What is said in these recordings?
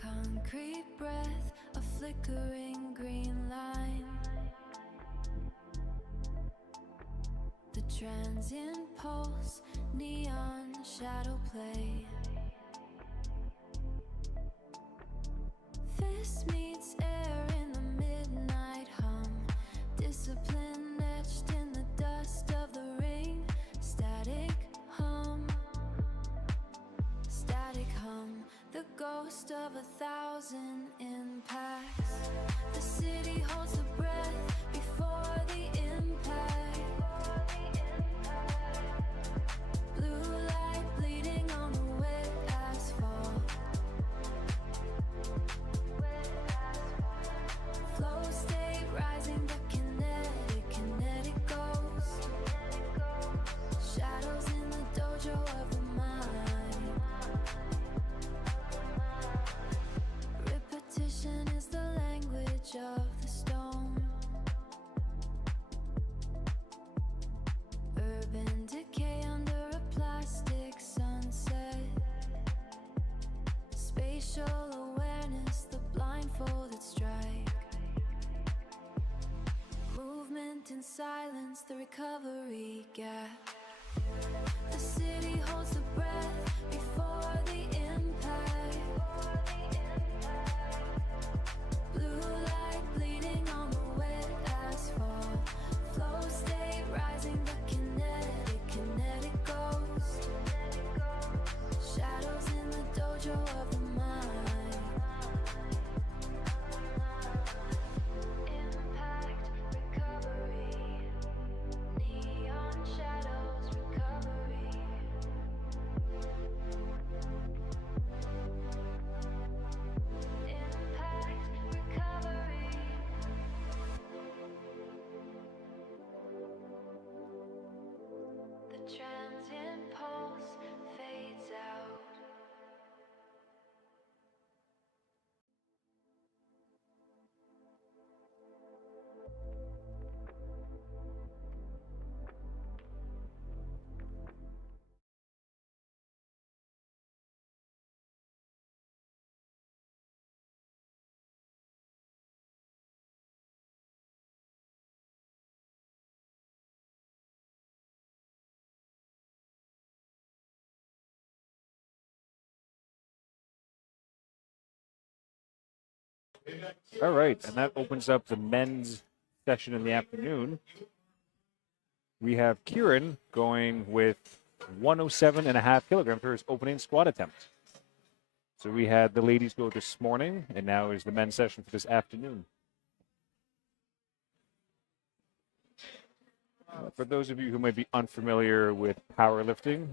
Concrete breath, a flickering green line. The transient pulse, neon shadow play. Fist meets air in the midnight hum. Discipline etched in the dust of the ring. Static hum. Static hum. The ghost of 1,000 impacts. The city holds the breath before the impact. Blue light bleeding on the wet asphalt. Flow state rising, the kinetic ghost. Shadows in the dojo of the mind. Repetition is the language of the stone. Urban decay under a plastic sunset. Spatial awareness, the blindfolded strike. Movement in silence, the recovery gap. The city holds the breath before the impact. Blue light bleeding on the wet asphalt. Flow state rising, the kinetic ghost. Shadows in the dojo of the mind. Impact, recovery. Neon shadows, recovery. Impact, recovery. The transient pulse fades out. All right, and that opens up the men's session in the afternoon. We have Kieran going with 107.5 kilograms for his opening squat attempt. So we had the ladies go this morning, and now is the men's session for this afternoon. For those of you who might be unfamiliar with powerlifting,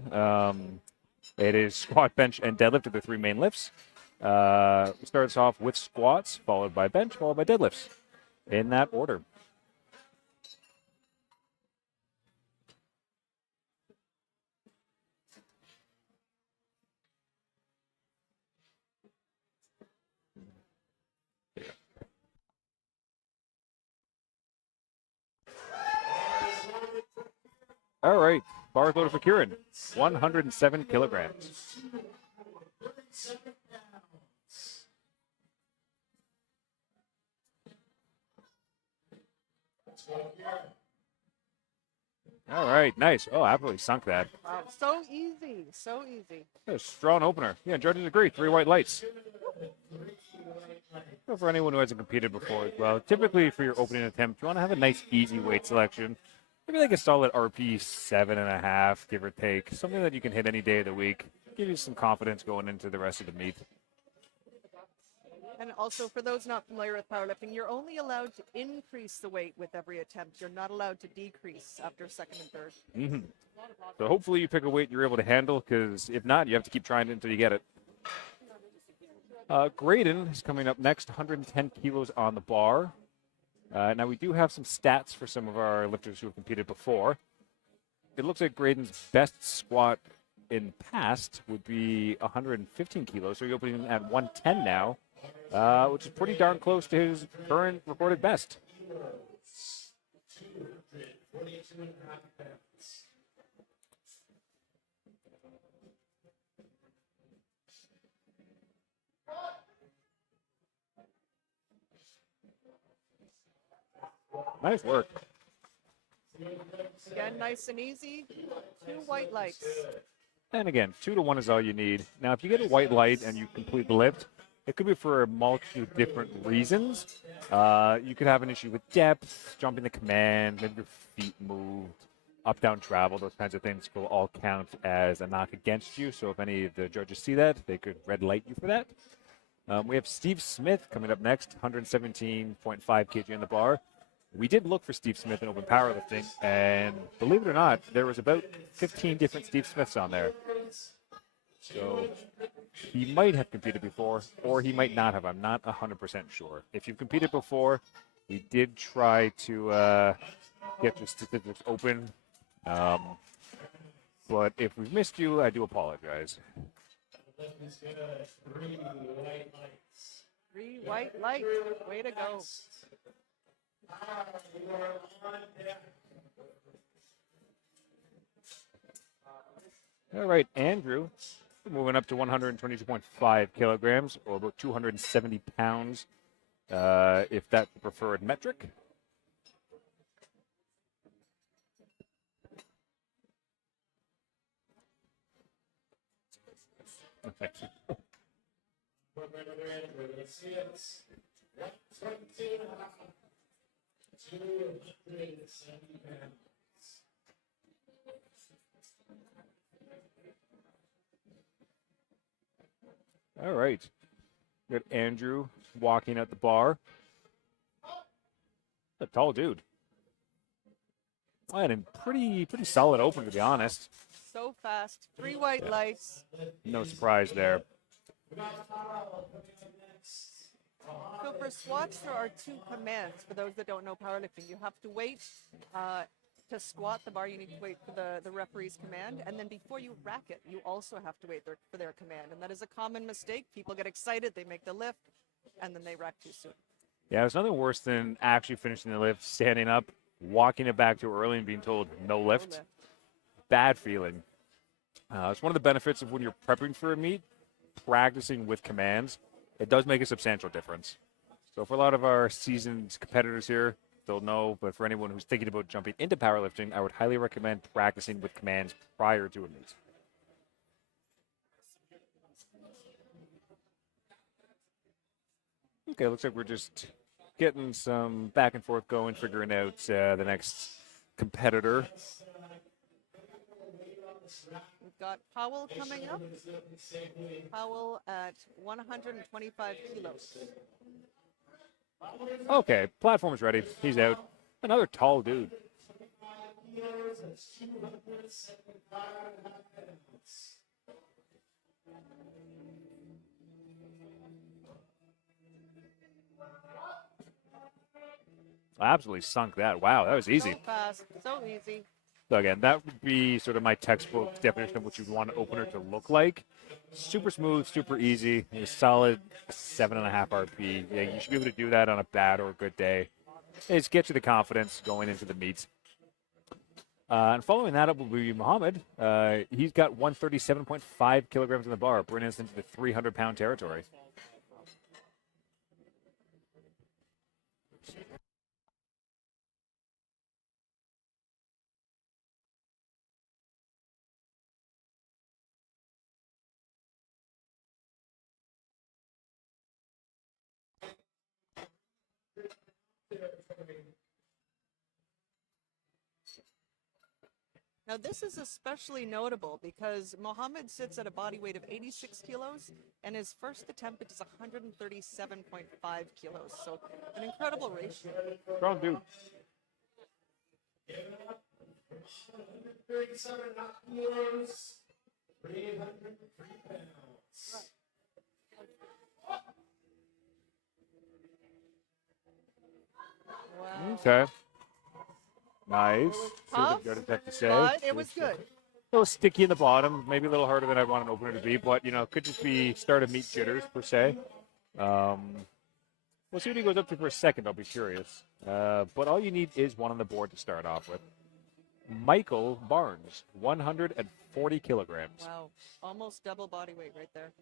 it is squat, bench, and deadlift are the three main lifts. It starts off with squats, followed by bench, followed by deadlifts, in that order. All right, bar loaded for Kieran, 107 kilograms. All right, nice. Oh, I absolutely sunk that. Wow, so easy, so easy. A strong opener. Yeah, judges agree. 3 white lights. So for anyone who hasn't competed before as well, typically for your opening attempt, you want to have a nice, easy weight selection. Maybe like a solid RP 7.5, give or take. Something that you can hit any day of the week. Give you some confidence going into the rest of the meet. And also, for those not familiar with powerlifting, you're only allowed to increase the weight with every attempt. You're not allowed to decrease after second and third. Mm-hmm. So hopefully you pick a weight you're able to handle, because if not, you have to keep trying it until you get it. Graydon is coming up next, 110 kilos on the bar. Now, we do have some stats for some of our lifters who have competed before. It looks like Graydon's best squat in past would be 115 kilos, so he's opening at 110 now, which is pretty darn close to his current recorded best. Nice work. Again, nice and easy. 2 white lights. And again, 2 to 1 is all you need. Now, if you get a white light and you complete the lift, it could be for a multitude of different reasons. You could have an issue with depth, jumping the command, maybe your feet moved, up, down travel, those kinds of things will all count as a knock against you. So if any of the judges see that, they could red light you for that. We have Steve Smith coming up next, 117.5 kg on the bar. We did look for Steve Smith in open powerlifting, and believe it or not, there was about 15 different Steve Smiths on there. So he might have competed before, or he might not have. I'm not 100% sure. If you've competed before, we did try to get the statistics open. But if we've missed you, I do apologize. 3 white lights. Way to go. All right, Andrew, moving up to 122.5 kilograms, or about 270 pounds, if that's the preferred metric. All right. Got Andrew walking at the bar. A tall dude. And a pretty solid open, to be honest. So fast. 3 white lights. No surprise there. So for squats, there are 2 commands. For those that don't know powerlifting, you have to wait to squat the bar. You need to wait for the referee's command, and then before you rack it, you also have to wait for their command. And that is a common mistake. People get excited, they make the lift, and then they rack too soon. Yeah, there's nothing worse than actually finishing the lift, standing up, walking it back too early, and being told no lift. No lift. Bad feeling. It's one of the benefits of when you're prepping for a meet, practicing with commands. It does make a substantial difference. So for a lot of our seasoned competitors here, they'll know, but for anyone who's thinking about jumping into powerlifting, I would highly recommend practicing with commands prior to a meet. Okay, looks like we're just getting some back and forth going, figuring out the next competitor. We've got Powell coming up. Powell at 125 kilos. Okay, platform's ready. He's out. Another tall dude. Absolutely sunk that. Wow, that was easy. So fast, so easy. So again, that would be sort of my textbook definition of what you'd want an opener to look like. Super smooth, super easy, a solid 7.5 RP. Yeah, you should be able to do that on a bad or a good day. It just gets you the confidence going into the meets. And following that up will be Muhammad. He's got 137.5 kilograms in the bar, bringing us into the 300-pound territory. Now, this is especially notable because Mohammed sits at a body weight of 86 kilos, and his first attempt is 137.5 kilos. So, an incredible ratio. Strong dude. Wow. Okay. Nice. Tough, Good, have to say. but it was good. A little sticky in the bottom, maybe a little harder than I'd want an opener to be, but, you know, it could just be start of meet jitters, per se. We'll see what he goes up to for a second. I'll be curious. But all you need is one on the board to start off with. Michael Barnes, 140 kilograms. Wow. Almost double body weight right there.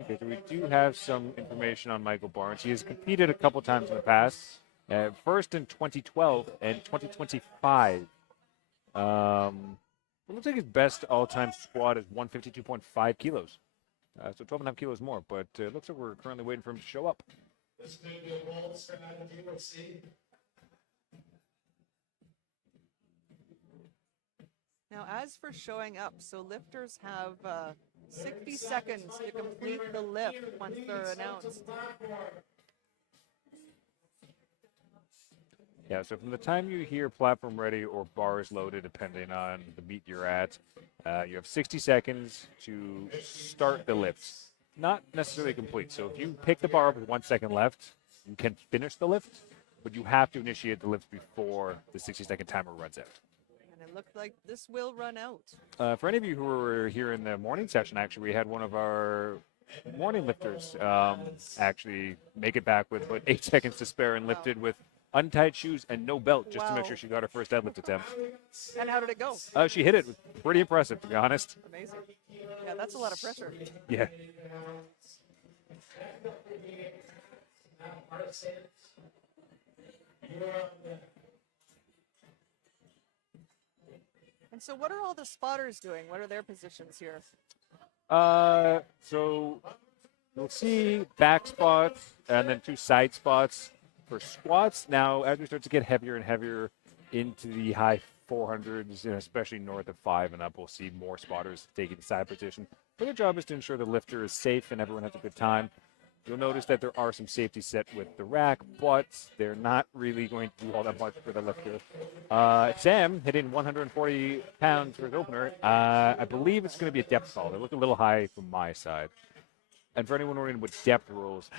Okay, so we do have some information on Michael Barnes. He has competed a couple times in the past. First in 2012 and 2025. It looks like his best all-time squat is 152.5 kilos. So 12.5 kilos more, but it looks like we're currently waiting for him to show up. Now, as for showing up, so lifters have 60 seconds to complete the lift once they're announced. Yeah, so from the time you hear platform ready or bars loaded, depending on the meet you're at, you have 60 seconds to start the lift. Not necessarily complete. So if you pick the bar up with 1 second left, you can finish the lift, but you have to initiate the lift before the 60-second timer runs out. And it looks like this will run out. For any of you who were here in the morning session, actually, we had one of our morning lifters actually make it back with about 8 seconds to spare and lifted with untied shoes and no belt just to make sure she got her first deadlift attempt. And how did it go? She hit it. Pretty impressive, to be honest. Amazing. Yeah, that's a lot of pressure. Yeah. And so what are all the spotters doing? What are their positions here? So you'll see back spots and then 2 side spots for squats. Now, as we start to get heavier and heavier into the high 400s, and especially north of 5 and up, we'll see more spotters taking the side position. But their job is to ensure the lifter is safe and everyone has a good time. You'll notice that there are some safety set with the rack, but they're not really going to do all that much for the lifter. Sam hitting 140 pounds for his opener. I believe it's going to be a depth call. They look a little high from my side. And for anyone wondering what depth rules,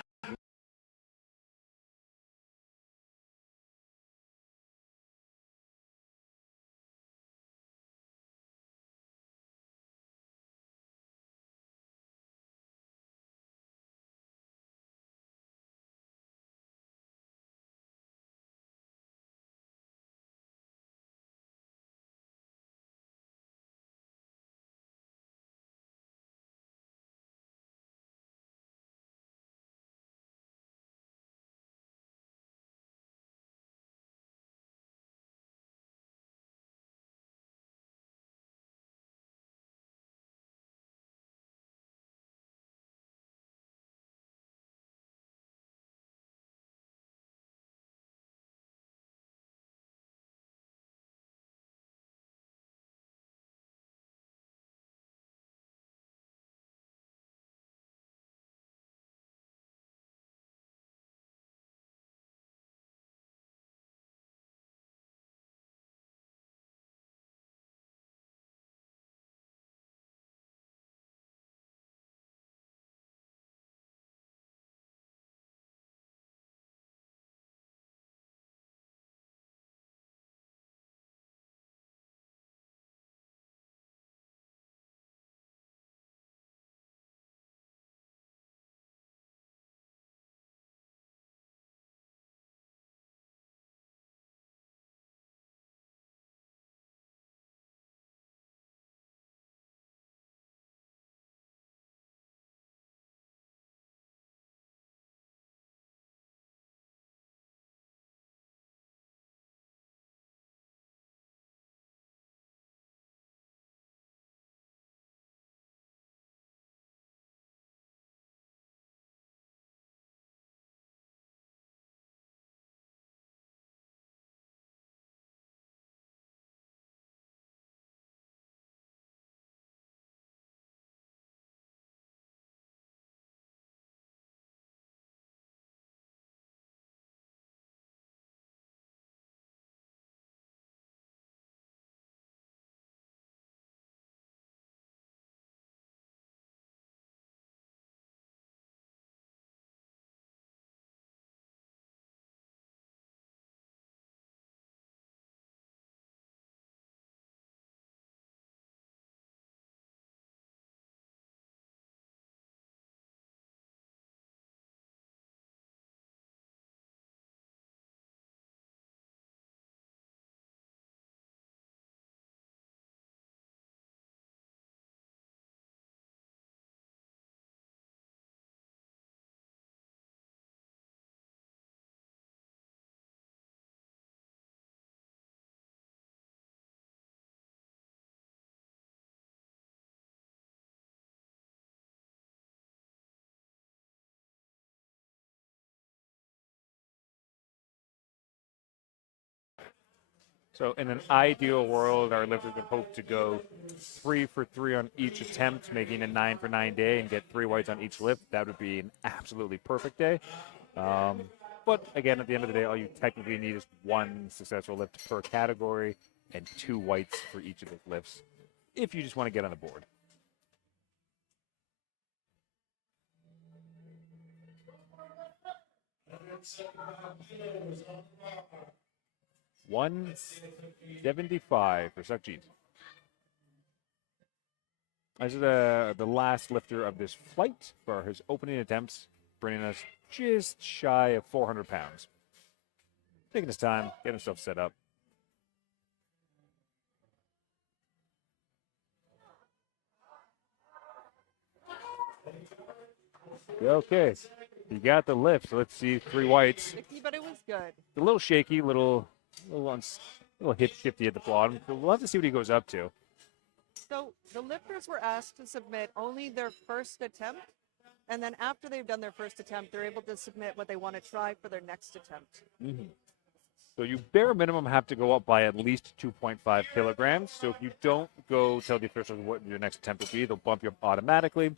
So in an ideal world, our lifters would hope to go 3 for 3 on each attempt, making a 9 for 9 day and get 3 whites on each lift. That would be an absolutely perfect day. But again, at the end of the day, all you technically need is 1 successful lift per category and 2 whites for each of those lifts if you just want to get on the board. $175 for Sukhjit. This is the last lifter of this flight for his opening attempts, bringing us just shy of 400 pounds. Taking his time, getting himself set up. Okay, you got the lift. So let's see 3 whites. Sticky, but it was good. A little shaky, little hip shifty at the bottom. We'll have to see what he goes up to. So the lifters were asked to submit only their first attempt, and then after they've done their first attempt, they're able to submit what they want to try for their next attempt. So you bare minimum have to go up by at least 2.5 kilograms. So if you don't go tell the officials what your next attempt will be, they'll bump you up automatically.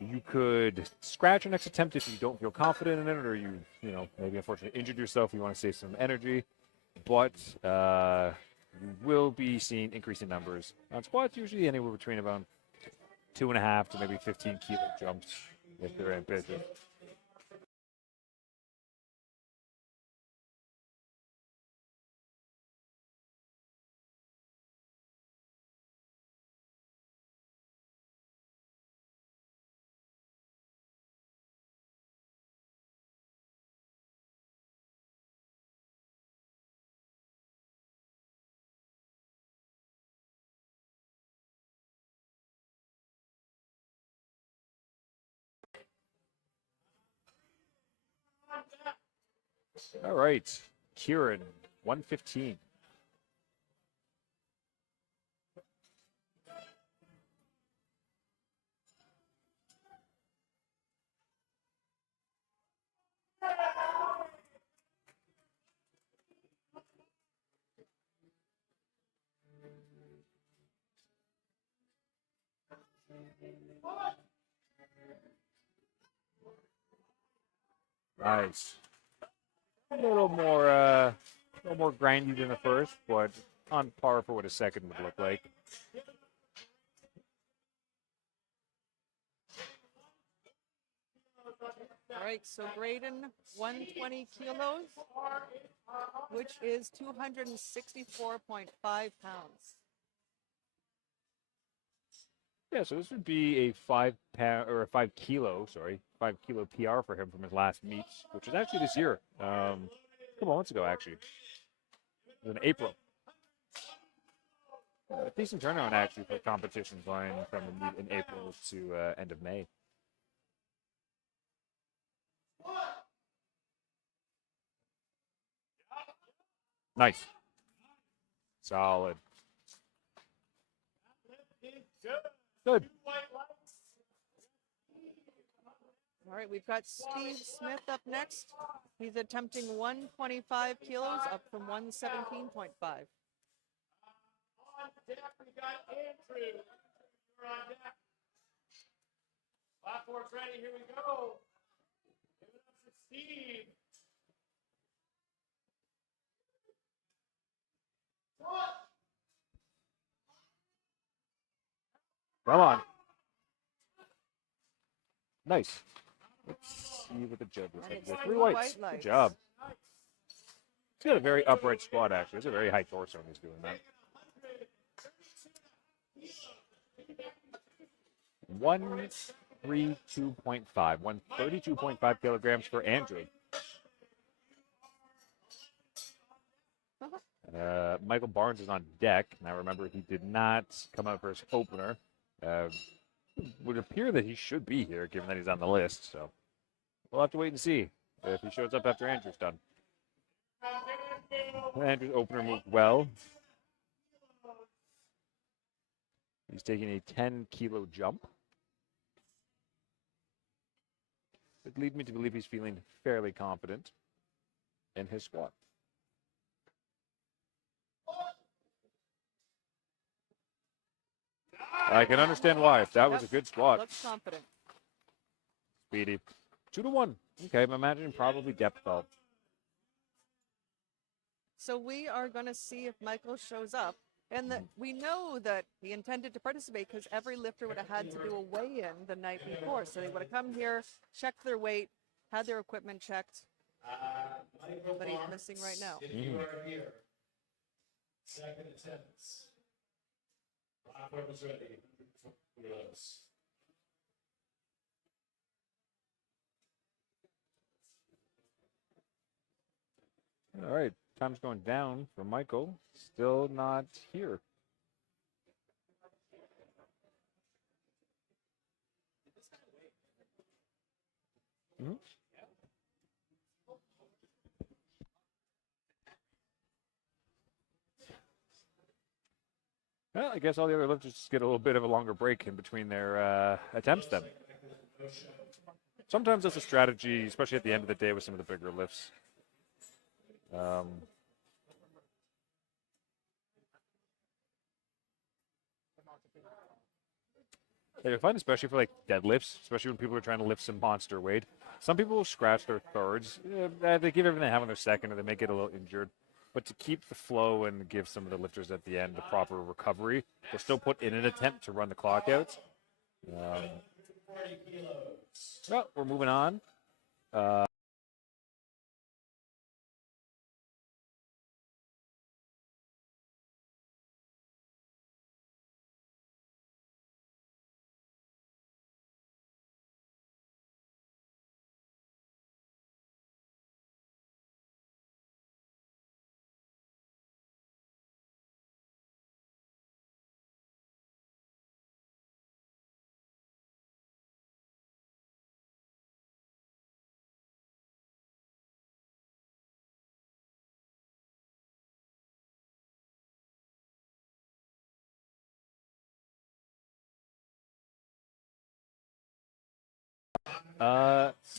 You could scratch your next attempt if you don't feel confident in it, or you maybe unfortunately injured yourself. You want to save some energy, but you will be seeing increasing numbers on squats. Usually anywhere between about 2.5 to maybe 15 kilo jumps if they're ambitious. All right, Kieran, 115. Nice. A little more grindy than the first, but on par for what a second would look like. All right, so Graydon, 120 kilos, which is 264.5 pounds. Yeah, so this would be a 5 kilo PR for him from his last meets, which was actually this year. A couple months ago, actually. It was in April. Decent turnaround, actually, for competitions going from the meet in April to end of May. Nice. Solid. Good. All right, we've got Steve Smith up next. He's attempting 125 kilos, up from 117.5. We got Andrew. You're on deck. Platform's ready. Here we go. Give it up for Steve. Come on. Nice. Let's see what the judge was like. 3 whites. Good job. He's got a very upright squat, actually. It's a very high torso when he's doing that. 132.5. 132.5 kilograms for Andrew. Michael Barnes is on deck. Now remember, he did not come out for his opener. Would appear that he should be here, given that he's on the list. So we'll have to wait and see if he shows up after Andrew's done. Andrew's opener moved well. He's taking a 10-kilo jump. It leads me to believe he's feeling fairly confident in his squat. I can understand why. That was a Yep. good squat. Looks confident. Speedy. 2-1. Okay, I'm imagining probably depth though. So we are going to see if Michael shows up. And we know that he intended to participate because every lifter would have had to do a weigh-in the night before. So they would have come here, checked their weight, had their equipment checked. But he's missing right now. If you are here, second attendance. Platform is ready. Yes. All right, time's going down for Michael. Still not here. Mhm. Well, I guess all the other lifters just get a little bit of a longer break in between their attempts then. Sometimes that's a strategy, especially at the end of the day with some of the bigger lifts. I find especially for like deadlifts, especially when people are trying to lift some monster weight, some people will scratch their thirds. They give everything they have on their second, or they may get a little injured. But to keep the flow and give some of the lifters at the end the proper recovery, they'll still put in an attempt to run the clock out. Well, we're moving on.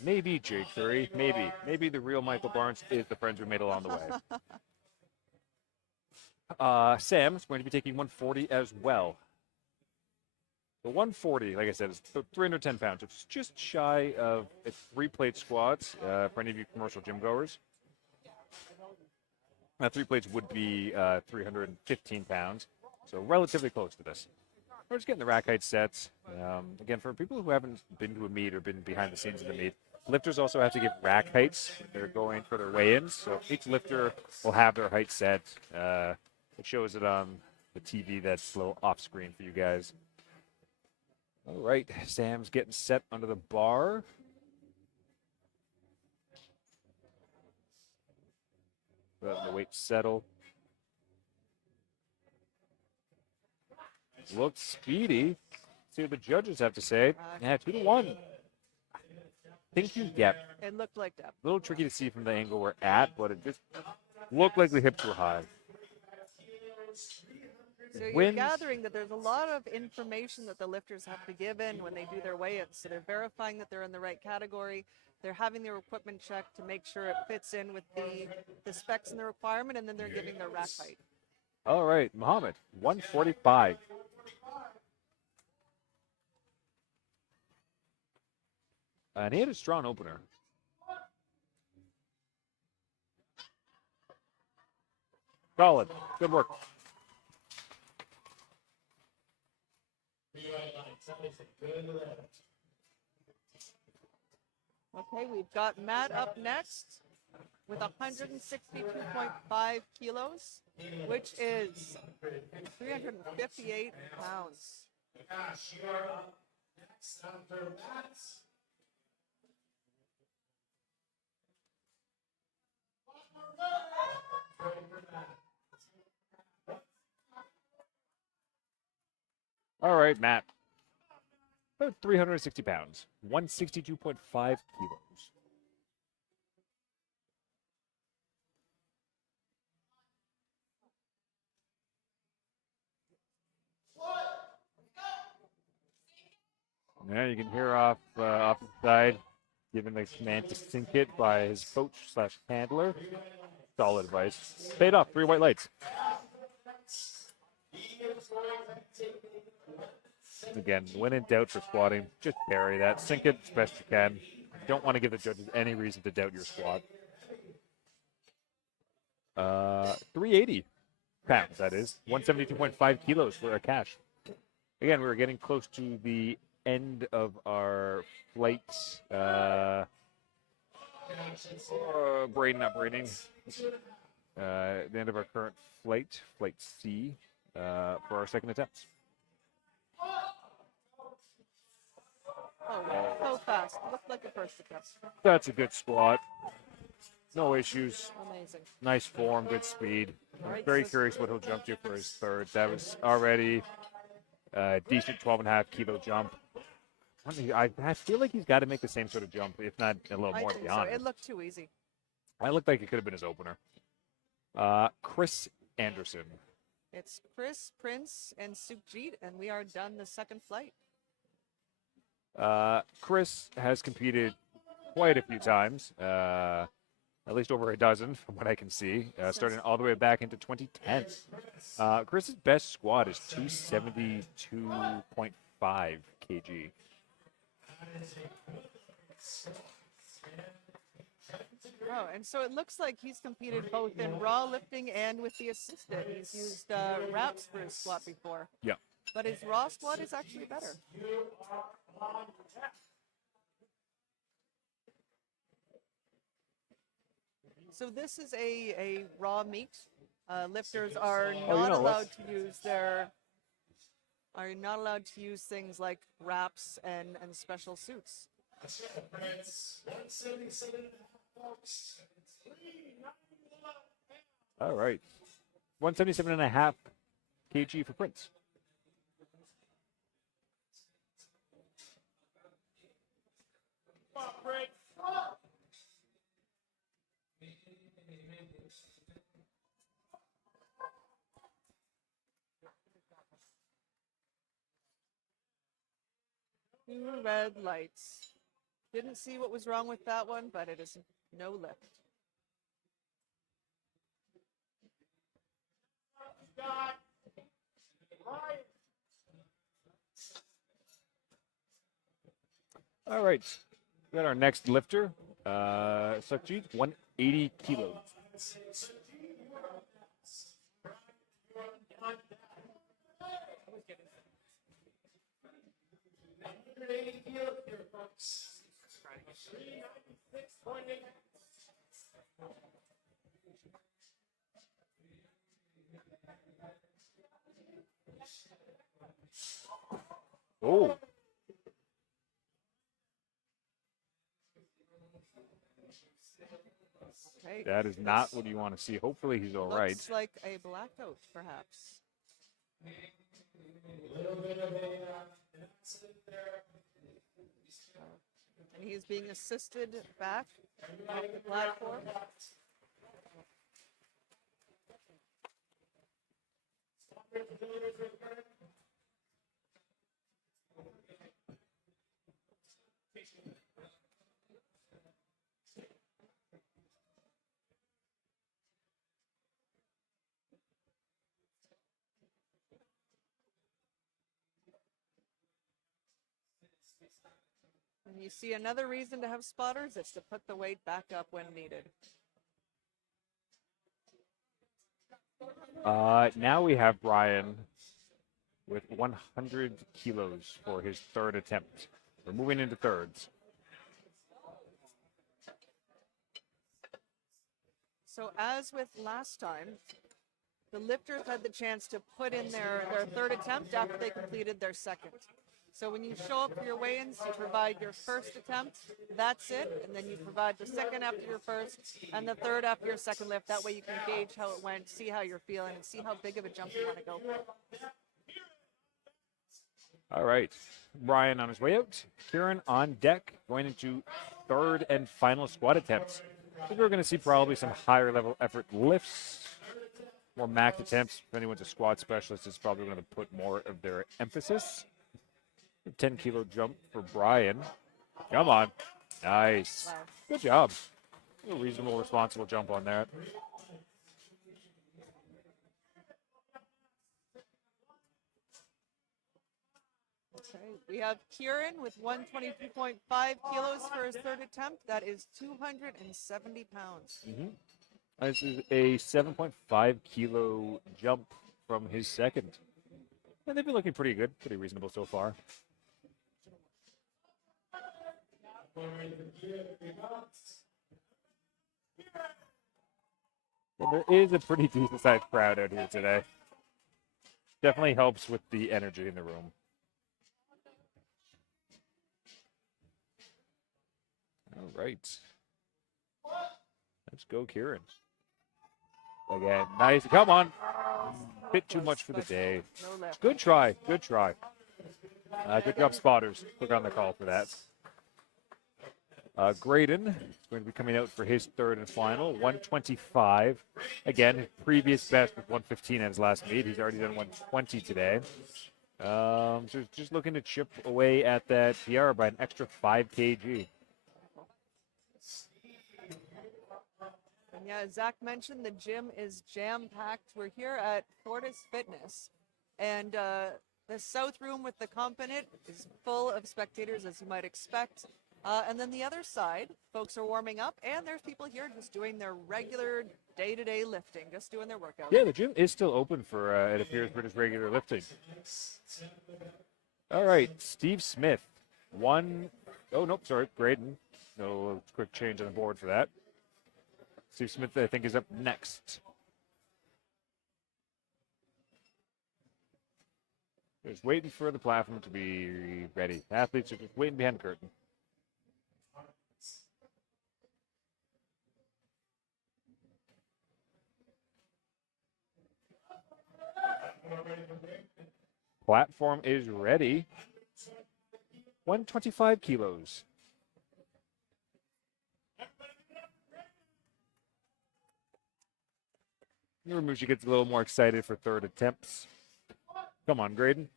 Maybe Jake Curry. Maybe the real Michael Barnes is the friends we made along the way. Sam's going to be taking 140 as well. The 140, like I said, is 310 pounds. It's just shy of a 3-plate squats for any of you commercial gym goers. 3 plates would be 315 pounds, so relatively close to this. We're just getting the rack height sets. Again, for people who haven't been to a meet or been behind the scenes of the meet, lifters also have to give rack heights. They're going for their weigh-ins, so each lifter will have their height set. It shows it on the TV that's a little off-screen for you guys. All right, Sam's getting set under the bar. Letting the weight settle. Looks speedy. See what the judges have to say. Yeah, 2-1. Think you get. It looked like that. A little tricky to see from the angle we're at, but it just looked like the hips were high. So you're Wins. gathering that there's a lot of information that the lifters have to give in when they do their weigh-ins. So they're verifying that they're in the right category. They're having their equipment checked to make sure it fits in with the specs and the requirement, and then they're giving their rack height. All right, Muhammad, 145. And he had a strong opener. Solid. Good work. Okay, we've got Matt up next with 162.5 kilos, which is 358 pounds. Gosh, you are up next after that. All right, Matt. About 360 pounds, 162.5 kilos. Yeah, you can hear off the side, given the command to sink it by his coach/handler. Solid advice. Paid off. 3 white lights. Again, when in doubt for squatting, just bury that. Sink it as best you can. Don't want to give the judges any reason to doubt your squat. 380 pounds, that is. 172.5 kilos for a cash. Again, we're getting close to the end of our flight. Braiding. The end of our current flight, Flight C, for our second attempt. Oh, so fast. Looked like a first attempt. That's a good squat. No issues. Amazing. Nice form, good speed. I'm Right, very so- curious what he'll jump to for his third. That was already a decent 12.5 kilo jump. I feel like he's got to make the same sort of jump, if not a little I more, to think be so. honest. It looked too easy. I looked like it could have been his opener. Chris Anderson. It's Chris, Prince, and Sukhjit, and we are done the second flight. Chris has competed quite a few times, at least over a dozen from what I can see, starting all the way back into 2010. Chris's best squat is 272.5 kg. Oh, and so it looks like he's competed both in raw lifting and with the assisted. He's used wraps for his squat before, Yeah. but his raw squat is actually better. So this is a raw meet. Lifters are you not know what? allowed to use things like wraps and special suits. All right. 177.5 kg for Prince. Two red lights. Didn't see what was wrong with that one, but it is no lift. All right. We got our next lifter, Sukhjit, 180 kilos. Oh, Okay. that is not what you want to see. Hopefully he's all right. Looks like a blackout, perhaps. And he's being assisted back off the platform. And you see another reason to have spotters, it's to put the weight back up when needed. Now we have Brian with 100 kilos for his third attempt. We're moving into thirds. So as with last time, the lifters had the chance to put in their third attempt after they completed their second. So when you show up for your weigh-ins, you provide your first attempt, that's it, and then you provide the second after your first, and the third after your second lift. That way you can gauge how it went, see how you're feeling, and see how big of a jump you want to go for. All right. Brian on his way out. Kieran on deck, going into third and final squat attempts. I think we're going to see probably some higher level effort lifts, more max attempts. If anyone's a squat specialist, it's probably going to put more of their emphasis. 10 kilo jump for Brian. Come on. Nice. Wow. Good job. A reasonable, responsible jump on that. We have Kieran with 122.5 kilos for his third attempt. That is 270 pounds. This is a 7.5 kilo jump from his second. And they've been looking pretty good, pretty reasonable so far. Well, there is a pretty decent sized crowd out here today. Definitely helps with the energy in the room. All right. Let's go, Kieran. Again, nice. Come on. Bit too much for the day. No left. Good try. Good try. Good job, spotters. Quick on the call for that. Graydon is going to be coming out for his third and final, 125. Again, his previous best was 115 at his last meet. He's already done 120 today. So just looking to chip away at that PR by an extra 5 kg. And yeah, as Zach mentioned, the gym is jam-packed. We're here at Fortis Fitness, and the south room with the comp in it is full of spectators, as you might expect. And then the other side, folks are warming up, and there's people here just doing their regular day-to-day lifting, just doing their workout. Yeah, the gym is still open for, it appears, for just regular lifting. All right, Steve Smith. Graydon. No quick change on the board for that. Steve Smith, I think, is up next. Just waiting for the platform to be ready. Athletes are just waiting behind the curtain. Platform is ready. 125 kilos. Ramushi gets a little more excited for third attempts. Come on, Graydon.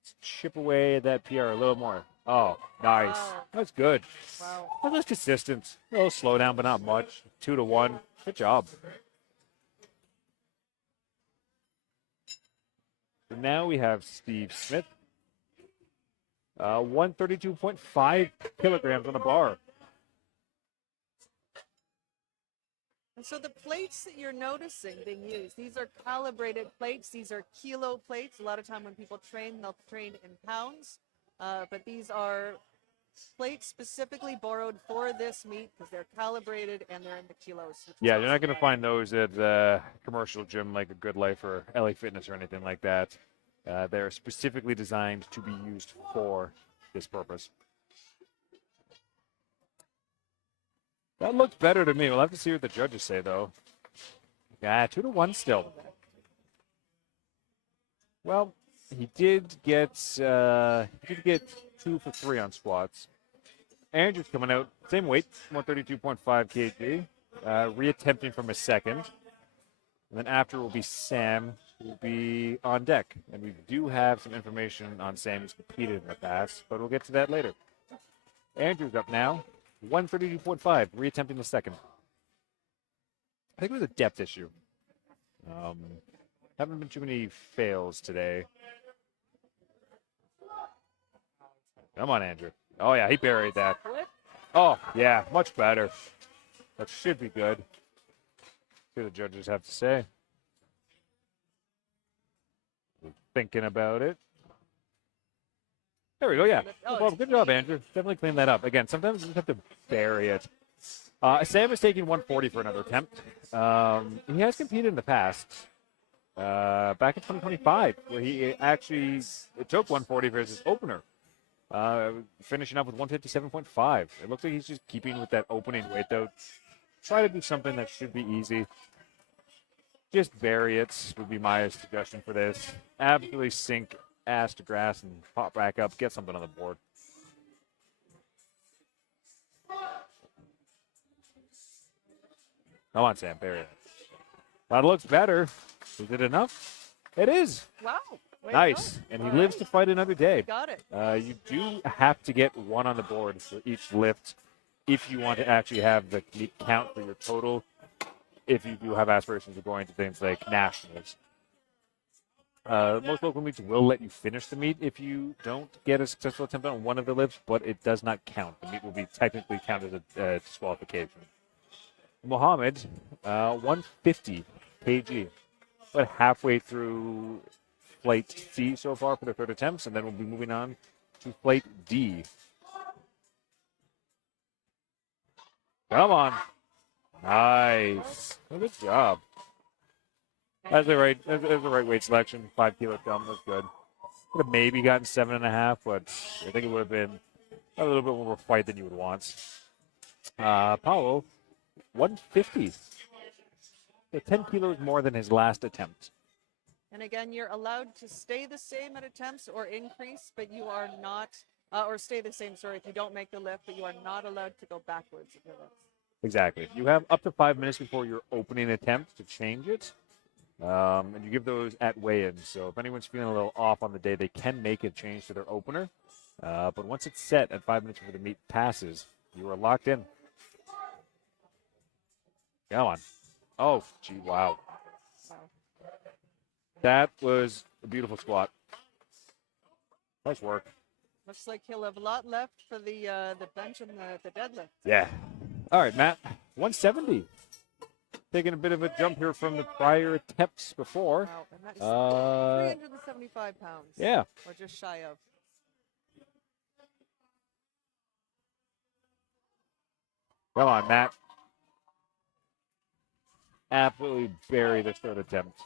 Let's chip away at that PR a little more. Oh, nice. Wow. That's good. Wow. That was consistent. A little slow down, but not much. 2-1. Good job. So now we have Steve Smith. 132.5 kilograms on the bar. And so the plates that you're noticing being used, these are calibrated plates. These are kilo plates. A lot of time when people train, they'll train in pounds. But these are plates specifically borrowed for this meet because they're calibrated and they're in the kilos. Yeah, you're not going to find those at a commercial gym like a Good Life or LA Fitness or anything like that. They're specifically designed to be used for this purpose. That looks better to me. We'll have to see what the judges say, though. Yeah, 2-1 still. Well, he did get 2 for 3 on squats. Andrew's coming out, same weight, 132.5 kg, reattempting from a second. And then after will be Sam, who will be on deck. And we do have some information on Sam who's competed in the past, but we'll get to that later. Andrew's up now, 132.5, reattempting the second. I think it was a depth issue. Haven't been too many fails today. Come on, Andrew. Oh, yeah, he buried that. Oh, yeah, much better. That should be good. See what the judges have to say. Thinking about it. There we go, yeah. Well, good job, Andrew. Definitely clean that up. Again, sometimes you just have to bury it. Sam is taking 140 for another attempt. He has competed in the past. Back in 2025, where he actually took 140 for his opener. Finishing up with 157.5. It looks like he's just keeping with that opening weight, though. Try to do something that should be easy. Just bury it would be my suggestion for this. Absolutely sink ass to grass and pop back up. Get something on the board. Come on, Sam. Bury it. That looks better. Is it enough? It is. Wow. Way Nice. to go. And he All lives right. to fight another day. Got it. You do have to get 1 on the board for each lift if you want to actually have the count for your total, if you do have aspirations of going to things like nationals. Most local meets will let you finish the meet if you don't get a successful attempt on one of the lifts, but it does not count. The meet will be technically counted as a disqualification. Mohammed, 150 kg. About halfway through flight C so far for the third attempts, and then we'll be moving on to flight D. Come on. Nice. Good job. That's the right weight selection. 5 kilo dumb was good. Could have maybe gotten 7.5, but I think it would have been a little bit more of a fight than you would want. Paulo, 150. So 10 kilos more than his last attempt. And again, you're allowed to stay the same at attempts or increase, but you are not, or stay the same, sorry, if you don't make the lift, but you are not allowed to go backwards if you lift. Exactly. You have up to 5 minutes before your opening attempt to change it. And you give those at weigh-in. So if anyone's feeling a little off on the day, they can make a change to their opener. But once it's set at 5 minutes before the meet passes, you are locked in. Come on. Oh, gee, wow. That was a beautiful squat. Nice work. Looks like he'll have a lot left for the bench and the deadlift. Yeah. All right, Matt. 170. Taking a bit of a jump here from the prior attempts before. Wow, and that is 375 pounds. Yeah. Or just shy of. Come on, Matt. Absolutely bury this third attempt.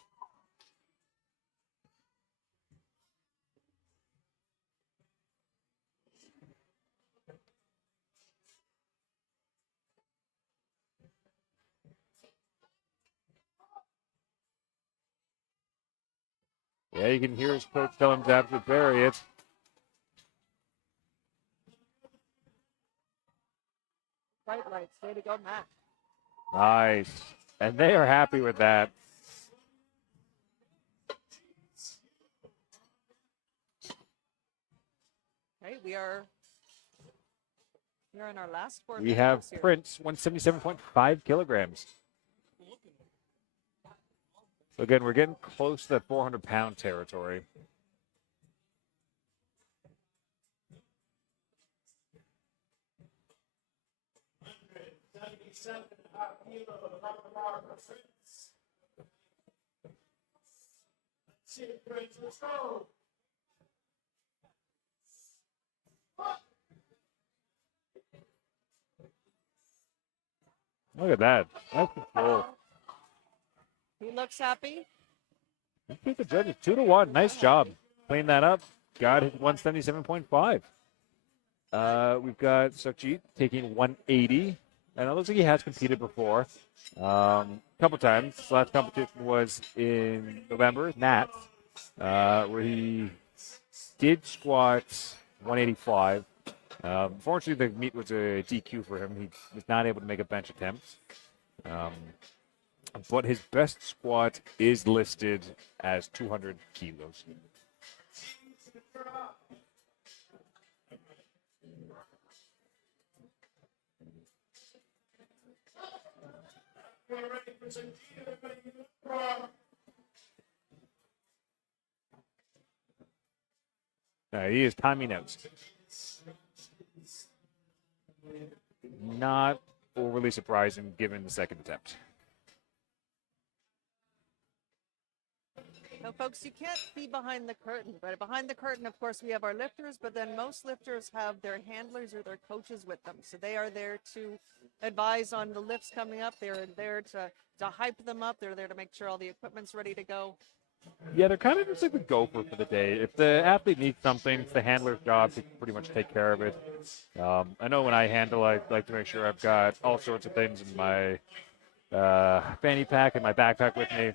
Yeah, you can hear his coach tell him to absolutely bury it. Bright lights. Way to go, Matt. Nice. And they are happy with that. Okay, we are in our last 4 We have minutes here. Prince, 177.5 kilograms. So again, we're getting close to that 400-pound territory. Let's go. Look at that. That's control. He looks happy. You beat the judges 2-1. Nice job. Clean that up. Got his 177.5. We've got Sukhjit taking 180. And it looks like he has competed before. A couple times. His last competition was in November, Nats, where he did squat 185. Unfortunately, the meet was a DQ for him. He was not able to make a bench attempt. But his best squat is listed as 200 kilos. He is timing out. Not overly surprising given the second attempt. Now, folks, you can't see behind the curtain, but behind the curtain, of course, we have our lifters, but then most lifters have their handlers or their coaches with them. So they are there to advise on the lifts coming up. They're there to hype them up. They're there to make sure all the equipment's ready to go. Yeah, they're kind of just like the gopher for the day. If the athlete needs something, it's the handler's job to pretty much take care of it. I know when I handle, I like to make sure I've got all sorts of things in my fanny pack and my backpack with me.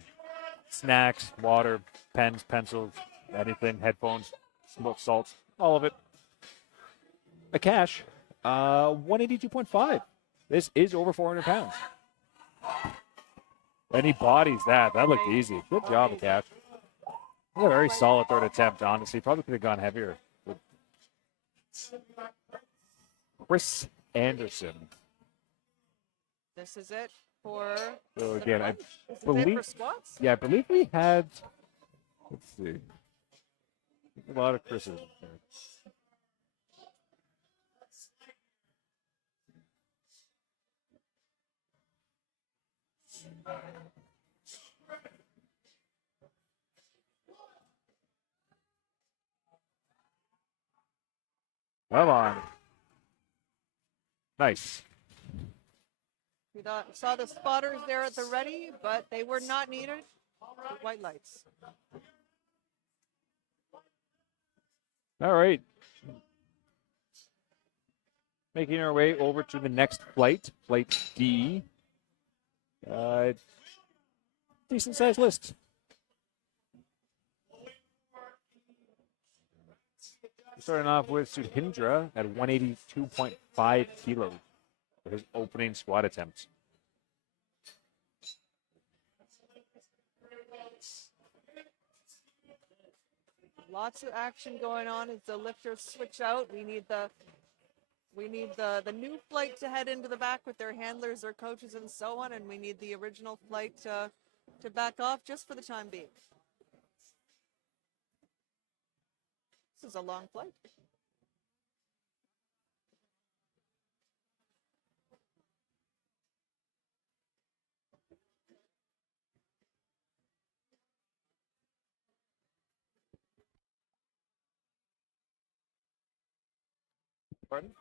Snacks, water, pens, pencils, anything, headphones, salts, all of it. A cash, 182.5. This is over 400 pounds. And he bodies that. That looked easy. Good job, Akash. A very solid third attempt, honestly. Probably could have gone heavier. Chris Anderson. This is it for So again, I this is it believe, for squats. yeah, I believe we had Let's see. A lot of Chris's. Come on. Nice. We saw the spotters there at the ready, but they were not needed. White lights. All right. Making our way over to the next flight, Flight D. Decent sized list. Starting off with Sudhindra at 182.5 kilos for his opening squat attempt. Lots of action going on as the lifters switch out. We need the new flight to head into the back with their handlers, their coaches, and so on, and we need the original flight to back off just for the time being. This is a long flight. Pardon?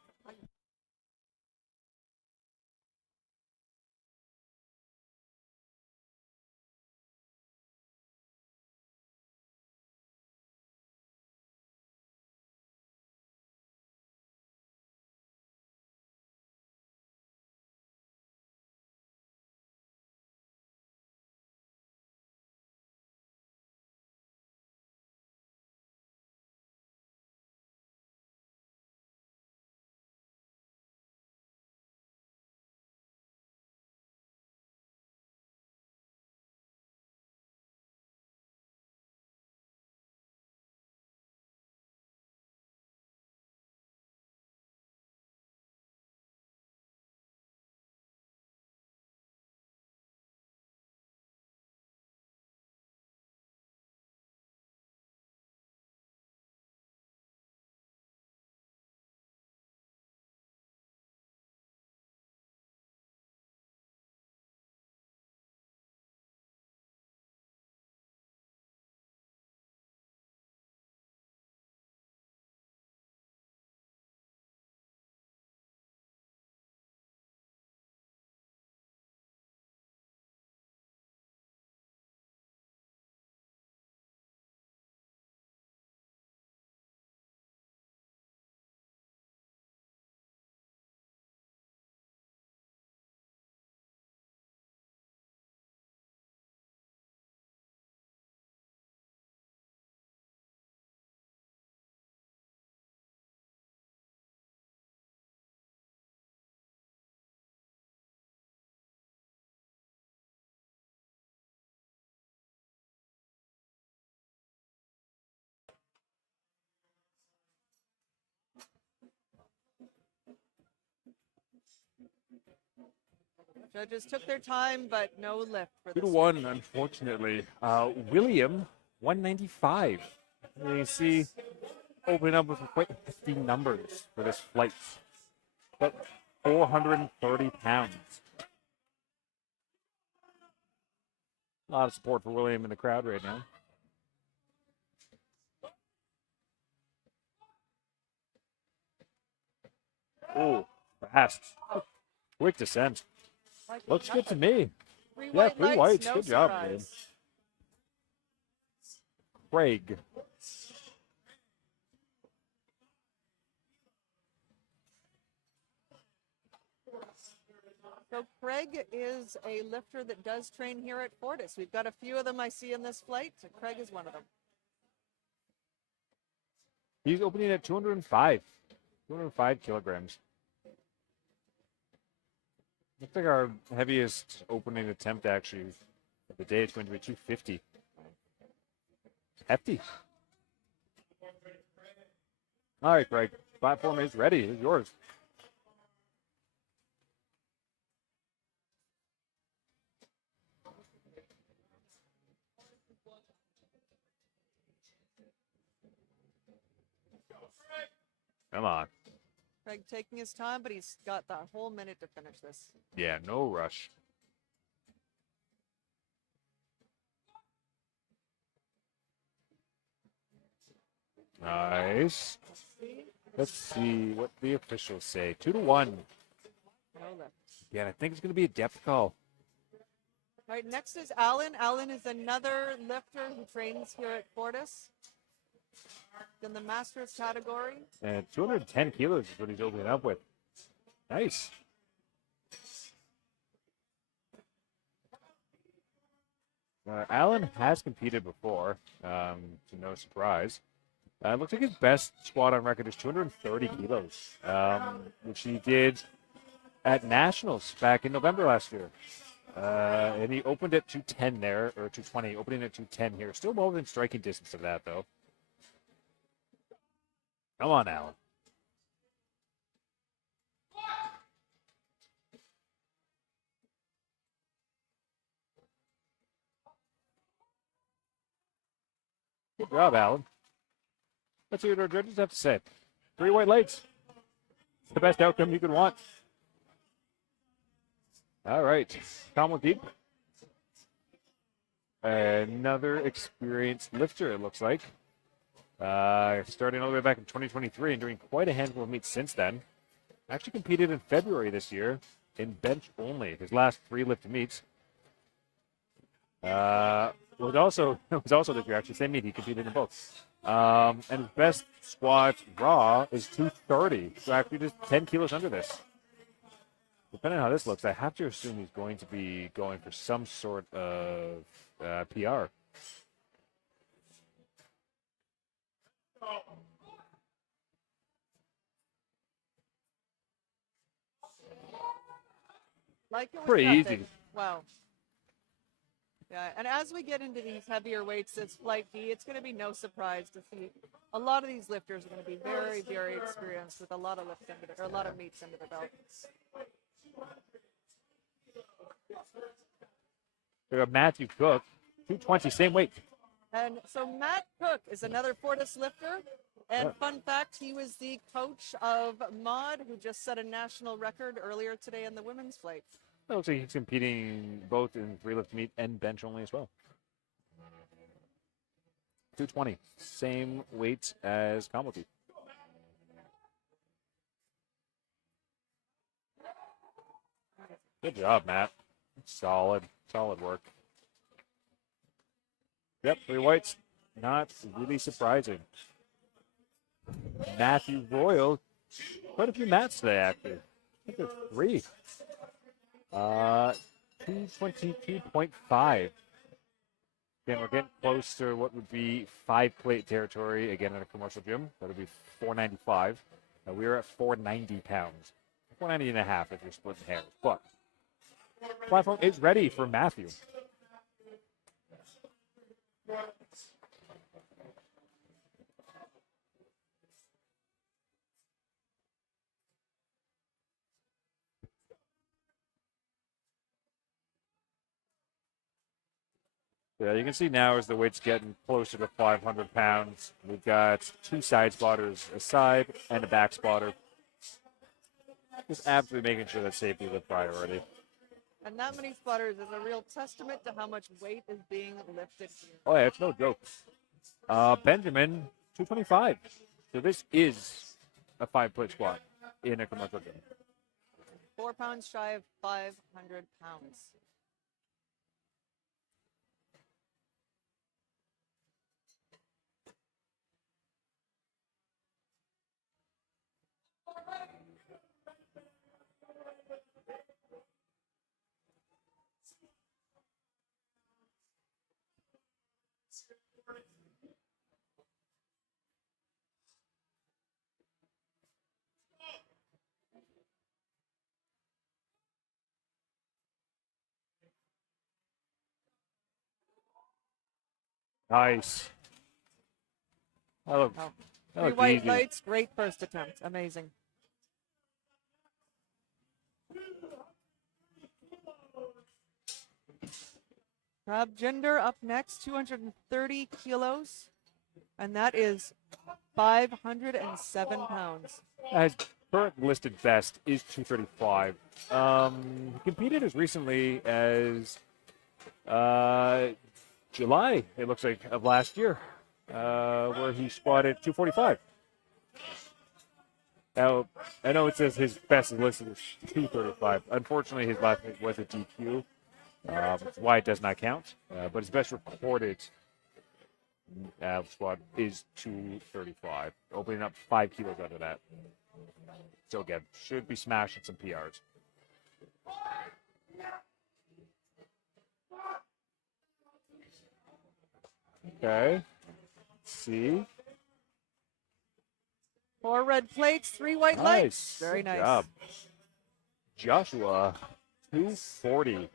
Judges took their time, but no lift for 2 this to 1, unfortunately. William, 195. You see, opening up with quite hefty numbers for this flight. But 430 pounds. A lot of support for William in the crowd right now. Oh, fast. Quick descent. Like Looks good to nothing. me. Three Yeah, white 3 lights, whites. no Good job, surprise. man. Craig. So Craig is a lifter that does train here at Fortis. We've got a few of them I see in this flight. Craig is one of them. He's opening at 205. 205 kilograms. Looks like our heaviest opening attempt actually of the day is going to be 250. Hefty. All right, Craig. Platform is ready. It's yours. Come on. Craig taking his time, but he's got that whole minute to finish this. Yeah, no rush. Nice. Let's see what the officials say. 2-1. No lift. Yeah, I think it's going to be a depth call. All right, next is Alan. Alan is another lifter who trains here at Fortis in the Masters category. And 210 kilos is what he's opening up with. Nice. Alan has competed before, to no surprise. Looks like his best squat on record is 230 kilos, which he did at Nationals back in November last year. And he opened at 210 there, or 220, opening at 210 here. Still more than striking distance of that, though. Come on, Alan. Good job, Alan. Let's see what our judges have to say. 3 white lights. It's the best outcome you could want. All right. Tom deep. Another experienced lifter, it looks like. Starting all the way back in 2023 and doing quite a handful of meets since then. Actually competed in February this year in bench only. His last 3 lifted meets. Was also this year, actually, same meet. He competed in both. And his best squat raw is 230. So actually just 10 kilos under this. Depending on how this looks, I have to assume he's going to be going for some sort of PR. Like it was Pretty nothing. easy. Wow. Yeah, and as we get into these heavier weights, this flight D, it's going to be no surprise to see a lot of these lifters are going to be very, very experienced with a lot of lifts under their, or a lot of meets under their belt. We got Matthew Cook, 220, same weight. And so Matt Cook is another Fortis lifter. And fun fact, he was the coach of Maud, who just set a national record earlier today in the women's flight. It looks like he's competing both in 3 lift meet and bench only as well. 220, same weight as Kamalti. Good job, Matt. Solid work. Yep, 3 whites. Not really surprising. Matthew Royal, quite a few mats today, actually. I think there's 3. 222.5. Again, we're getting close to what would be 5-plate territory, again, in a commercial gym. That would be 495. We're at 490 pounds. 490 and a half if you're splitting hairs. But platform is ready for Matthew. Yeah, you can see now as the weight's getting closer to 500 pounds, we've got 2 side spotters, a side and a back spotter. Just absolutely making sure that safety is a priority. And that many spotters is a real testament to how much weight is being lifted here. Oh yeah, it's no joke. Benjamin, 225. So this is a 5-plate squat in a commercial gym. 4 pounds shy of 500 pounds. Nice. That looked, Oh. that 3 looked white easy. lights, great first attempt. Amazing. Rob Gender up next, 230 kilos. And that is 507 pounds. His current listed best is 235. He competed as recently as July, it looks like, of last year, where he squatted 245. Now, I know it says his best is listed as 235. Unfortunately, his last meet was a DQ. That's why it does not count. But his best recorded squat is 235, opening up 5 kilos out of that. So again, should be smashing some PRs. Okay. Let's see. 4 red plates, 3 white lights. Very Good nice. job. Joshua, 240.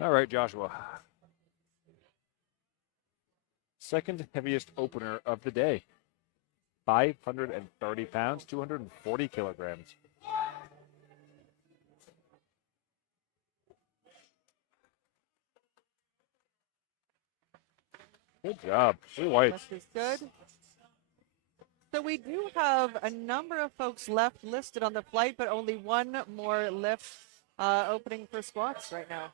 All right, Joshua. Second heaviest opener of the day. 530 pounds, 240 kilograms. Good job. 3 whites. Lift is good. So we do have a number of folks left listed on the flight, but only one more lift opening for squats right now.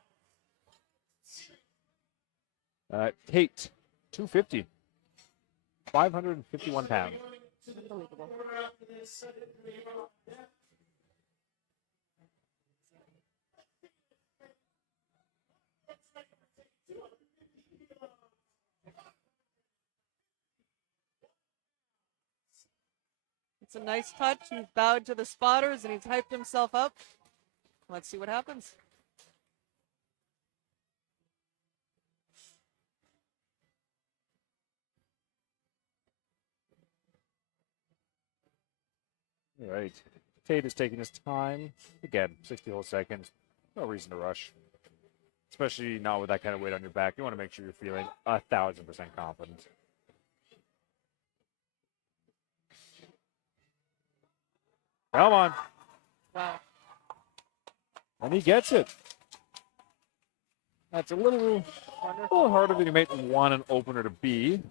Tate, 250. 551 pounds. Unbelievable. It's a nice touch. He's bowed to the spotters and he's hyped himself up. Let's see what happens. All right. Tate is taking his time. Again, 60 whole seconds. No reason to rush. Especially not with that kind of weight on your back. You want to make sure you're feeling 1,000% confident. Come on. Wow. And he gets it. That's a little harder than you might want an opener to be.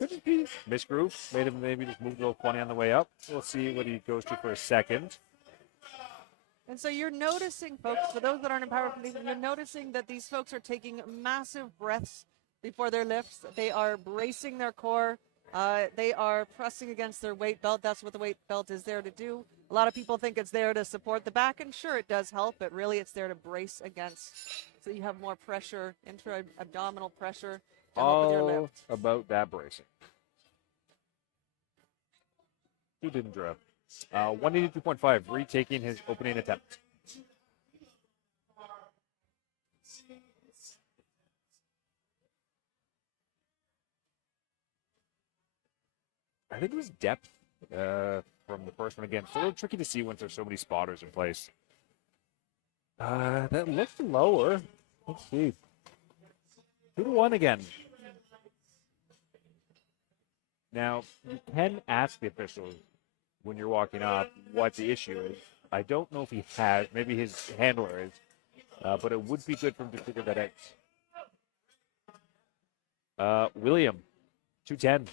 Could be misgroove. Made him maybe just move a little funny on the way up. We'll see what he goes to for a second. And so you're noticing, folks, for those that aren't in powerlifting, you're noticing that these folks are taking massive breaths before their lifts. They are bracing their core. They are pressing against their weight belt. That's what the weight belt is there to do. A lot of people think it's there to support the back, and sure, it does help, but really it's there to brace against, so you have more pressure, intra-abdominal pressure to help with your All lift. about that bracing. Who didn't drop? 182.5, retaking his opening attempt. I think it was depth from the first one again. It's a little tricky to see once there's so many spotters in place. That looks lower. Let's see. 2-1 again. Now, you can ask the officials when you're walking up what the issue is. I don't know if he has. Maybe his handler is. But it would be good for him to figure that out. William, 210.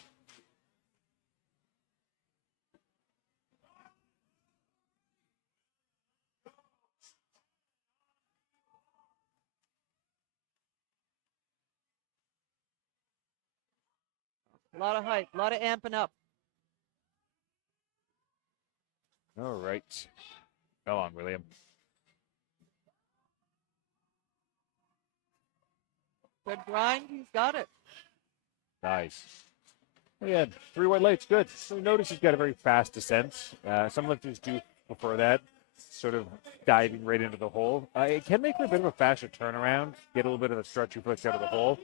A lot of hype, a lot of amping up. All right. Come on, William. Good grind, he's got it. Nice. Yeah, 3 white lights, good. So notice he's got a very fast descent. Some lifters do prefer that, sort of diving right into the hole. It can make for a bit of a faster turnaround, get a little bit of the stretch reflex out of the hole.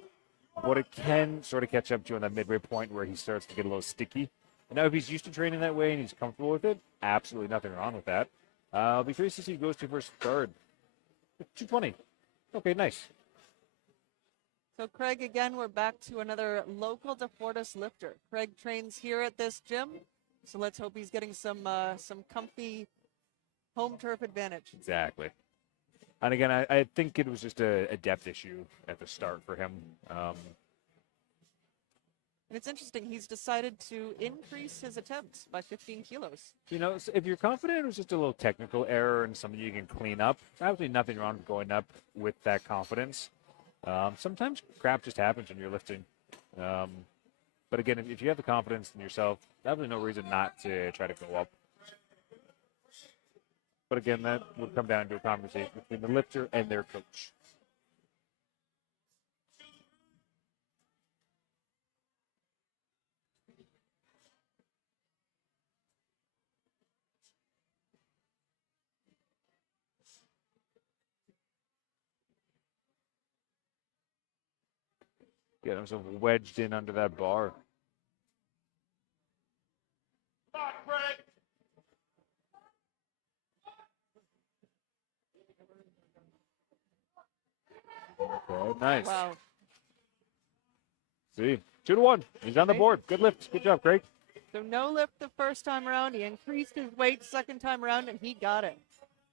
What it can sort of catch up to on that midway point where he starts to get a little sticky. And now if he's used to training that way and he's comfortable with it, absolutely nothing wrong with that. I'll be curious to see who goes to first third. 220. Okay, nice. So Craig, again, we're back to another local to Fortis lifter. Craig trains here at this gym, so let's hope he's getting some comfy home turf advantage. Exactly. And again, I think it was just a depth issue at the start for him. And it's interesting, he's decided to increase his attempts by 15 kilos. You know, so if you're confident it was just a little technical error and something you can clean up, there's absolutely nothing wrong with going up with that confidence. Sometimes crap just happens when you're lifting. But again, if you have the confidence in yourself, there's no reason not to try to go up. But again, that would come down to a conversation between the lifter and their coach. Get himself wedged in under that bar. Come on, Craig. Okay, nice. Wow. See, 2-1. He's on the board. Good lift. Good job, Craig. So no lift the first time around. He increased his weight second time around, and he got it.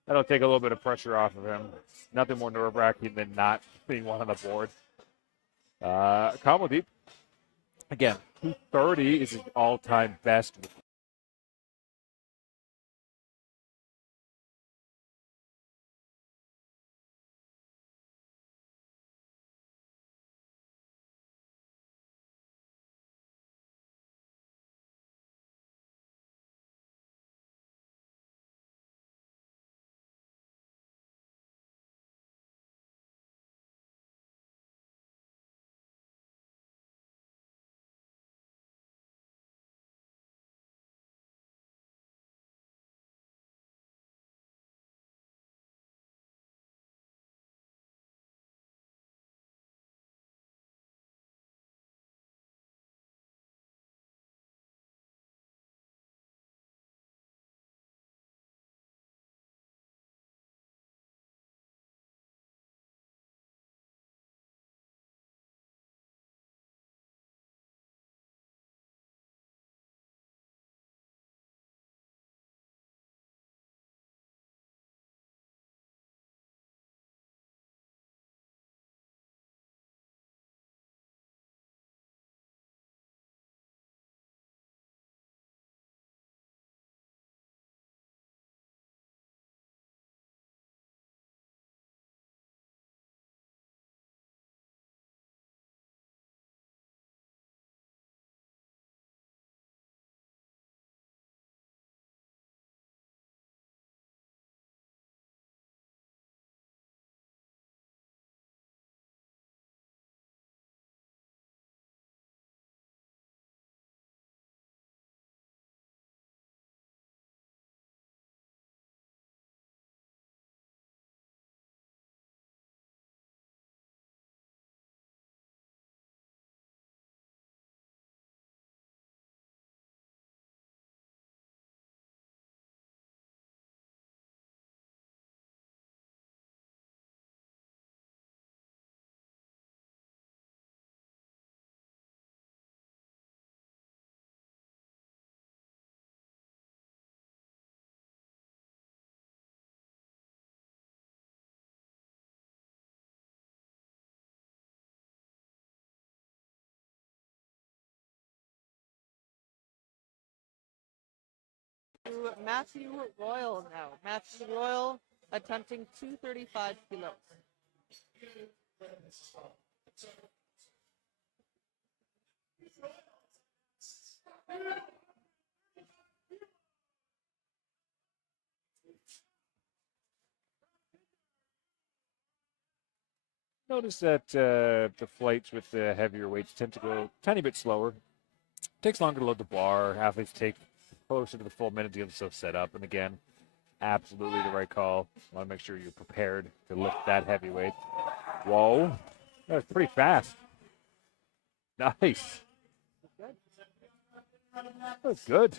That'll take a little bit of pressure off of him. Nothing more nerve-wracking than not being one on the board. Kamaldeep, again, 230 is his all-time best. To Matthew Royal now. Matthew Royal attempting 235 kilos. Notice that the flights with the heavier weights tend to go a tiny bit slower. Takes longer to load the bar. Athletes take closer to the full minute to get themselves set up. And again, absolutely the right call. Want to make sure you're prepared to lift that heavy weight. Whoa. That was pretty fast. Nice. That was good.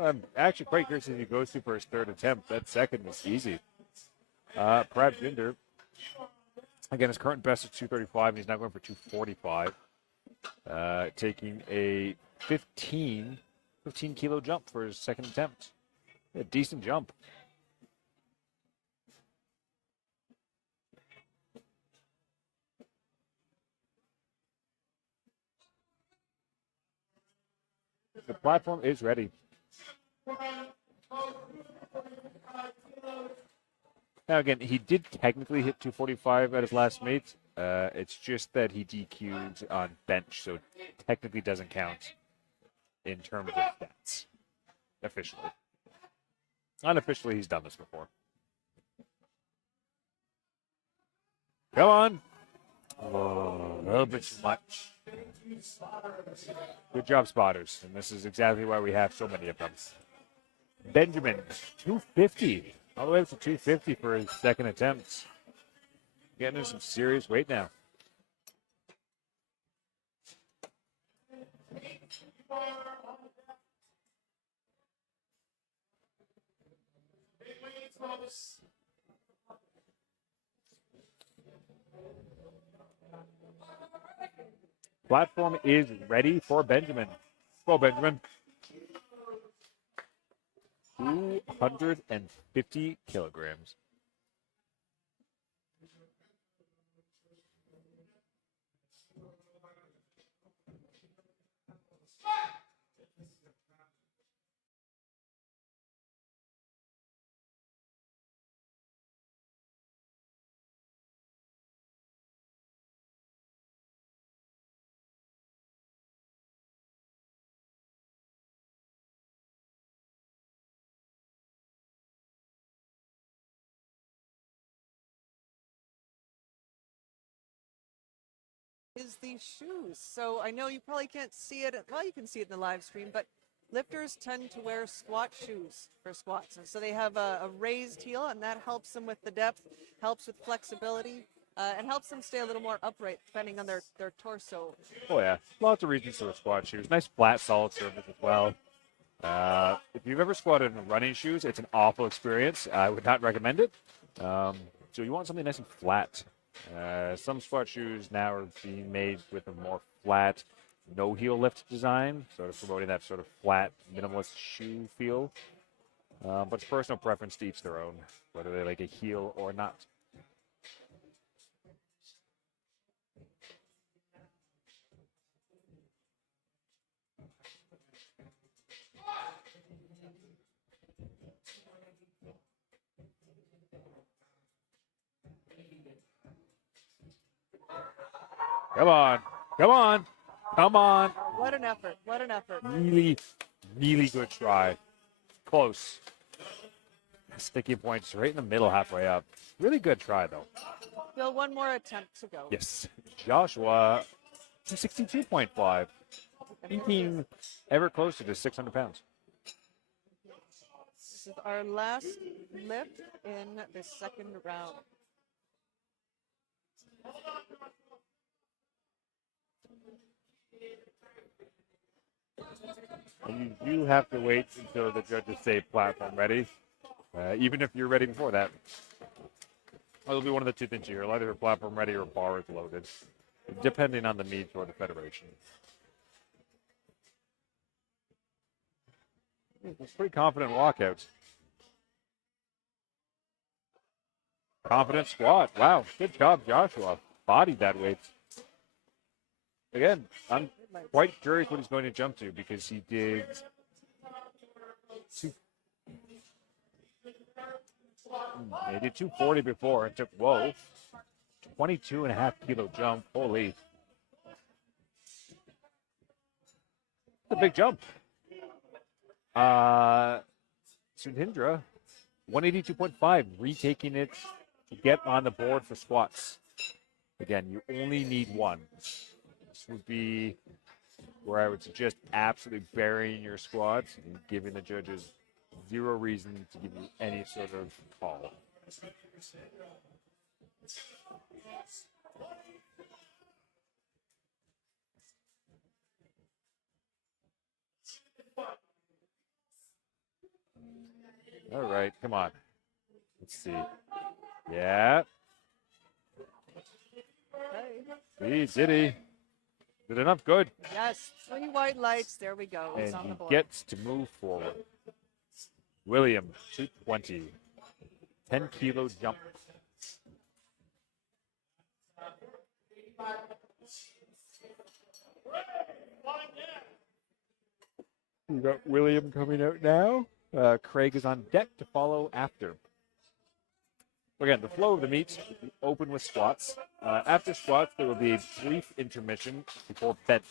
I'm actually quite curious if he goes to for his third attempt. That second was easy. Prab Jinder Again, his current best is 235, and he's now going for 245. Taking a 15 kilo jump for his second attempt. A decent jump. The platform is ready. Now, again, he did technically hit 245 at his last meet. It's just that he DQ'd on bench, so it technically doesn't count in terms of stats. Officially. Unofficially, he's done this before. Come on. Oh, a little bit too much. Good job, spotters. And this is exactly why we have so many of them. Benjamin, 250. All the way up to 250 for his second attempt. Getting into some serious weight now. Platform is ready for Benjamin. Go, Benjamin. 250 kilograms. Is these shoes. So I know you probably can't see it. Well, you can see it in the live stream, but lifters tend to wear squat shoes for squats. And so they have a raised heel, and that helps them with the depth, helps with flexibility, and helps them stay a little more upright depending on their torso. Oh, yeah. Lots of reasons for squat shoes. Nice, flat, solid surface as well. If you've ever squatted in running shoes, it's an awful experience. I would not recommend it. So you want something nice and flat. Some squat shoes now are being made with a more flat, no heel lift design, sort of promoting that sort of flat, minimalist shoe feel. But it's personal preference to each their own, whether they like a heel or not. Come on. Come on. Come on. What an effort. What an effort. Really, really good try. Close. Sticky points right in the middle, halfway up. Really good try, though. Still one more attempt to go. Yes. Joshua, 262.5. Thinking ever closer to 600 pounds. This is our last lift in the second round. And you do have to wait until the judges say platform ready, even if you're ready before that. It'll be one of the two things here. Either platform ready or bar is loaded, depending on the needs or the federation. It's pretty confident walkout. Confident squat. Wow, good job, Joshua. Bodied that weight. Again, I'm quite curious what he's going to jump to because he did he did 240 before and took 22.5 kilo jump. Holy. That's a big jump. Sudhindra, 182.5, retaking it to get on the board for squats. Again, you only need one. This would be where I would suggest absolutely burying your squats and giving the judges zero reason to give you any sort of call. All right, come on. Let's see. Yeah. Okay. See, did he? Did enough good. Yes, 3 white lights. There we go. He's And on he the board. gets to move forward. William, 220. 10-kilo jump. We got William coming out now. Craig is on deck to follow after. Again, the flow of the meet will be open with squats. After squats, there will be a brief intermission before bench.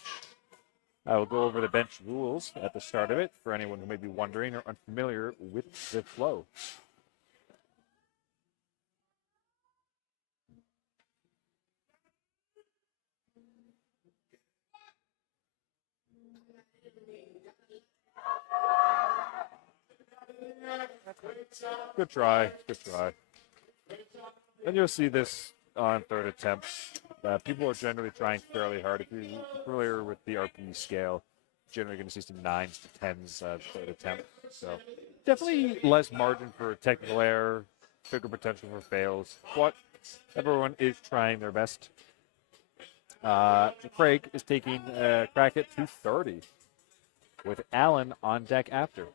I will go over the bench rules at the start of it for anyone who may be wondering or unfamiliar with the flow. Good try, good try. And you'll see this on third attempts. People are generally trying fairly hard. If you're familiar with the RPE scale, generally going to see some 9s to 10s third attempt. So definitely less margin for technical error, bigger potential for fails. But everyone is trying their best. Craig is taking a crack at 230 with Alan on deck after.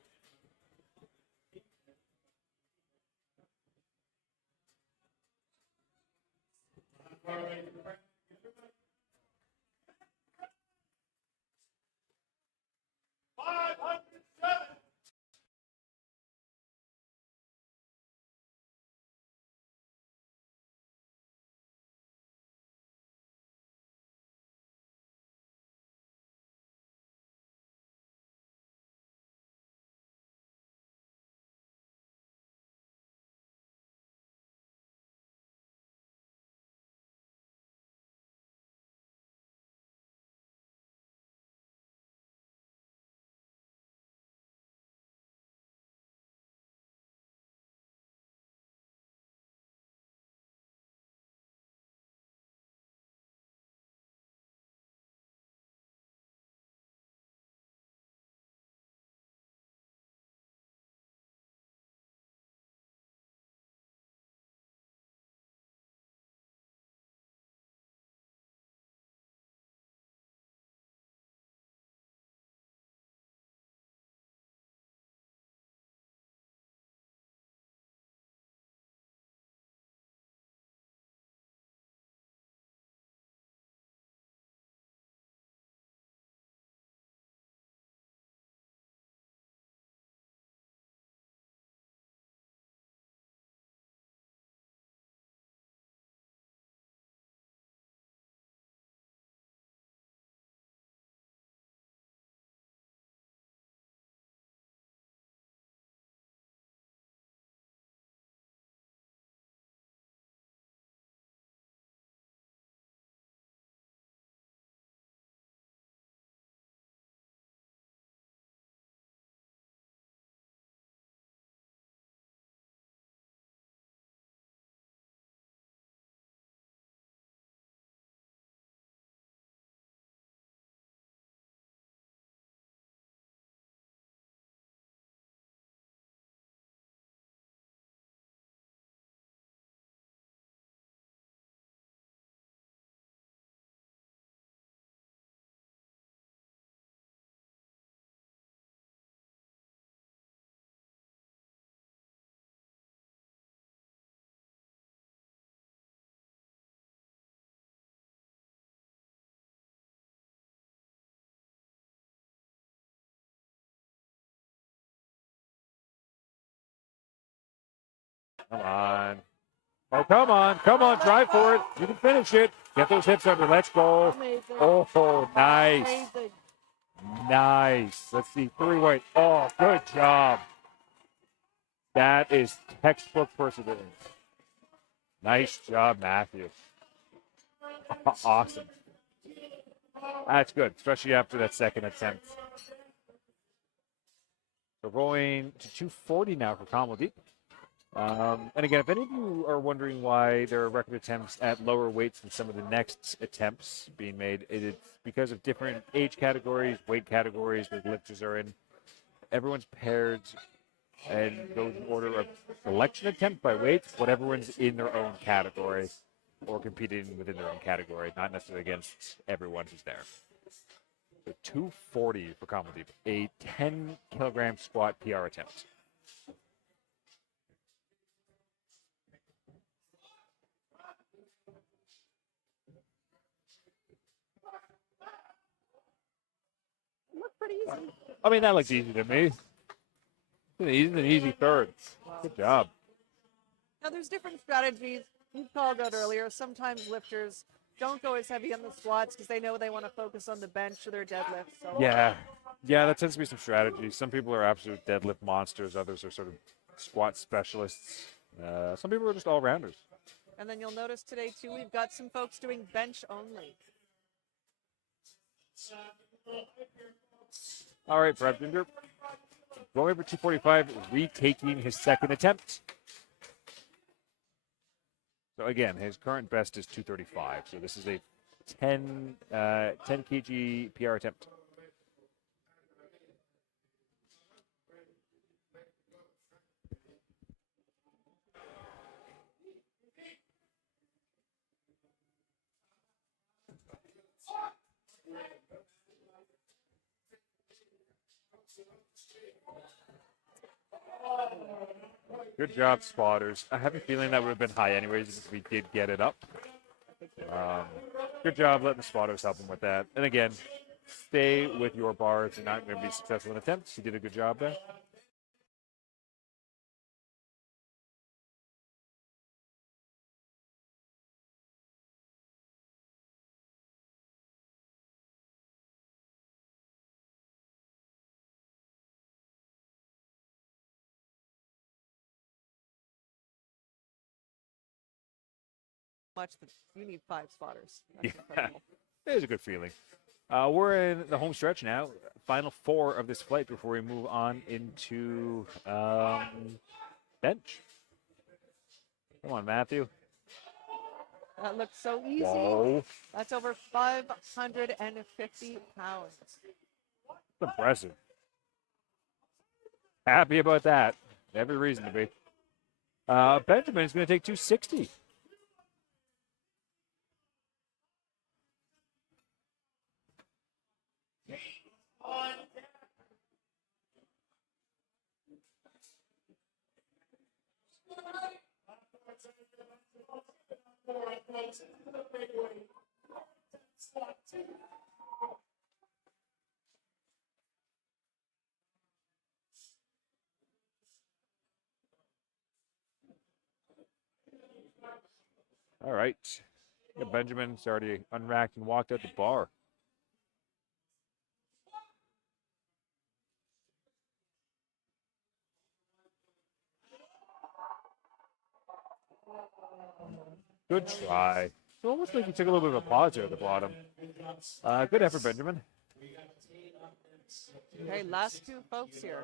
Come on. Oh, come on. Come on. Drive for it. You can finish it. Get those hips under. Let's go. Amazing. Oh, nice. Amazing. Nice. Let's see. 3 weight. Oh, good job. That is textbook perseverance. Nice job, Matthew. Awesome. That's good, especially after that second attempt. So going to 240 now for Kamaldeep. And again, if any of you are wondering why there are record attempts at lower weights than some of the next attempts being made, it's because of different age categories, weight categories that lifters are in. Everyone's paired and goes in order of selection attempt by weight, but everyone's in their own category. or competing within their own category, not necessarily against everyone who's there. So 240 for Kamaldeep, a 10-kilogram squat PR attempt. Look pretty easy. I mean, that looks easy to me. It's an easy third. Good job. Now, there's different strategies. You called out earlier. Sometimes lifters don't go as heavy on the squats because they know they want to focus on the bench or their deadlift. So Yeah, that tends to be some strategy. Some people are absolute deadlift monsters. Others are sort of squat specialists. Some people are just all-rounders. And then you'll notice today, too, we've got some folks doing bench only. All right, Brad Binder. Going over 245, retaking his second attempt. So again, his current best is 235. So this is a 10 kg PR attempt. Good job, spotters. I have a feeling that would have been high anyways if we did get it up. Good job letting the spotters help him with that. And again, stay with your bars. You're not going to be successful in attempts. You did a good job there. Much that you need 5 spotters. That's Yeah. incredible. It was a good feeling. We're in the home stretch now. Final 4 of this flight before we move on into bench. Come on, Matthew. That looks so easy. Whoa. That's over 550 pounds. That's impressive. Happy about that. Every reason to be. Benjamin is going to take 260. All right. Yeah, Benjamin's already unracked and walked out the bar. Good try. So almost like you took a little bit of a pause there at the bottom. Good effort, Benjamin. Okay, last 2 folks here.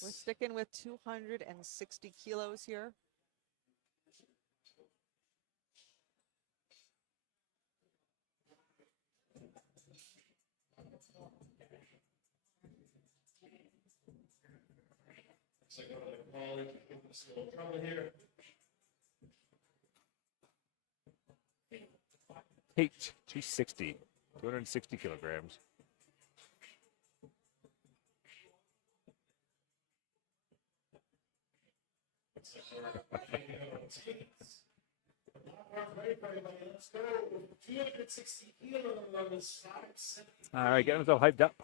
We're sticking with 260 kilos here. Tate, 260 kilograms. All right, getting himself hyped up.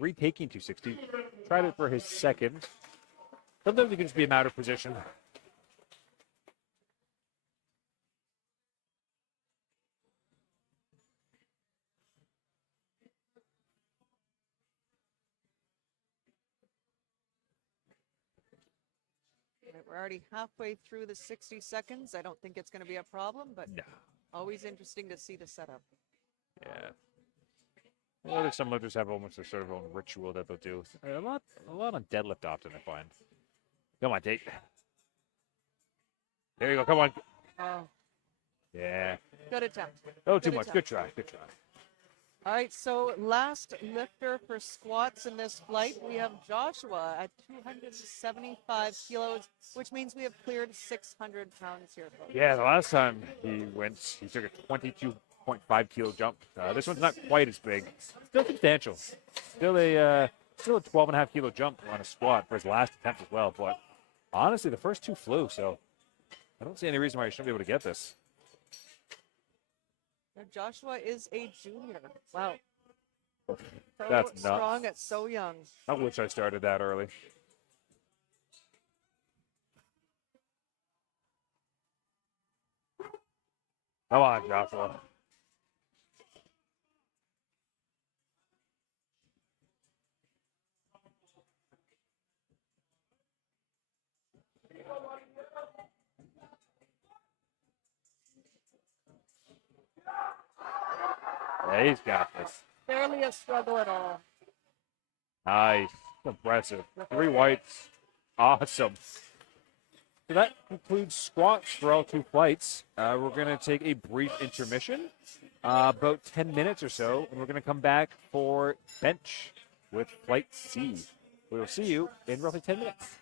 Retaking 260. Tried it for his second. Sometimes it can just be a matter of position. Right, we're already halfway through the 60 seconds. I don't think it's going to be a problem, but No. always interesting to see the setup. Yeah. I know that some lifters have almost their sort of own ritual that they'll do. A lot on deadlift often, I find. Come on, Tate. There you go. Come on. Oh, Yeah. good attempt. Oh, too Good much. attempt. Good try. Good try. All right, so last lifter for squats in this flight, we have Joshua at 275 kilos, which means we have cleared 600 pounds here, folks. Yeah, the last time he went, he took a 22.5 kilo jump. This one's not quite as big. Still substantial. Still a 12.5 kilo jump on a squat for his last attempt as well. But honestly, the first two flew, so I don't see any reason why he shouldn't be able to get this. Now, Joshua is a junior. Wow. So That's nuts. strong at so young. I wish I started that early. Come on, Joshua. Yeah, he's got this. Barely a struggle at all. Nice. Impressive. 3 whites. Awesome. So that concludes squats for all 2 flights. We're going to take a brief intermission, about 10 minutes or so, and we're going to come back for bench with Flight C. We will see you in roughly 10 minutes.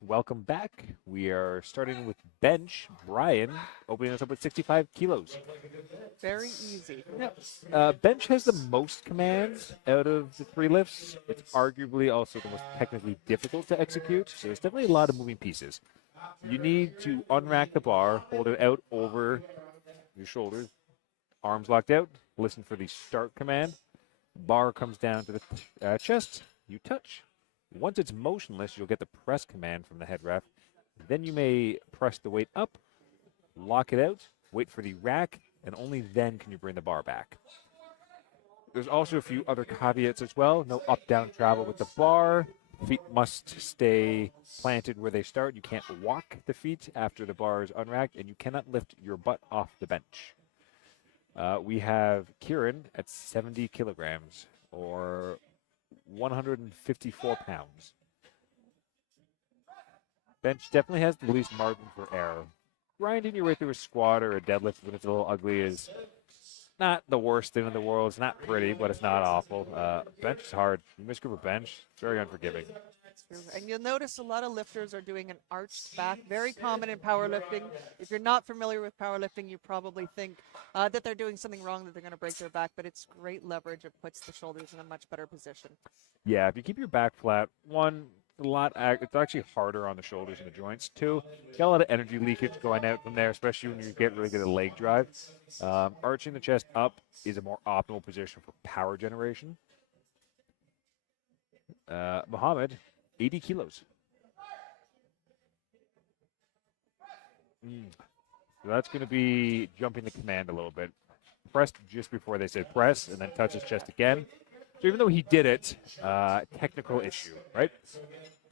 Welcome back. We are starting with bench. Brian opening us up with 65 kilos. Very easy. Bench has the most commands out of the 3 lifts. It's arguably also the most technically difficult to execute, so there's definitely a lot of moving pieces. You need to unrack the bar, hold it out over your shoulders, arms locked out, listen for the start command. Bar comes down to the chest, you touch. Once it's motionless, you'll get the press command from the head ref. Then you may press the weight up, lock it out, wait for the rack, and only then can you bring the bar back. There's also a few other caveats as well. No up-down travel with the bar. Feet must stay planted where they start. You can't walk the feet after the bar is unracked, and you cannot lift your butt off the bench. We have Kieran at 70 kilograms, or 154 pounds. Bench definitely has the least margin for error. Grinding your way through a squat or a deadlift when it's a little ugly is not the worst thing in the world. It's not pretty, but it's not awful. Bench is hard. You misgrip a bench, it's very unforgiving. And you'll notice a lot of lifters are doing an arched back, very common in powerlifting. If you're not familiar with powerlifting, you probably think that they're doing something wrong, that they're going to break their back, but it's great leverage. It puts the shoulders in a much better position. Yeah, if you keep your back flat, it's actually harder on the shoulders and the joints too. You got a lot of energy leakage going out from there, especially when you get really good at leg drive. Arching the chest up is a more optimal position for power generation. Mohammed, 80 kilos. So that's going to be jumping the command a little bit. Pressed just before they said press, and then touch his chest again. So even though he did it, technical issue, right?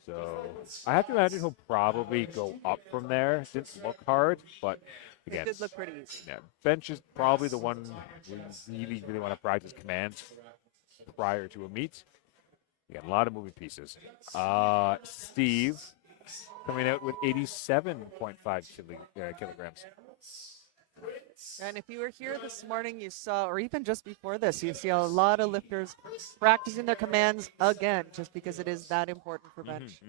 So I have to imagine he'll probably go up from there. It didn't look hard, but again, It did look pretty easy. Yeah, bench is probably the one where you really want to practice commands prior to a meet. You got a lot of moving pieces. Steve coming out with 87.5 kilograms. And if you were here this morning, you saw, or even just before this, you see a lot of lifters practicing their commands again, just because it is that important for bench.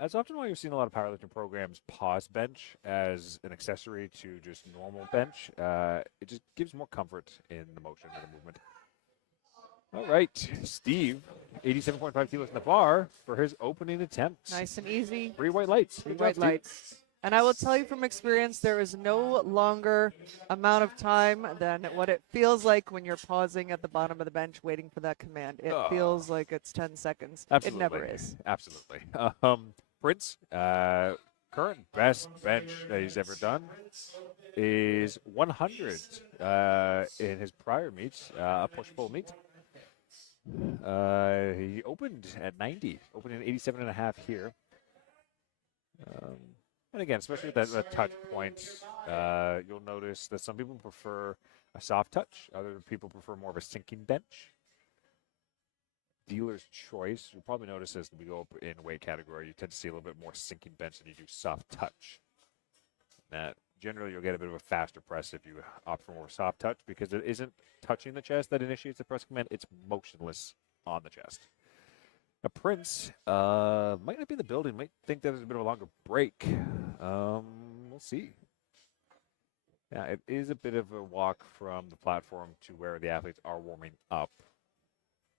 That's often why you're seeing a lot of powerlifting programs pause bench as an accessory to just normal bench. It just gives more comfort in the motion of the movement. All right, Steve, 87.5 kilos in the bar for his opening attempt. Nice and easy. 3 white lights. Three white lights. And I will tell you from experience, there is no longer amount of time than what it feels like when you're pausing at the bottom of the bench waiting for that command. It feels like it's 10 seconds. Absolutely. It never is. Absolutely. Prince, current best bench that he's ever done is 100 in his prior meets, a push-pull meet. He opened at 90, opening at 87.5 here. And again, especially with that touch point, you'll notice that some people prefer a soft touch. Other people prefer more of a sinking bench. Dealer's choice. You'll probably notice as we go up in weight category, you tend to see a little bit more sinking bench than you do soft touch. That generally you'll get a bit of a faster press if you opt for more soft touch because it isn't touching the chest that initiates the press command. It's motionless on the chest. Now, Prince might not be in the building. Might think that there's a bit of a longer break. We'll see. Yeah, it is a bit of a walk from the platform to where the athletes are warming up.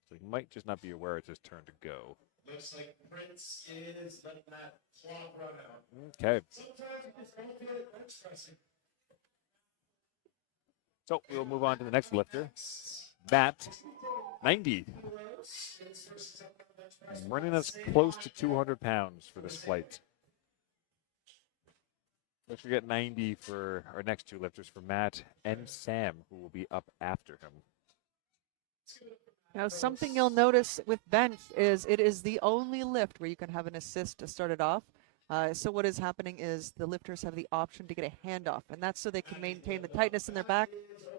So he might just not be aware it's his turn to go. Looks like Prince is letting that clock run out. Okay. Sometimes you just don't feel it bench pressing. So we'll move on to the next lifter. Matt, 90. Running us close to 200 pounds for this flight. Let's forget 90 for our next 2 lifters, for Matt and Sam, who will be up after him. Now, something you'll notice with bench is it is the only lift where you can have an assist to start it off. So what is happening is the lifters have the option to get a handoff, and that's so they can maintain the tightness in their back.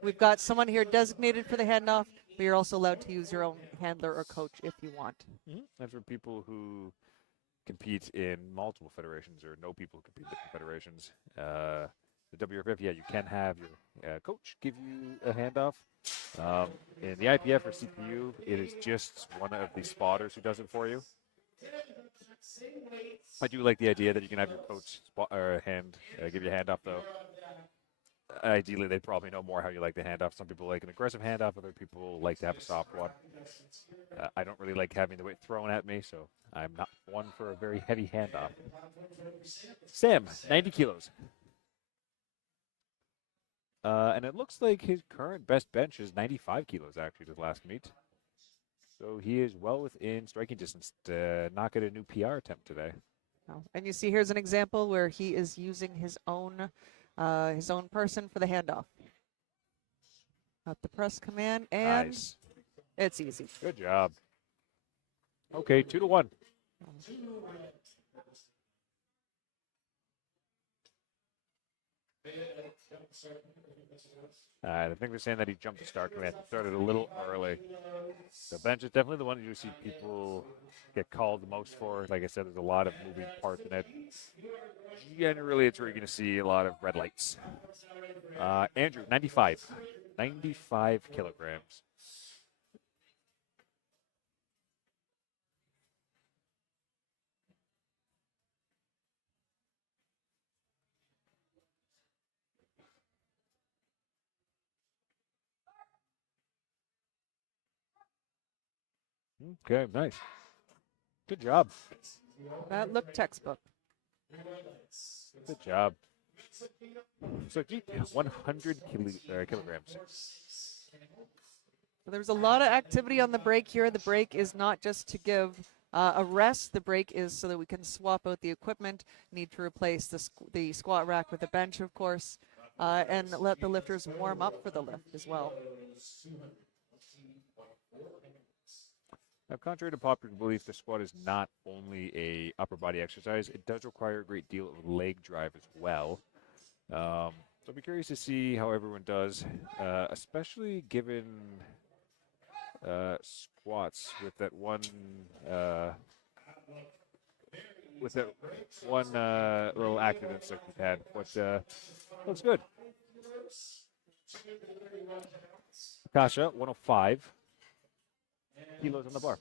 We've got someone here designated for the handoff, but you're also allowed to use your own handler or coach if you want. And for people who compete in multiple federations or know people who compete in different federations, the WRPF, yeah, you can have your coach give you a handoff. In the IPF or CPU, it is just one of the spotters who does it for you. I do like the idea that you can have your coach give you a handoff, though. Ideally, they probably know more how you like the handoff. Some people like an aggressive handoff, other people like to have a soft one. I don't really like having the weight thrown at me, so I'm not one for a very heavy handoff. Sam, 90 kilos. And it looks like his current best bench is 95 kilos, actually, to the last meet. So he is well within striking distance to not get a new PR attempt today. Oh, and you see here's an example where he is using his own person for the handoff. At the press command, and Nice. it's easy. Good job. Okay, 2-1. I think they're saying that he jumped the start command. Started a little early. The bench is definitely the one that you see people get called the most for. Like I said, there's a lot of moving parts in it. Generally, it's where you're going to see a lot of red lights. Andrew, 95. 95 kilograms. Okay, nice. Good job. That looked textbook. Good job. So, 100 kilograms. So there's a lot of activity on the break here. The break is not just to give a rest. The break is so that we can swap out the equipment. Need to replace the squat rack with a bench, of course, and let the lifters warm up for the lift as well. Now, contrary to popular belief, the squat is not only a upper body exercise. It does require a great deal of leg drive as well. So I'll be curious to see how everyone does, especially given squats with that one little accident that we've had. But looks good. Kasha, 105 kilos on the bar.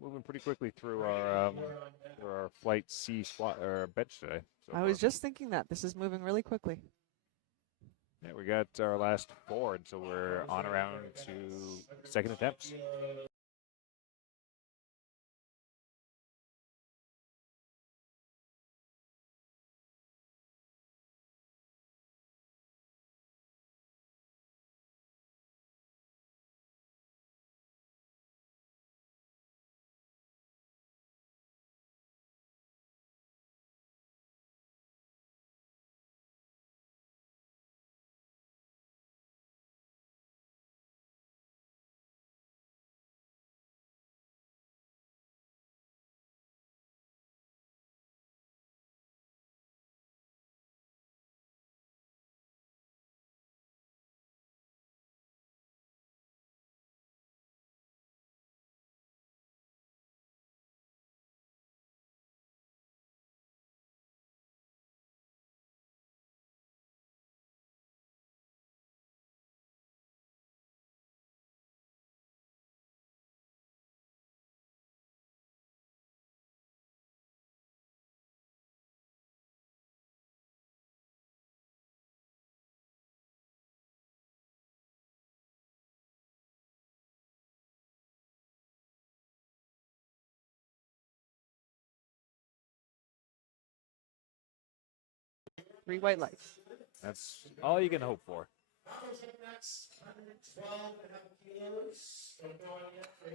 Moving pretty quickly through our flight C squat or bench today. So I was just thinking that this is moving really quickly. yeah, we got our last 4, and so we're on around to second attempts. Three white lights. That's all you can hope for.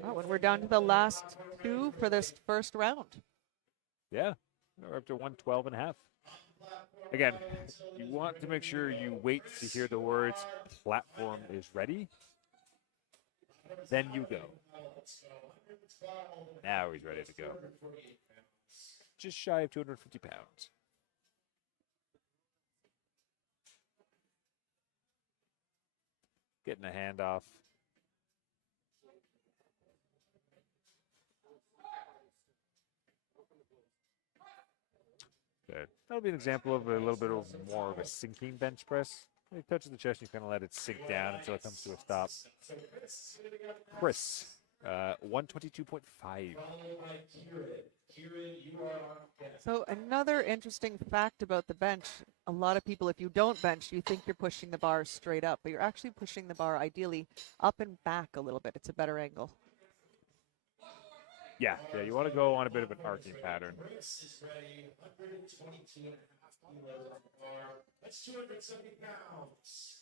Oh, and we're down to the last 2 for this first round. Yeah, we're up to 112 and a half. Again, you want to make sure you wait to hear the words platform is ready. Then you go. Now he's ready to go. Just shy of 250 pounds. Getting a handoff. Good. That'll be an example of a little bit of more of a sinking bench press. You touch the chest, you kind of let it sink down until it comes to a stop. Chris, 122.5. Followed by Kieran. Kieran, you are on deck. So another interesting fact about the bench, a lot of people, if you don't bench, you think you're pushing the bar straight up, but you're actually pushing the bar ideally up and back a little bit. It's a better angle. Yeah, you want to go on a bit of an arcing pattern. Chris is ready. 122 and a half kilos on the bar. That's 270 pounds.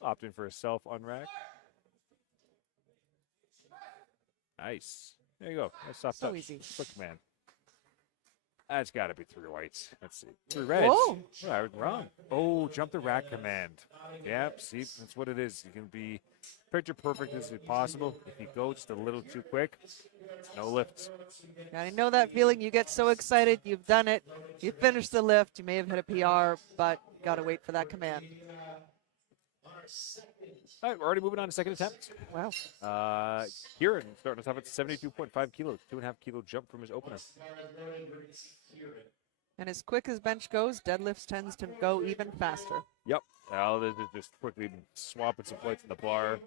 Opting for a self unrack. Nice. There you go. That's soft So touch. easy. Quick command. That's got to be 3 whites. Let's see. 3 reds. Whoa. Yeah, I was wrong. Oh, jump the rack command. Yep, see, that's what it is. You can be picture perfect as possible. If you go just a little too quick, no lifts. I know that feeling. You get so excited. You've done it. You finished the lift. You may have hit a PR, but got to wait for that command. All right, we're already moving on to second attempt. Wow. Kieran starting us off at 72.5 kilos, 2.5 kilo jump from his opener. And as quick as bench goes, deadlifts tends to go even faster. Yep. Well, this is just quickly swapping some plates in the bar.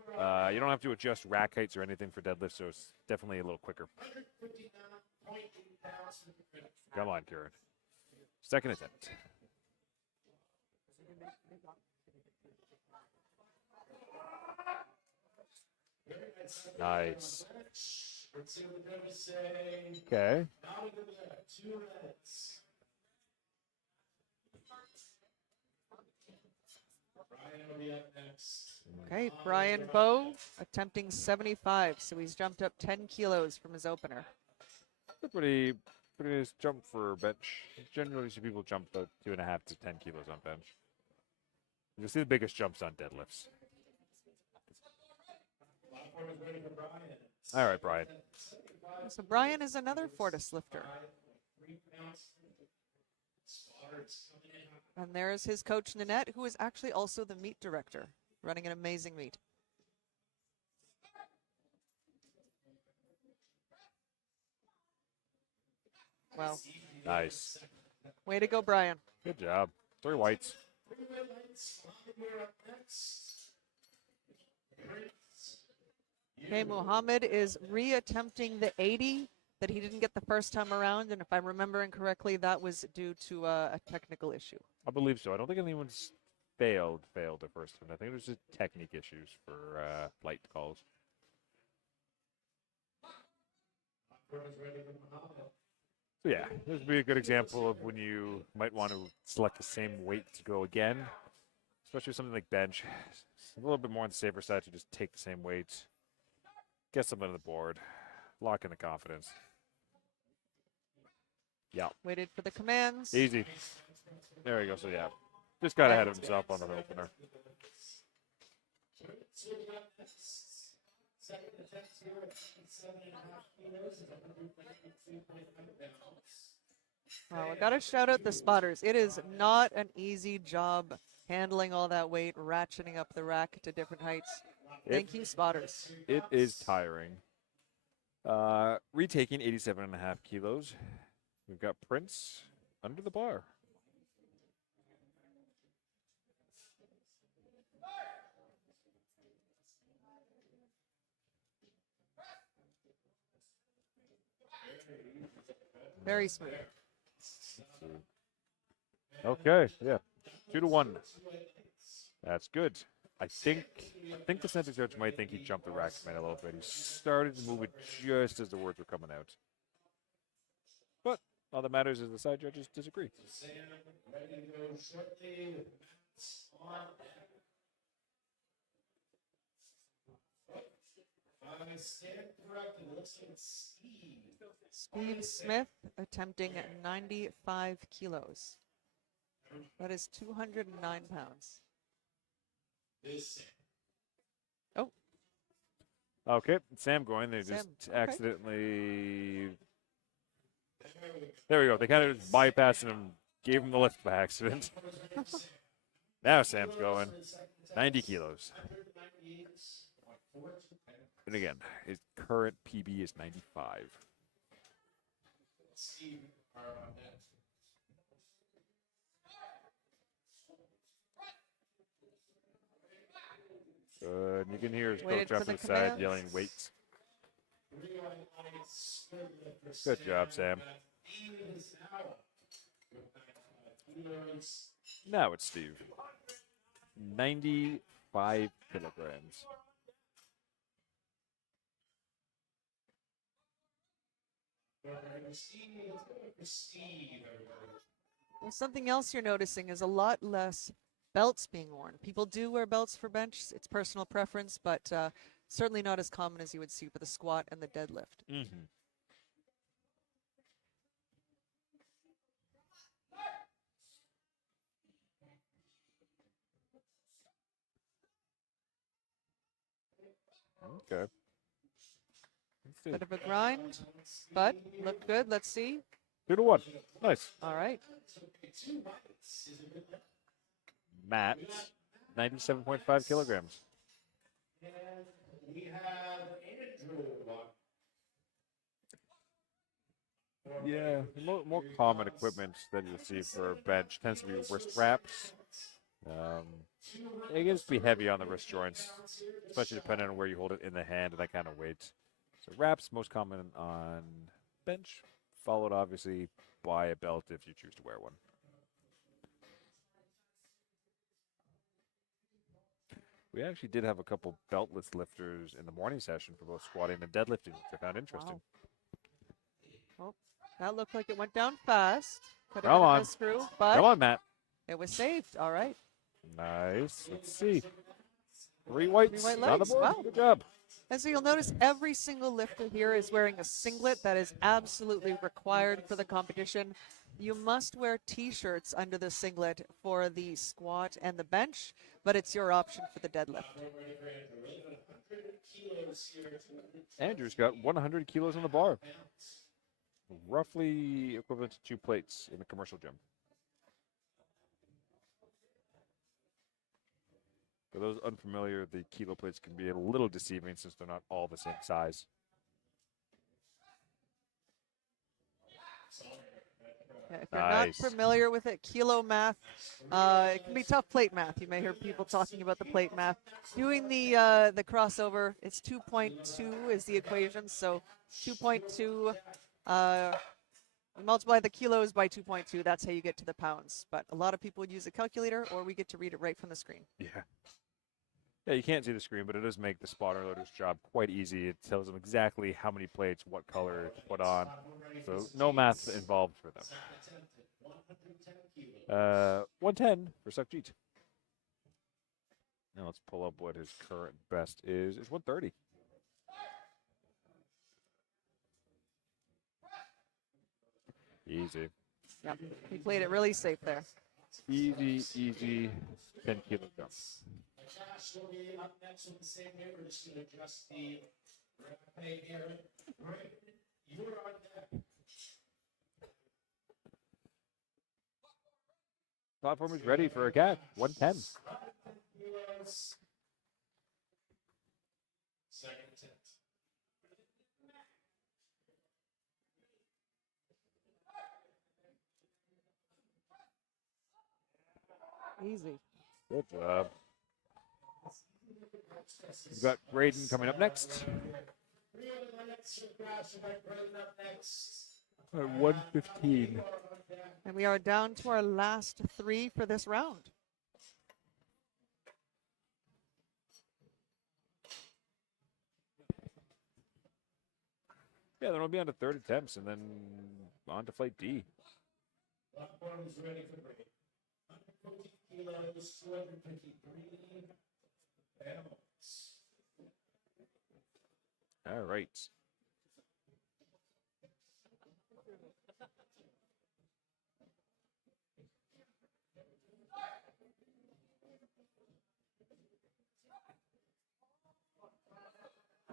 You don't have to adjust rack heights or anything for deadlifts, so it's definitely a little quicker. Come on, Kieran. Second attempt. Nice. Okay. Okay, Brian Bowe attempting 75, so he's jumped up 10 kilos from his opener. That's a pretty nice jump for bench. Generally, see people jump about 2.5 to 10 kilos on bench. You'll see the biggest jumps on deadlifts. All right, Brian. So Brian is another Fortis lifter. And there's his coach, Nanette, who is actually also the meet director, running an amazing meet. Wow. Nice. Way to go, Brian. Good job. 3 whites. Okay, Muhammad is re-attempting the 80 that he didn't get the first time around, and if I'm remembering correctly, that was due to a technical issue. I believe so. I don't think anyone's failed the first time. I think it was just technique issues for flight calls. So yeah, this would be a good example of when you might want to select the same weight to go again, especially something like bench. It's a little bit more on the safer side to just take the same weight, get something on the board, lock in the confidence. Yeah. Waited for the commands. Easy. There we go. So yeah, just got ahead of himself on the opener. Well, I gotta shout out the spotters. It is not an easy job handling all that weight, ratcheting up the rack to different heights. Thank you, spotters. It is tiring. Retaking 87.5 kilos. We've got Prince under the bar. Very smooth. Okay, yeah. 2-1. That's good. I think the center judge might think he jumped the rack man a little bit. He started to move it just as the words were coming out. But all that matters is the side judges disagree. Steve Smith attempting 95 kilos. That is 209 pounds. Oh, Okay, Sam going. They Sam, just okay. accidentally. There we go. They kind of just bypassed him, gave him the lift by accident. Now Sam's going. 90 kilos. And again, his current PB is 95. You can hear his Waited coach off for to the the side commands. yelling, weights. Good job, Sam. Now it's Steve. 95 kilograms. Well, something else you're noticing is a lot less belts being worn. People do wear belts for bench. It's personal preference, but certainly not as common as you would see for the squat and the deadlift. Mm-hmm. Okay. Let's see. Bit of a grind, but looked good. Let's see. 2-1. Nice. All right. Matt, 97.5 kilograms. We have Andrew. Yeah, the more common equipment that you'll see for a bench tends to be wrist wraps. It gets to be heavy on the wrist joints, especially depending on where you hold it in the hand and that kind of weight. So wraps, most common on bench, followed obviously by a belt if you choose to wear one. We actually did have a couple beltless lifters in the morning session for both squatting and deadlifting, which I found interesting. Wow. Oh, that looked like it went down fast. Could Come have been on. a screw, but Come on, Matt. it was saved. All right. Nice. Let's see. Three whites white on the legs. board. Wow. Good job. And so you'll notice every single lifter here is wearing a singlet that is absolutely required for the competition. You must wear t-shirts under the singlet for the squat and the bench, but it's your option for the deadlift. Andrew's got 100 kilos on the bar. Roughly equivalent to 2 plates in the commercial gym. For those unfamiliar, the kilo plates can be a little deceiving since they're not all the same size. Yeah, if you're not Nice. familiar with it, kilo math, it can be tough plate math. You may hear people talking about the plate math. Doing the crossover, it's 2.2 is the equation. So 2.2, multiply the kilos by 2.2. That's how you get to the pounds. But a lot of people use a calculator, or we get to read it right from the screen. Yeah. Yeah, you can't see the screen, but it does make the spotter loader's job quite easy. It tells them exactly how many plates, what color to put on. So no math involved for them. 110 for Sukhjit. Now let's pull up what his current best is. It's 130. Easy. Yep, he played it really safe there. Easy 10 kilo jump. Josh will be up next with the same here. We're just going to adjust the pay here. Right. You're on deck. Platform is ready for a cat. 110. Second attempt. Easy. Good job. We've got Graydon coming up next. At 115. And we are down to our last 3 for this round. Yeah, then we'll be on to third attempts and then on to flight D. Platform is ready for break. 150 kilos, 253 pounds. All right.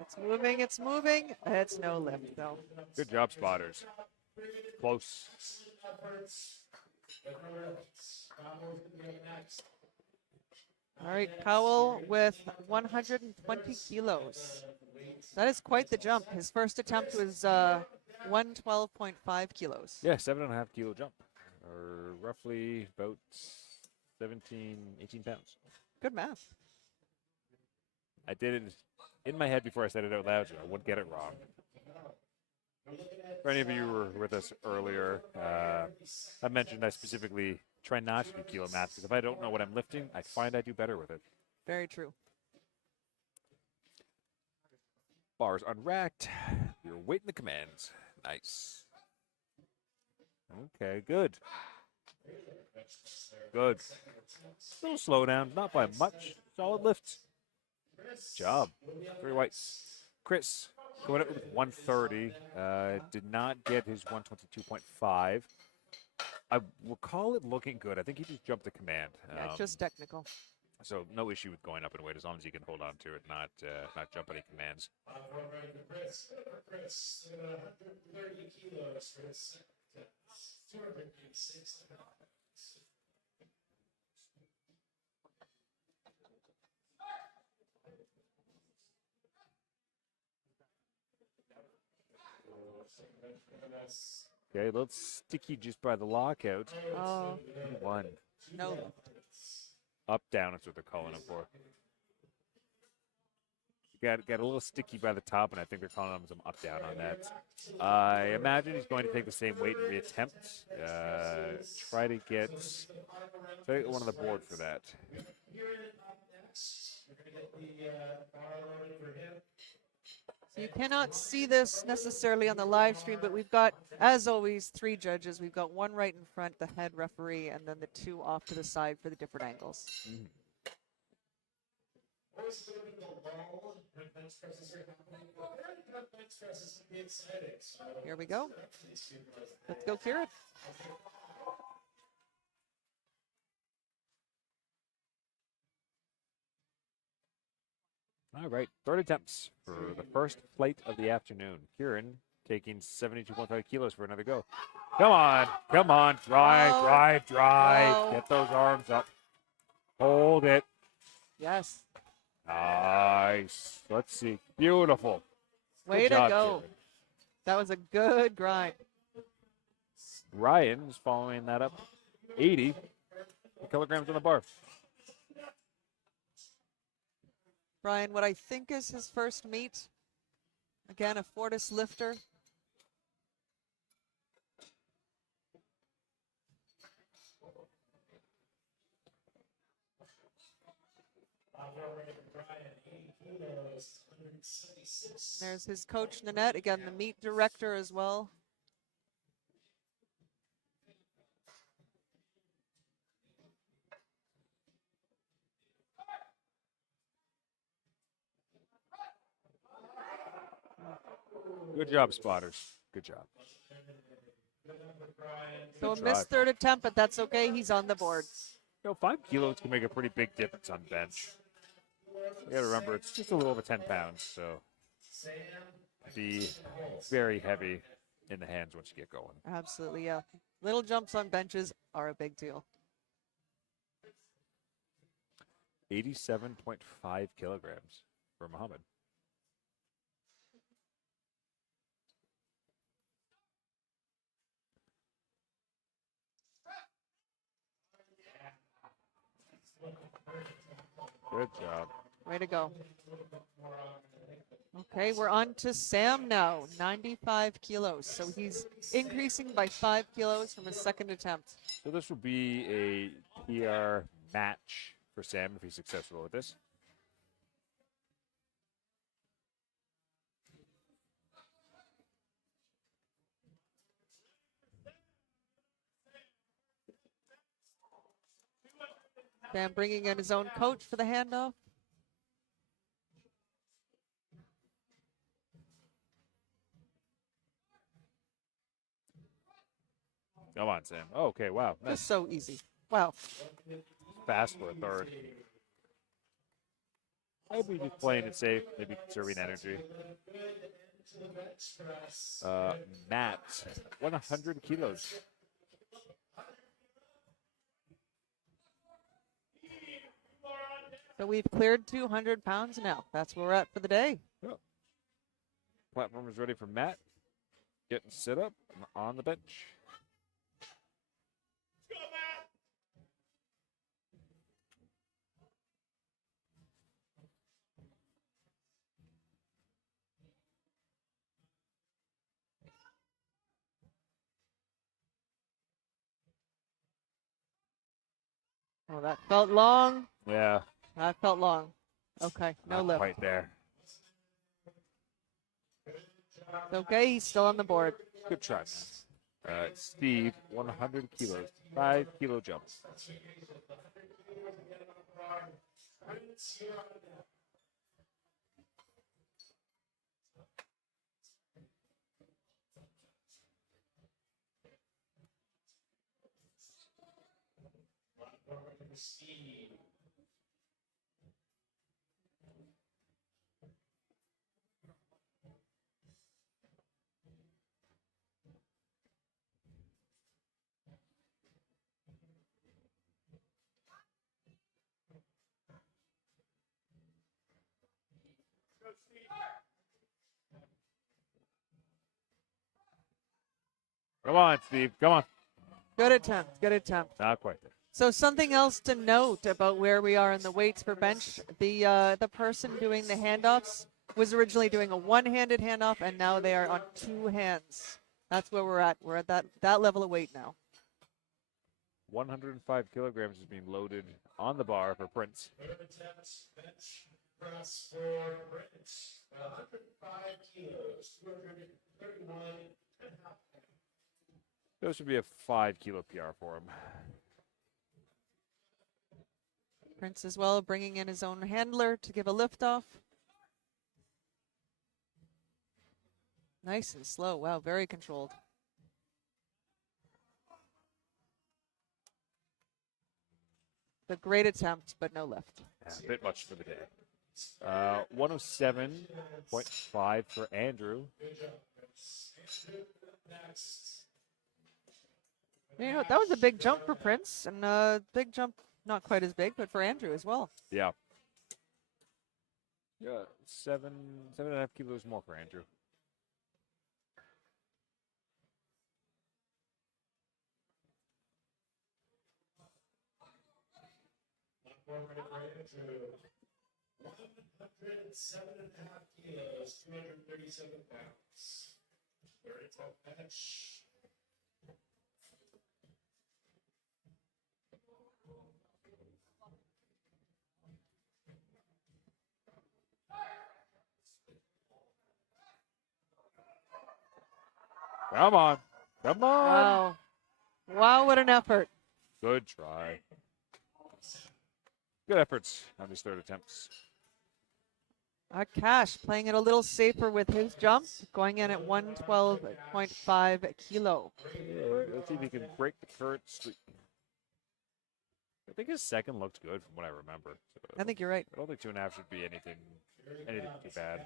It's moving, it's moving. It's no lift, though. Good job, spotters. Close. All right, Powell with 120 kilos. That is quite the jump. His first attempt was 112.5 kilos. Yeah, 7.5 kilo jump. Or roughly about 17, 18 pounds. Good math. I did it in my head before I said it out loud, so I wouldn't get it wrong. For any of you who were with us earlier, I mentioned I specifically try not to do kilo math because if I don't know what I'm lifting, I find I do better with it. Very true. Bars unracked. You're waiting the commands. Nice. Okay, good. Good. Little slow down, not by much. Solid lifts. Job. 3 whites. Chris going up with 130. Did not get his 122.5. I will call it looking good. I think he just jumped the command. Yeah, just technical. So no issue with going up in weight as long as you can hold on to it, not jump any commands. Chris, 130 kilos, Chris. 286 pounds. Okay, a little sticky just by the lockout. Oh, 1. no. Up, down is what they're calling him for. Got a little sticky by the top, and I think they're calling him some up, down on that. I imagine he's going to take the same weight and reattempt. Try to get one on the board for that. So you cannot see this necessarily on the live stream, but we've got, as always, 3 judges. We've got 1 right in front, the head referee, and then the 2 off to the side for the different angles. Always a little bit of the lull when bench presses are happening, but very tough bench presses can be exciting. So Here we go. Let's go, Kieran. All right, 3rd attempts for the first flight of the afternoon. Kieran taking 72.5 kilos for another go. Come on, drive. Whoa. Get those arms up. Hold it. Yes. Nice. Let's see. Beautiful. Way Good to job, go. Kieran. That was a good grind. Ryan is following that up. 80 kilograms on the bar. Brian, what I think is his first meet. Again, a Fortis lifter. There's his coach, Nanette. Again, the meet director as well. Good job, spotters. Good job. So a Good missed try. 3rd attempt, but that's okay. He's on the board. 5 kilos can make a pretty big difference on bench. You got to remember, it's just a little over 10 pounds, so be very heavy in the hands once you get going. Absolutely, yeah. Little jumps on benches are a big deal. 87.5 kilograms for Muhammad. Good job. Way to go. Okay, we're on to Sam now, 95 kilos. So he's increasing by 5 kilos from his 2nd attempt. So this will be a PR match for Sam if he's successful with this. Sam bringing in his own coach for the handoff. Come on, Sam. Oh, okay, wow. Nice. Just so easy. Wow. Fast for a 3rd. Maybe just playing it safe, maybe conserving energy. Matt, 100 kilos. So we've cleared 200 pounds now. That's where we're at for the day. Oh. Platform is ready for Matt. Getting set up on the bench. Oh, that felt long. Yeah, That felt long. Okay, no not lift. quite there. It's okay, he's still on the board. Good try, man. Steve, 100 kilos, 5 kilo jumps. Come on, Steve. Come on. Good attempt. Good attempt. Not quite there. So something else to note about where we are in the weights per bench, the person doing the handoffs was originally doing a one-handed handoff, and now they are on two hands. That's where we're at. We're at that level of weight now. 105 kilograms is being loaded on the bar for Prince. Third attempt, bench press for Prince. 105 kilos, 231 and a half. Those should be a 5 kilo PR for him. Prince as well bringing in his own handler to give a lift off. Nice and slow. Wow, very controlled. The great attempt, but no lift. Yeah, a bit much for the day. 107.5 for Andrew. You know, that was a big jump for Prince, and a big jump, not quite as big, but for Andrew as well. Yeah. Yeah, 7.5 kilos more for Andrew. More ready for Andrew. 107.5 kilos, 237 pounds. Very tough bench. Come on. Come on. Wow. Wow, what an effort. Good try. Good efforts on his third attempts. Cash playing it a little safer with his jump, going in at 112.5 kilo. Let's see if he can break the current streak. I think his second looked good from what I remember. So I think you're right. I don't think 2.5 should be anything too bad. 112.5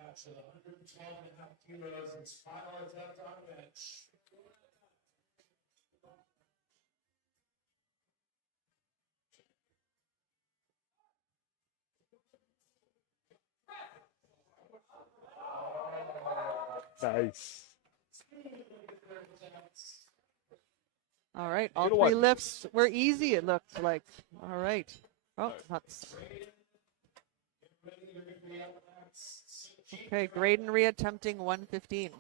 kilos and final attempt on bench. Nice. All right, all You know three what? lifts were easy, it looked like. All right. Oh, that's okay. Graydon reattempting 115.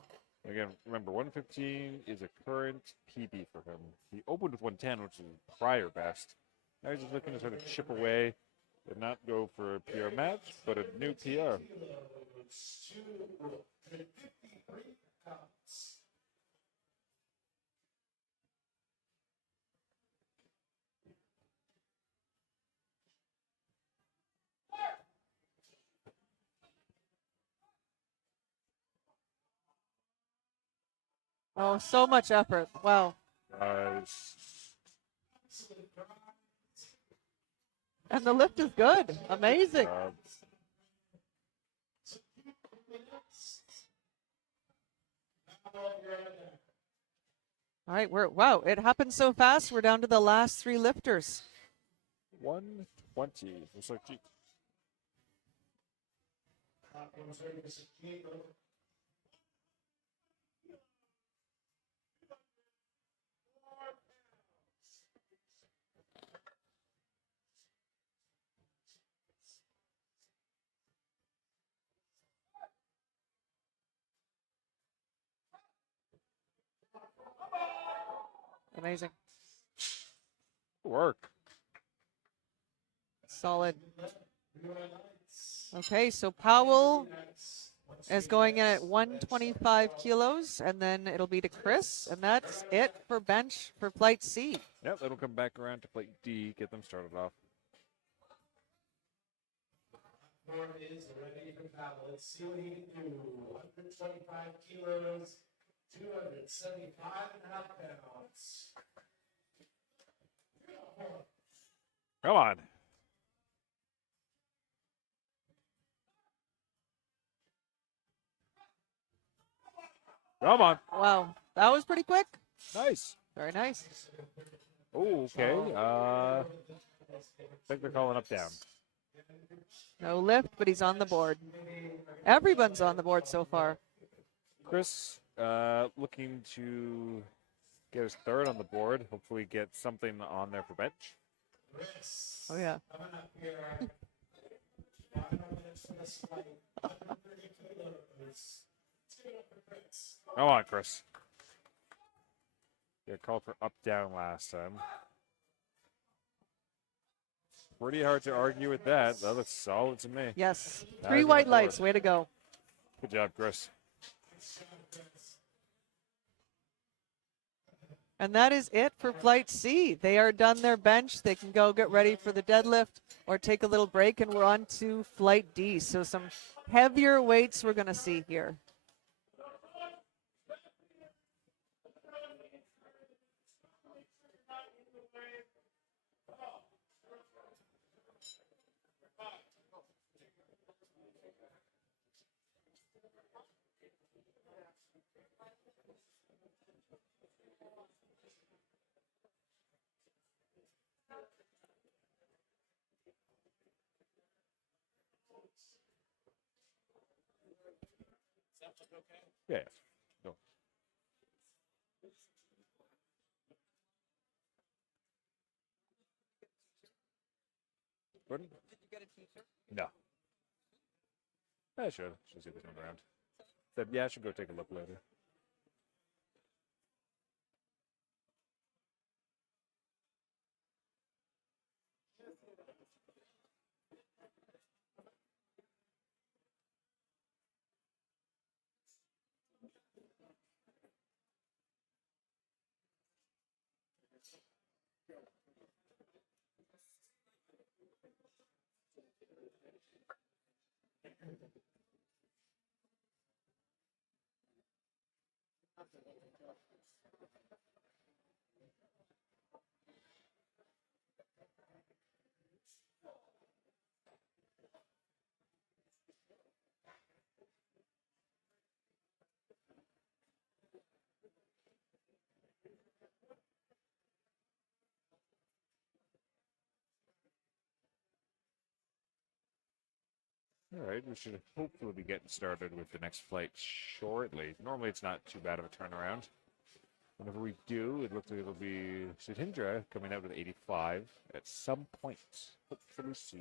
Again, remember, 115 is a current PB for him. He opened with 110, which is his prior best. Now he's just looking to sort of chip away and not go for a PR match, but a new PR. Oh, so much effort. Wow. And the lift is good. Amazing. All right, wow, it happened so fast. We're down to the last three lifters. 120. Looks like Amazing. work. Solid. Okay, so Powell is going in at 125 kilos, and then it'll be to Chris, and that's it for bench for flight C. Yep, that'll come back around to plate D, get them started off. Is ready for battle. Let's see what he can do. 125 kilos, 275.5 pounds. Come on. Come on. Wow, that was pretty quick. Nice. Very nice. Oh, okay. I think they're calling up down. No lift, but he's on the board. Everyone's on the board so far. Chris looking to get his third on the board. Hopefully get something on there for bench. Oh, yeah. Coming up here. 5 minutes for this fight. 130 kilos. Let's give it up for Chris. Come on, Chris. Got called for up down last time. Pretty hard to argue with that. That looks solid to me. Yes. Now 3 he's on white the board. lights. Way to go. Good job, Chris. And that is it for Flight C. They are done their bench. They can go get ready for the deadlift or take a little break, and we're on to Flight D. So some heavier weights we're going to see here. Yeah. Go. Pardon? Did you get a t-shirt? No. I should. Should see this one around. Said, yeah, I should go take a look later. All right, we should hopefully be getting started with the next flight shortly. Normally, it's not too bad of a turnaround. Whenever we do, it looks like it'll be Sutindra coming out with 85 at some point, hopefully soon.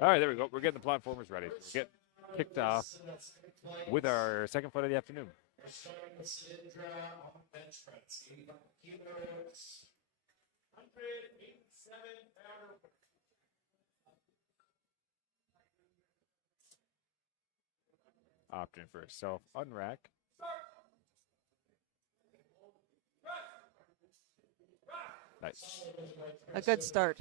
All right, there we go. We're getting the platformers ready. We're getting kicked off with our second flight of the afternoon. We're starting with Sindra on bench press. 85 kilos, 187 pounder. Opting for a self unrack. Nice. A good start.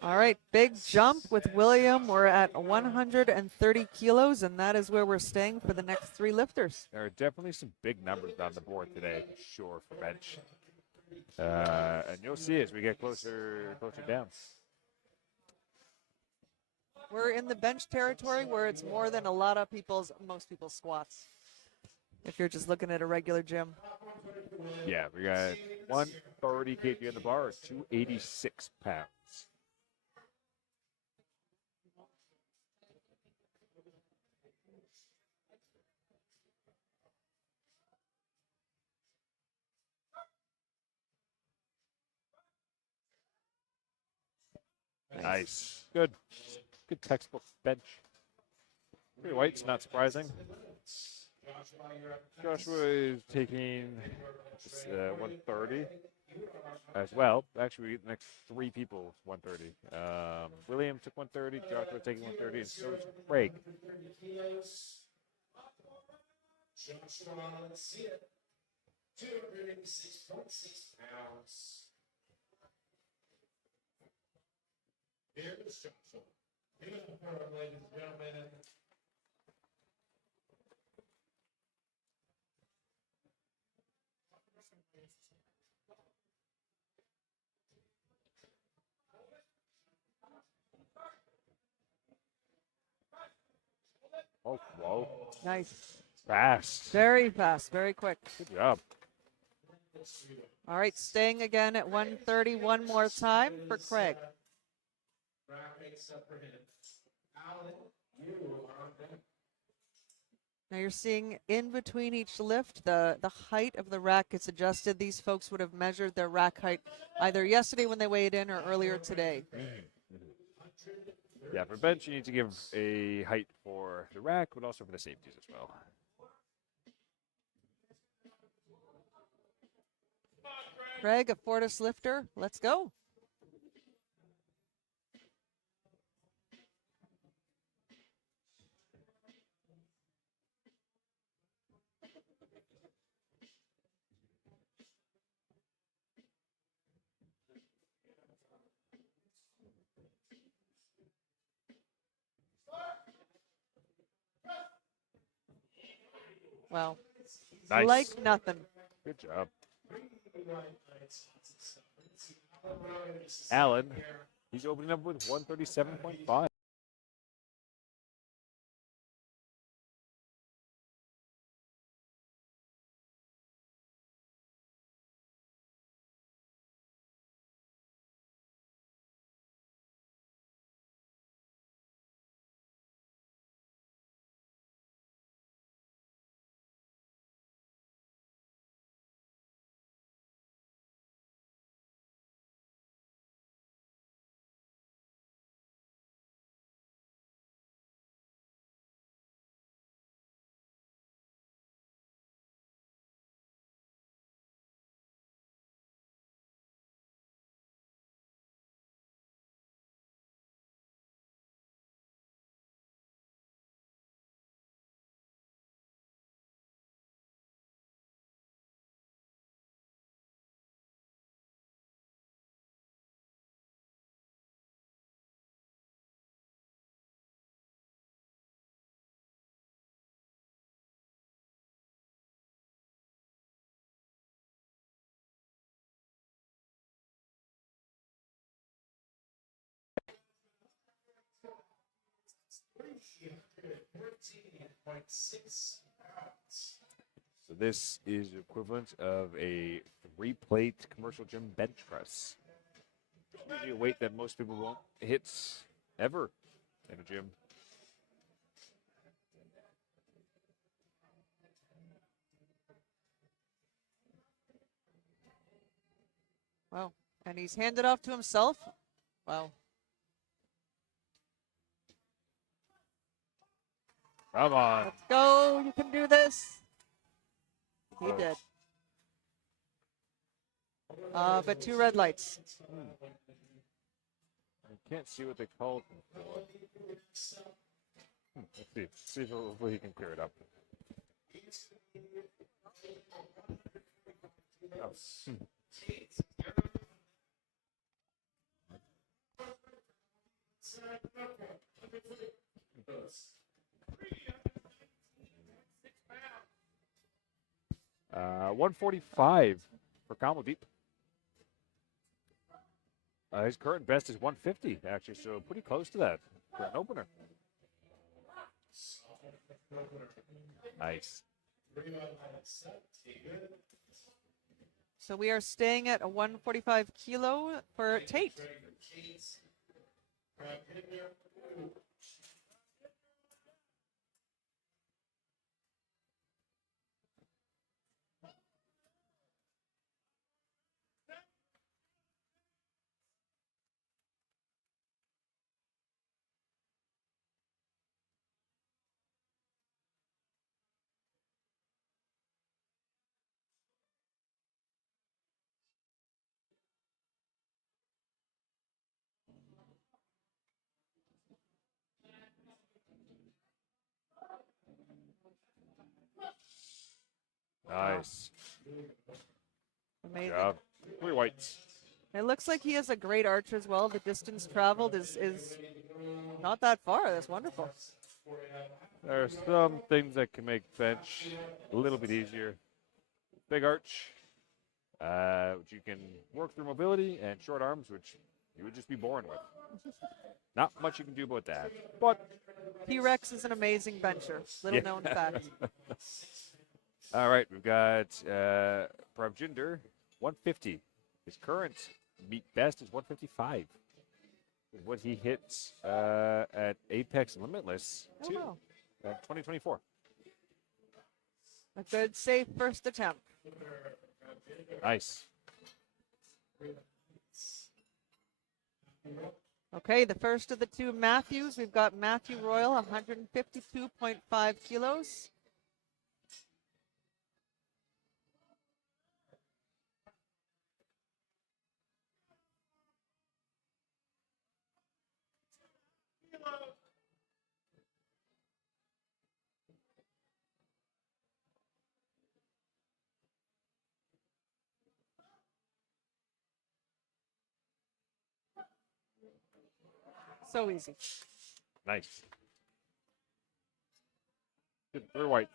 All right, big jump with William. We're at 130 kilos, and that is where we're staying for the next 3 lifters. There are definitely some big numbers on the board today, for sure, for bench. And you'll see as we get closer down. We're in the bench territory where it's more than most people's squats. If you're just looking at a regular gym. Yeah, we got 130 kg on the bar, or 286 pounds. Nice. Good. Good textbook bench. Pretty White's not surprising. Joshua is taking 130 as well. Actually, the next three people 130. William took 130. Joshua taking 130, and so is Craig. Joshua, let's see it. 286.6 pounds. Here's Joshua. Beautiful form, ladies and gentlemen. Oh, whoa. Nice. Fast. Very fast, very quick. Good job. All right, staying again at 130 one more time for Craig. Graphics up for him. Alan, you are on deck. Now you're seeing in between each lift, the height of the rack gets adjusted. These folks would have measured their rack height either yesterday when they weighed in or earlier today. Yeah, for bench, you need to give a height for the rack, but also for the safeties as well. Craig, a Fortis lifter. Let's go. Well, Nice. like nothing. Good job. Alan, he's opening up with 137.5. So this is equivalent of a 3-plate commercial gym bench press. Usually a weight that most people won't hit ever in a gym. Wow. And he's handed off to himself. Wow. Come on. Let's go. You can do this. He Oh. did. But 2 red lights. I can't see what they called him for. Let's see. See if hopefully he can clear it up. Oh. 145 for Kamaldeep. His current best is 150, actually, so pretty close to that. for an opener. Nice. So we are staying at a 145 kilo for Tate. Nice. Amazing. Job. 3 whites. It looks like he has a great arch as well. The distance traveled is not that far. That's wonderful. There are some things that can make bench a little bit easier. Big arch, which you can work through mobility, and short arms, which you would just be born with. Not much you can do about that. But T-Rex is an amazing bencher. Little known fact. all right, we've got Prabjinder, 150. His current meet best is 155. What he hits at Apex Limitless Oh, too, wow. 2024. A good, safe first attempt. Nice. Okay, the first of the two Matthews. We've got Matthew Royal, 152.5 kilos. So easy. Nice. Good. 3 whites.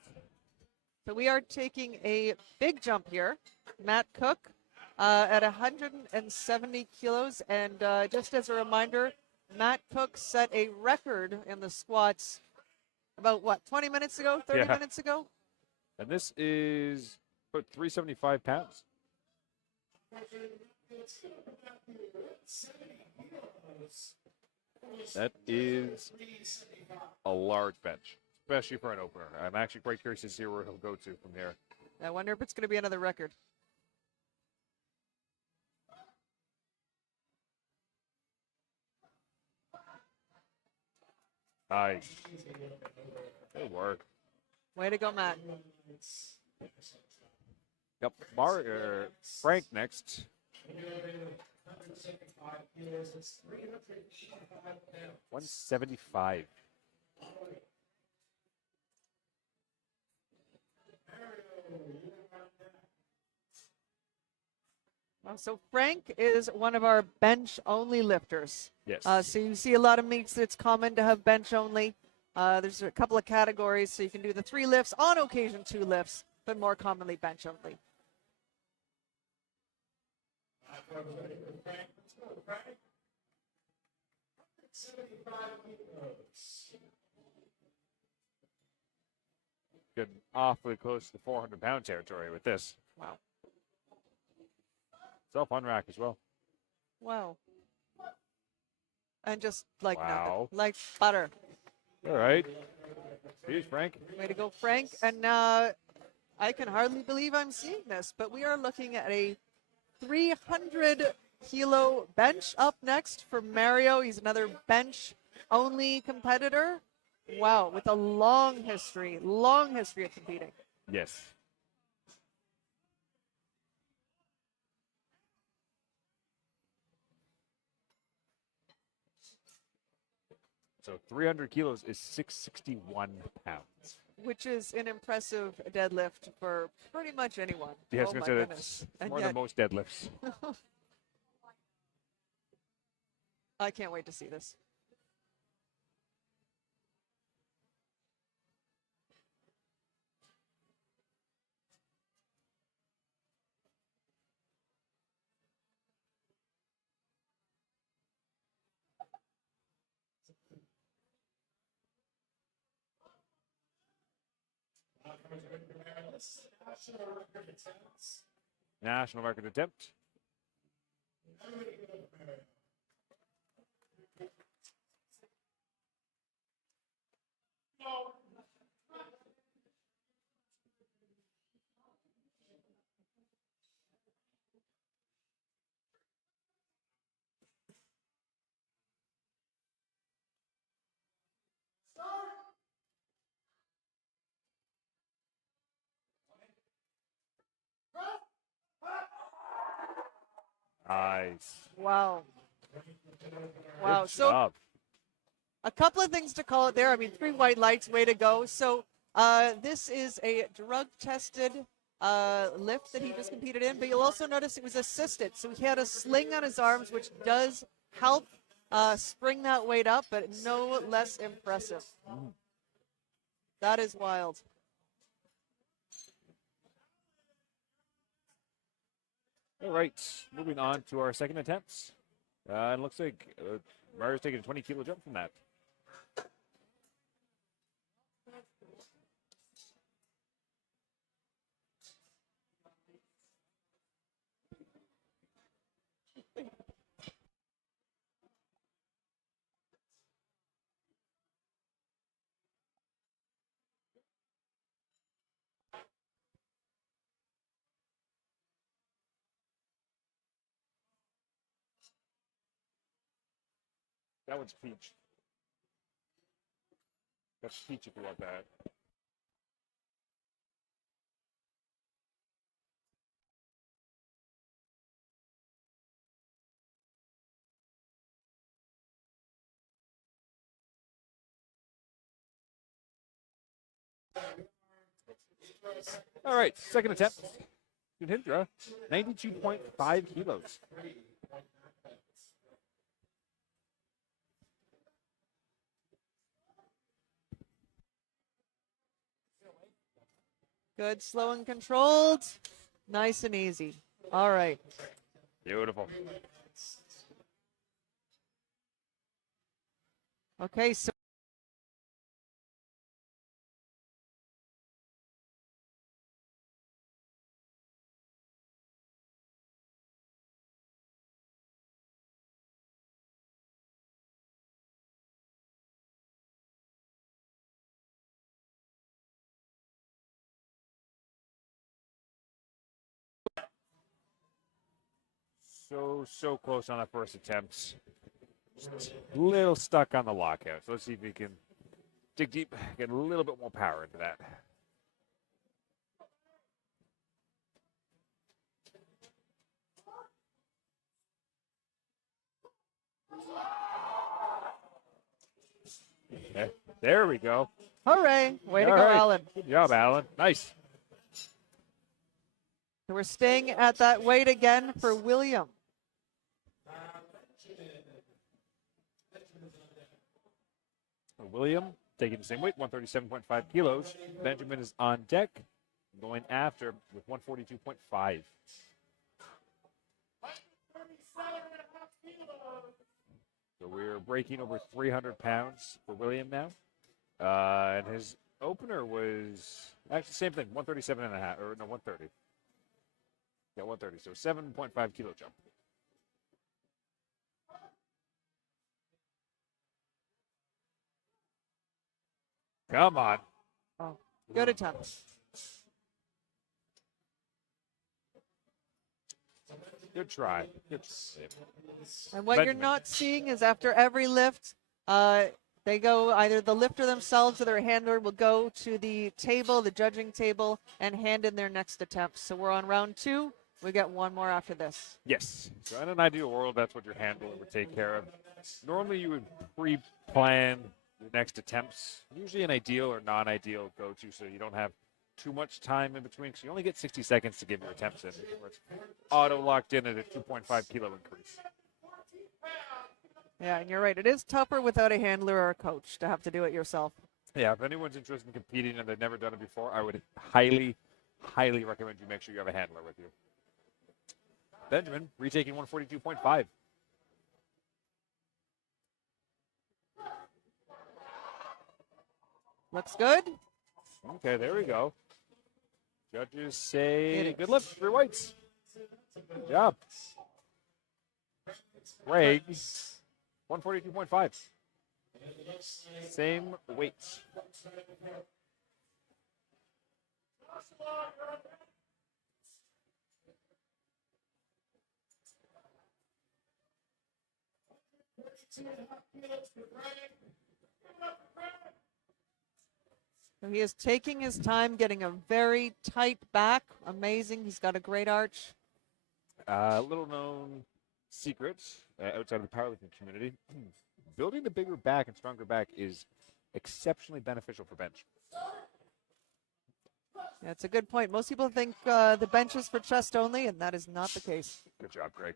So we are taking a big jump here. Matt Cook at 170 kilos. And just as a reminder, Matt Cook set a record in the squats about, 20 minutes ago, 30 Yeah. minutes ago? And this is about 375 pounds. That is a large bench, especially for an opener. I'm actually quite curious to see where he'll go to from here. I wonder if it's going to be another record. Nice. Good work. Way to go, Matt. Yep. Frank next. 175. Well, so Frank is one of our bench-only lifters. Yes. So you see a lot of meets that it's common to have bench only. There's a couple of categories, so you can do the 3 lifts, on occasion 2 lifts, but more commonly bench only. Getting awfully close to the 400-pound territory with this. Wow. Self on rack as well. Wow. And just like Wow. nothing, like butter. All right. Here's Frank. Way to go, Frank. And I can hardly believe I'm seeing this, but we are looking at a 300-kilo bench up next for Mario. He's another bench-only competitor. Wow, with a long history of competing. Yes. So 300 kilos is 661 pounds. Which is an impressive deadlift for pretty much anyone. Yeah, I was Oh gonna my say goodness. that's And more yet, than most deadlifts. I can't wait to see this. National record attempt. Nice. Wow. Wow. Good So job. a couple of things to call it there. I mean, 3 white lights, way to go. So this is a drug-tested lift that he just competed in, but you'll also notice it was assisted. So he had a sling on his arms, which does help spring that weight up, but no less impressive. That is wild. All right, moving on to our second attempts. It looks like Mario's taking a 20-kilo jump from that. That one's peach. That's peach if you want that. All right, second attempt. Good Hindra, 92.5 kilos. Good, slow and controlled. Nice and easy. All right. Beautiful. Okay, so So close on the first attempt. Just a little stuck on the lockout. So let's see if we can dig deep, get a little bit more power into that. Okay, there we go. hooray. Way to All go, right. Alan. Good job, Alan. Nice. So we're staying at that weight again for William. William taking the same weight, 137.5 kilos. Benjamin is on deck, going after with 142.5. So we're breaking over 300 pounds for William now. And his opener was actually same thing, 137 and a half, or no, 130. Yeah, 130. So 7.5 kilo jump. Come on. Oh, good attempt. Good try. Good. And what you're Benjamin. not seeing is after every lift, they go either the lifter themselves or their handler will go to the table, the judging table, and hand in their next attempt. So we're on round 2. We get one more after this. Yes. So in an ideal world, that's what your handler would take care of. Normally, you would pre-plan your next attempts. Usually an ideal or non-ideal go-to, so you don't have too much time in between, because you only get 60 seconds to give your attempts in before it's auto-locked in at a 2.5 kilo increase. Yeah, and you're right. It is tougher without a handler or a coach to have to do it yourself. Yeah, if anyone's interested in competing and they've never done it before, I would highly, highly recommend you make sure you have a handler with you. Benjamin, retaking 142.5. Looks good. Okay, there we go. Judges say It good lift, 3 whites. Good job. Greg, 142.5. Same weights. So he is taking his time, getting a very tight back. Amazing. He's got a great arch. Little known secret outside of the powerlifting community. Building the bigger back and stronger back is exceptionally beneficial for bench. That's a good point. Most people think the bench is for chest only, and that is not the case. Good job, Greg.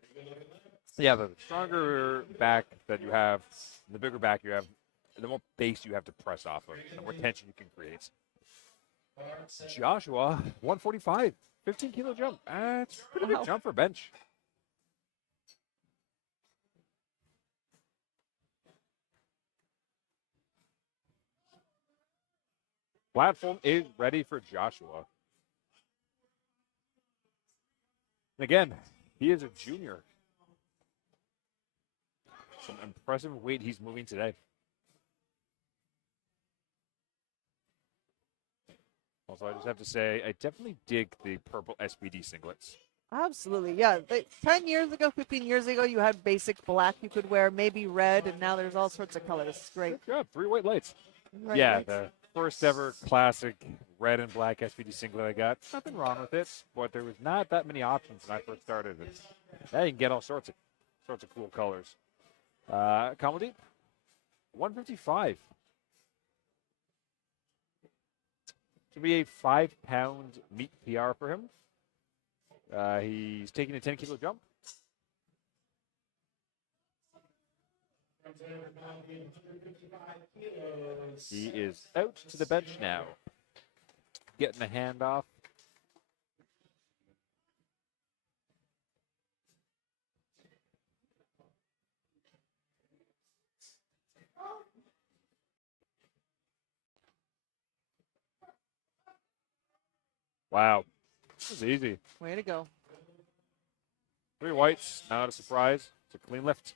Yeah, the stronger back that you have, the bigger back you have, the more base you have to press off of, the more tension you can create. Joshua, 145, 15 kilo jump. That's a pretty Wow. big jump for bench. Platform is ready for Joshua. And again, he is a junior. Some impressive weight he's moving today. Also, I just have to say, I definitely dig the purple SPD singlets. Absolutely, yeah. 10 years ago, 15 years ago, you had basic black you could wear, maybe red, and now there's all sorts of colors. It's great. Good job, 3 white lights. Right, Yeah, right. the first ever classic red and black SPD singlet I got. Nothing wrong with it, but there was not that many options when I first started. Now you can get all sorts of cool colors. Comedy, 155. To be a 5-pound meat PR for him. He's taking a 10 kilo jump. He is out to the bench now. Getting a handoff. Wow. This is easy. Way to go. 3 whites, not a surprise. It's a clean lift.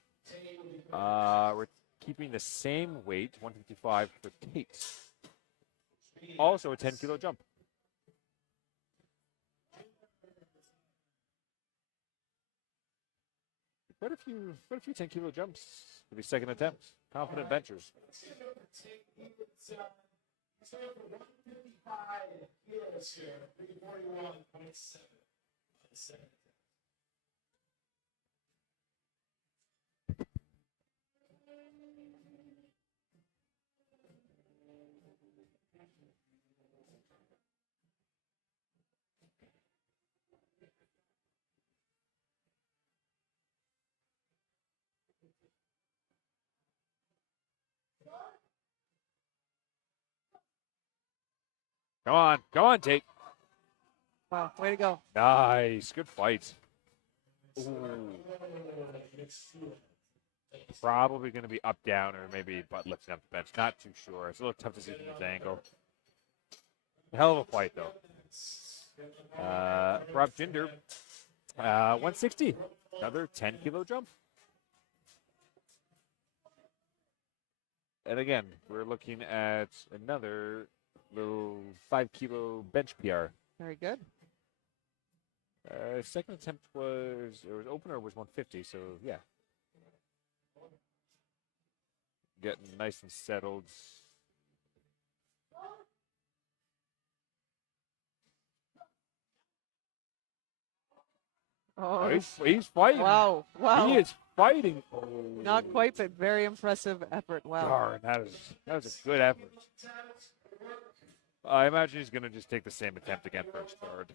We're keeping the same weight, 155 for Tate. Also a 10 kilo jump. Quite a few 10 kilo jumps for the second attempt. Confident benchers. So for 155 kilos here, 341.7. Come on, Tate. Wow, way to go. Nice, good fight. Ooh. Probably going to be up, down, or maybe butt lifting up the bench. Not too sure. It's a little tough to see from this angle. Hell of a fight, though. Prop Jinder, 160. Another 10 kilo jump. And again, we're looking at another little 5 kilo bench PR. Very good. Second attempt was opener was 150, so yeah. Getting nice and settled. Oh, He's fighting. wow, wow. He is fighting. Oh. Not quite, but very impressive effort. Wow. Darn, that was a good effort. I imagine he's going to just take the same attempt again for a start.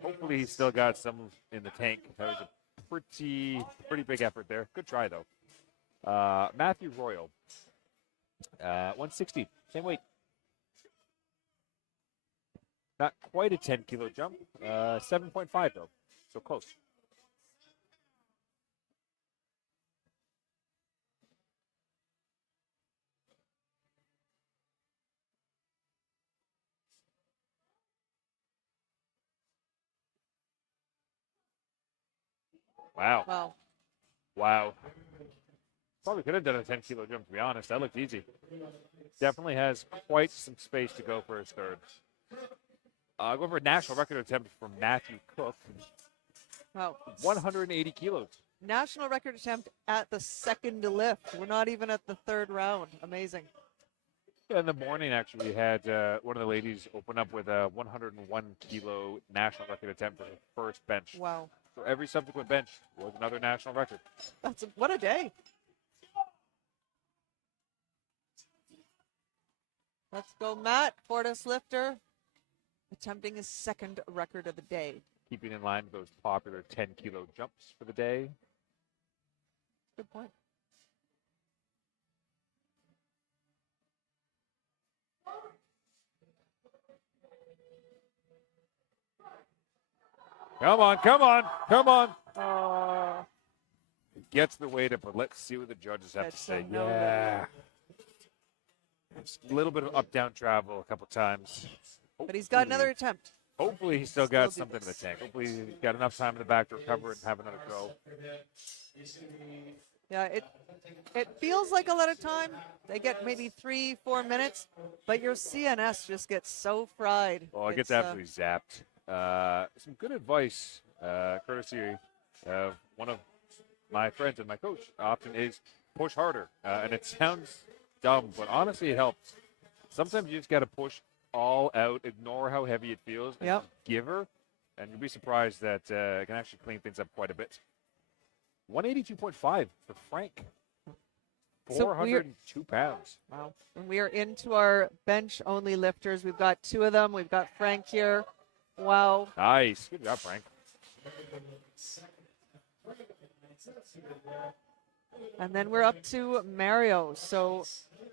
Hopefully he's still got some in the tank. That was a pretty big effort there. Good try, though. Matthew Royal, 160, same weight. Not quite a 10 kilo jump, 7.5 though, so close. Wow. Wow. Wow. Probably could have done a 10-kilo jump, to be honest. That looked easy. Definitely has quite some space to go for his third. Go for a national record attempt from Matthew Cook. Wow. 180 kilos. National record attempt at the second lift. We're not even at the third round. Amazing. Yeah, in the morning, actually, we had one of the ladies open up with a 101-kilo national record attempt for her first bench. Wow. So every subsequent bench was another national record. What a day. Let's go, Matt. Fortis lifter. Attempting his second record of the day. Keeping in line with those popular 10-kilo jumps for the day. Good point. Come on, come on, come on. Oh, He gets the weight up, but let's see what the judges have to Let's say. know Yeah. It's a little bit of up-down travel a couple times. but he's got another attempt. Hopefully he's still got Still do something in the this. tank. Hopefully he's got enough time in the back to recover and have another go. Yeah, it feels like a lot of time. They get maybe 3-4 minutes, but your CNS just gets so fried. Well, it gets It's, absolutely zapped. Some good advice, courtesy of one of my friends and my coach, often is push harder. And it sounds dumb, but honestly, it helps. Sometimes you just got to push all out, ignore how heavy it feels, and Yep. give her, and you'll be surprised that it can actually clean things up quite a bit. 182.5 for Frank. So we're- 402 pounds. Wow. And we are into our bench only lifters. We've got 2 of them. We've got Frank here. Wow. Nice. Good job, Frank. And then we're up to Mario. So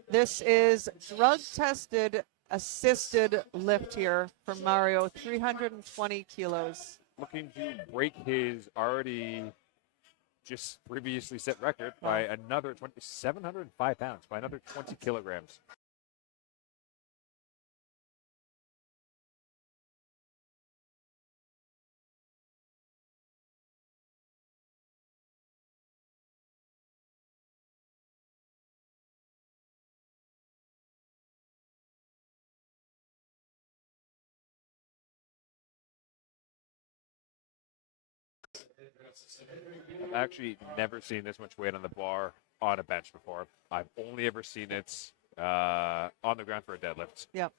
this is drug tested assisted lift here from Mario, 320 kilos. Looking to break his already just previously set record by another 705 pounds, by another 20 kilograms. I've actually never seen this much weight on the bar on a bench before. I've only ever seen it on the ground for a deadlift. Yep.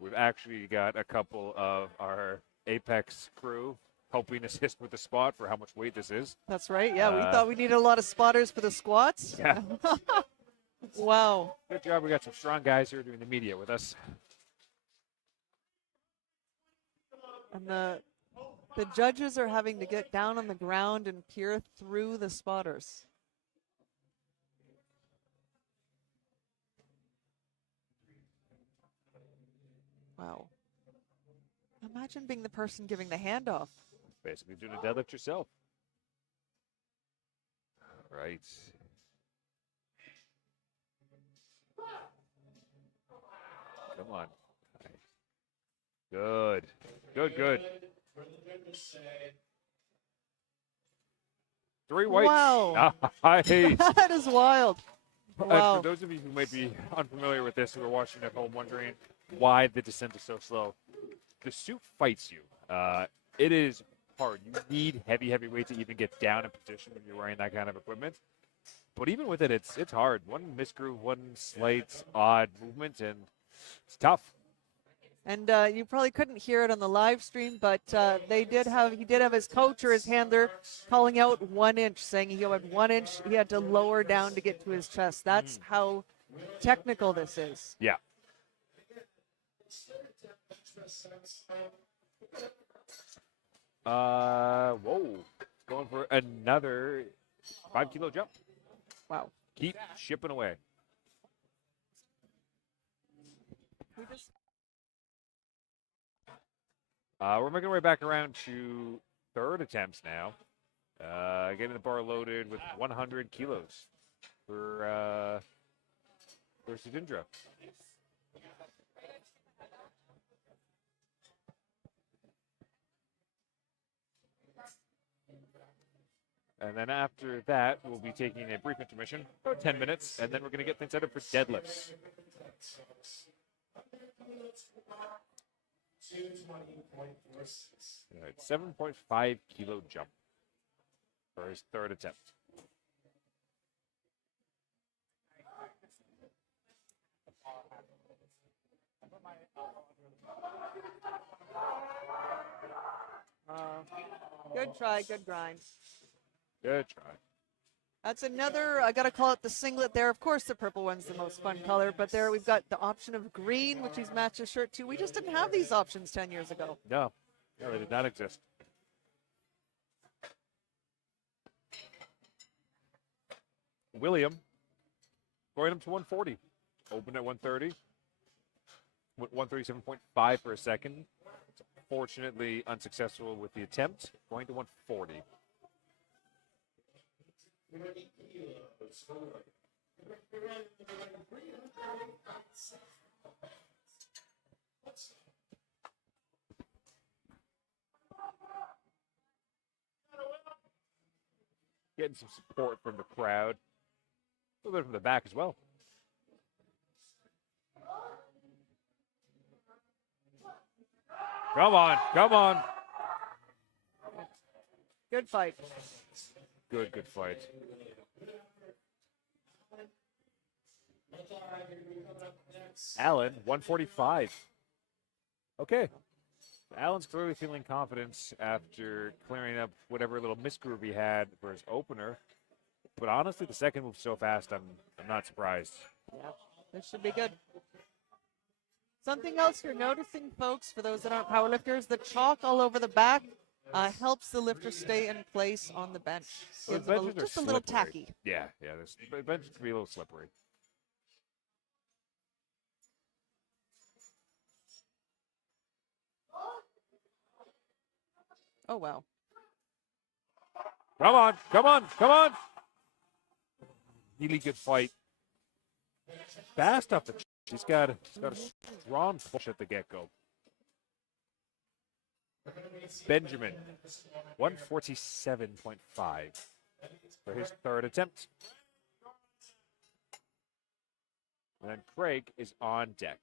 We've actually got a couple of our Apex crew helping assist with the spot for how much weight this is. That's right. Yeah, we Uh, thought we needed a lot of spotters for the squats. Yeah. Wow. Good job. We got some strong guys here doing the media with us. And the judges are having to get down on the ground and peer through the spotters. Wow. Imagine being the person giving the handoff. Basically doing a deadlift yourself. All right. Come on. Good. Good, good. 3 whites. Wow. Nice. That is wild. And Wow. for those of you who might be unfamiliar with this, who are watching at home wondering why the descent is so slow, the suit fights you. It is hard. You need heavy, heavy weight to even get down in position when you're wearing that kind of equipment. But even with it, it's hard. One misgroove, one slight odd movement, and it's tough. And you probably couldn't hear it on the live stream, but he did have his coach or his handler calling out 1 inch, saying he had 1 inch he had to lower down to get to his chest. That's how technical this is. Yeah. Whoa. Going for another 5-kilo jump. Wow. Keep shipping away. We're making our way back around to third attempts now. Getting the bar loaded with 100 kilos for Sudindra. And then after that, we'll be taking a brief intermission, about 10 minutes, and then we're going to get things set up for deadlifts. 220.46. All right, 7.5 kilo jump for his third attempt. Good try, good grind. Good try. That's another, I got to call it the singlet there. Of course, the purple one's the most fun color, but there we've got the option of green, which he's matched his shirt to. We just didn't have these options 10 years ago. No, they did not exist. William going up to 140. Opened at 130. Went 137.5 for a second. Fortunately, unsuccessful with the attempt. Going to 140. 30 kilos for Getting some support from the crowd. A little bit from the back as well. Come on, come on. Good fight. Good fight. Allen, 145. Okay. Allen's clearly feeling confidence after clearing up whatever little misgroove he had for his opener. But honestly, the second move so fast, I'm not surprised. Yeah, this should be good. Something else you're noticing, folks, for those that aren't powerlifters, the chalk all over the back helps the lifter stay in place on the bench. Well, Gives them benches are just a little slippery. tacky. Yeah, the benches can be a little slippery. Oh, wow. Come on, come on, come on. Really good fight. Fast off the He's got a strong push at the get-go. Benjamin, 147.5 for his third attempt. And then Craig is on deck.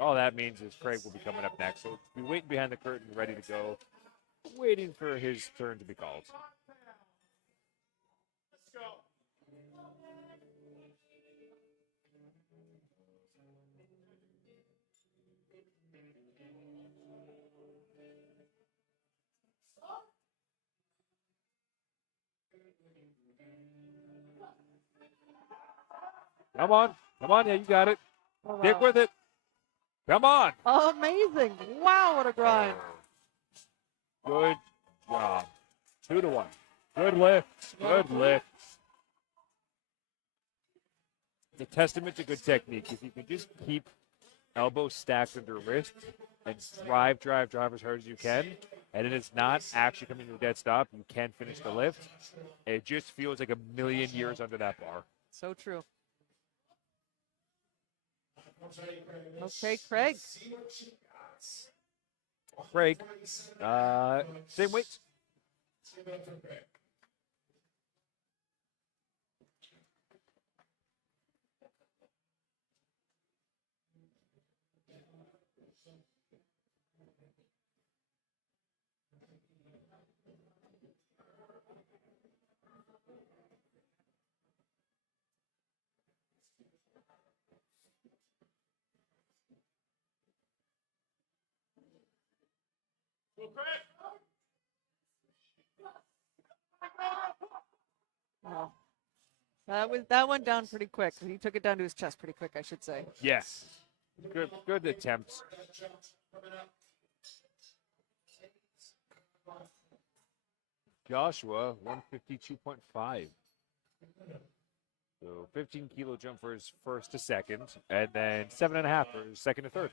All that means is Craig will be coming up next. So we'll be waiting behind the curtain, ready to go, waiting for his turn to be called. Come on, yeah, you got it. Oh, Stick wow. with it. Come on. Oh, amazing. Wow, what a grind. Good job. 2-1. Good lift. Good lift. It's a testament to good technique. If you can just keep elbows stacked under wrist and drive as hard as you can, and it is not actually coming to a dead stop, you can finish the lift. It just feels like a million years under that bar. So true. Okay, Craig. Craig, same weight. Oh. That went down pretty quick. He took it down to his chest pretty quick, I should say. Yes. Good attempts. Joshua, 152.5. So 15 kilo jump for his first to second, and then 7.5 for his second to third.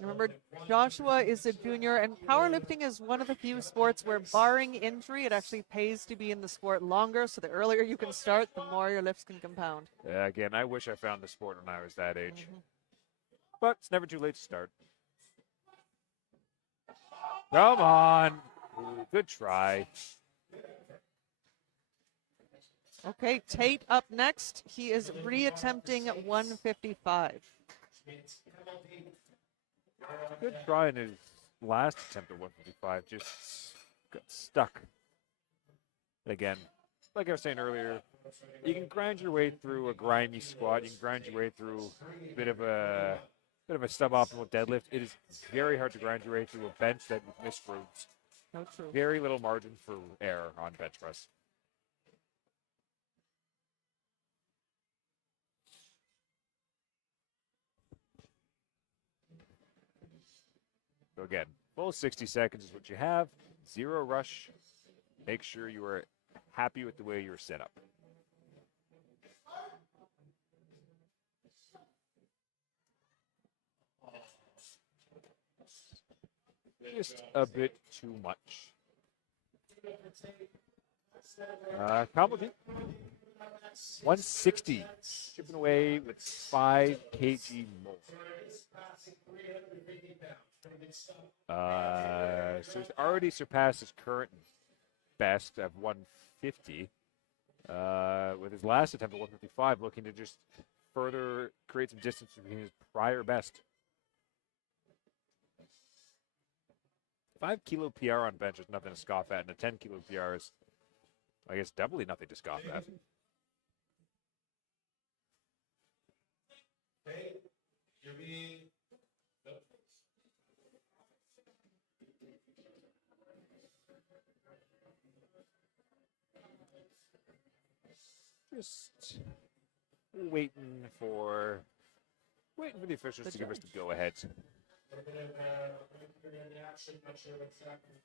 Remember, Joshua is a junior, and powerlifting is one of the few sports where, barring injury, it actually pays to be in the sport longer. So the earlier you can start, the more your lifts can compound. Again, I wish I found the sport when I was that age. But it's never too late to start. Come on. Ooh, good try. Okay, Tate up next. He is reattempting 155. Good try in his last attempt at 155. Just got stuck. Again, like I was saying earlier, you can grind your way through a grimy squat. You can grind your way through a bit of a suboptimal deadlift. It is very hard to grind your way through a bench that you've missed routes. No true. Very little margin for error on bench press. So again, full 60 seconds is what you have. Zero rush. Make sure you are happy with the way you're set up. Just a bit too much. Combo deep. 160. Chipping away with 5 kg more. So he's already surpassed his current best of 150. With his last attempt at 155, looking to just further create some distance between his prior best. 5 kilo PR on bench is nothing to scoff at, and a 10 kilo PR is, I guess, doubly nothing to scoff at. Okay, you're being. Just waiting for the officials to give us the go ahead. A little bit of reaction, not sure exactly.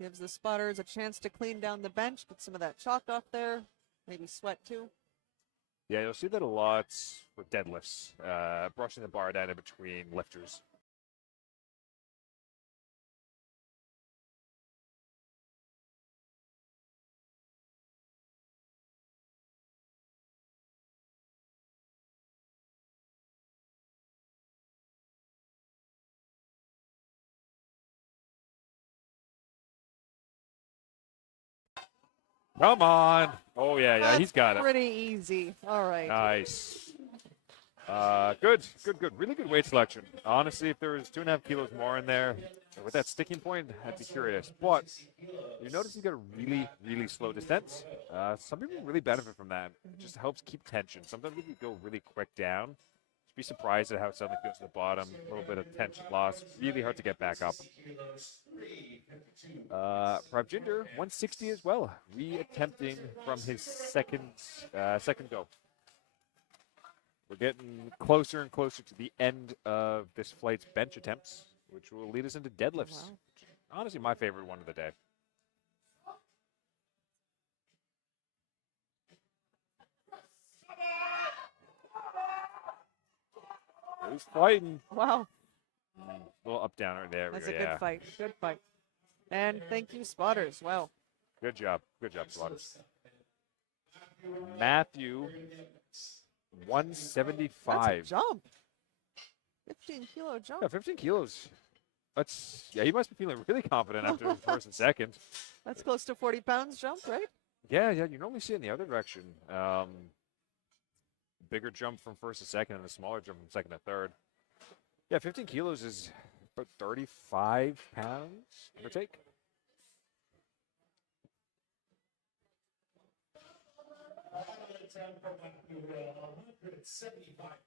Gives the spotters a chance to clean down the bench, get some of that chalk off there, maybe sweat too. Yeah, you'll see that a lot for deadlifts, brushing the bar down in between lifters. Come on. Oh, yeah, he's got it. Pretty easy. All right. Nice. Good. Really good weight selection. Honestly, if there was 2.5 kilos more in there, with that sticking point, I'd be curious. But you notice he's got a really, really slow descent. Some people really benefit from that. It just helps keep tension. Sometimes if you go really quick down, just be surprised at how it suddenly feels at the bottom. A little bit of tension loss. Really hard to get back up. Prabjinder, 160 as well. Re-attempting from his second go. We're getting closer and closer to the end of this flight's bench attempts, which will lead us into deadlifts. Wow. Honestly, my favorite one of the day. He's fighting. Wow. A little up downer there. That's we a go. good fight. Good fight. And thank you, spotters. Wow. Good job, Slotters. Matthew, 175. That's a jump. 15 kilo jump. Yeah, 15 kilos. He must be feeling really confident after his first and second. That's close to 40 pounds jump, right? Yeah, you normally see it in the other direction. Bigger jump from first to second and a smaller jump from second to third. Yeah, 15 kilos is about 35 pounds, give or take.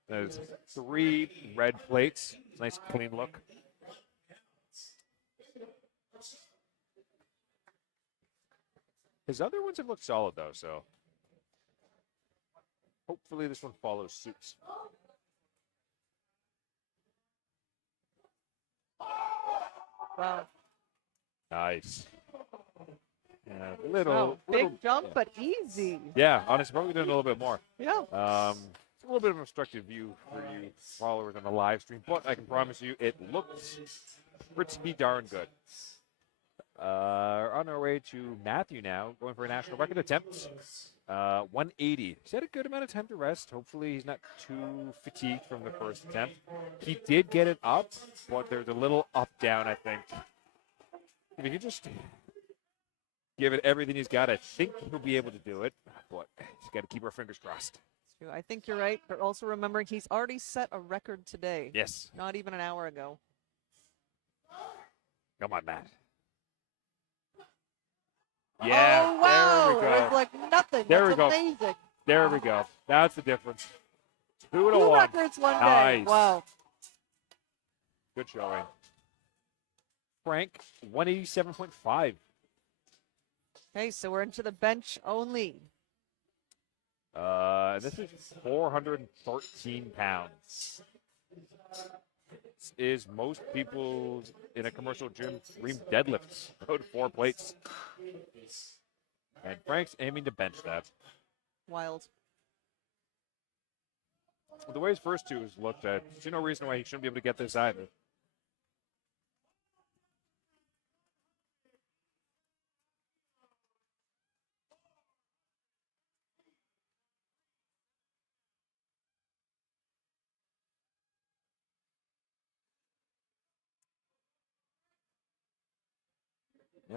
There's 3 red plates. Nice clean look. His other ones have looked solid though, so hopefully this one follows suit. Wow. Nice. Yeah, Big jump, but easy. Yeah, honestly, probably doing a little bit more. Yeah. It's a little bit of an obstructive view for you followers on the live stream, but I can promise you it looks pretty darn good. On our way to Matthew now, going for a national record attempt. 180. He's had a good amount of time to rest. Hopefully he's not too fatigued from the first attempt. He did get it up, but there's a little up-down, I think. If he can just give it everything he's got, I think he'll be able to do it. But he's got to keep our fingers crossed. True. I think you're right, but also remembering he's already set a record today. Yes. Not even an hour ago. Come on, Matt. Yeah, Oh, wow. there we go. It was like nothing. There That's we go. amazing. There we go. That's the difference. 2 to Two 1. records one day. Nice. Wow. Good showing. Frank, 187.5. Okay, so we're into the bench only. This is 413 pounds. This is most people in a commercial gym dream deadlifts. Go to 4 plates. And Frank's aiming to bench that. Wild. The way his first two is looked at, there's no reason why he shouldn't be able to get this either.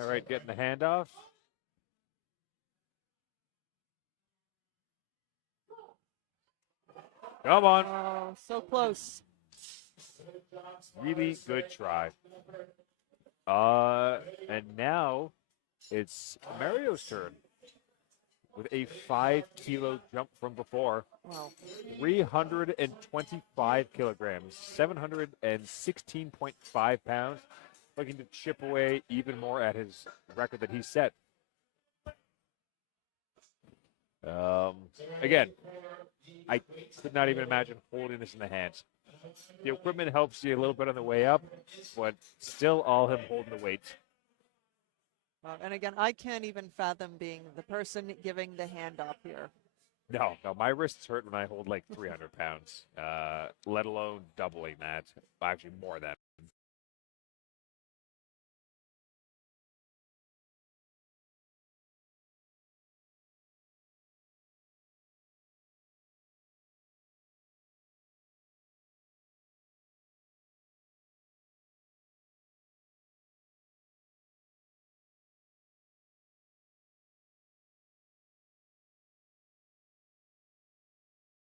All right, getting the handoff. Come on. Oh, so close. Really good try. And now it's Mario's turn with a 5-kilo jump from before. Wow. 325 kilograms, 716.5 pounds. Looking to chip away even more at his record that he set. Again, I could not even imagine holding this in the hands. The equipment helps you a little bit on the way up, but still all him holding the weight. And again, I can't even fathom being the person giving the handoff here. No, my wrists hurt when I hold like 300 pounds, let alone doubling that. Actually, more than that.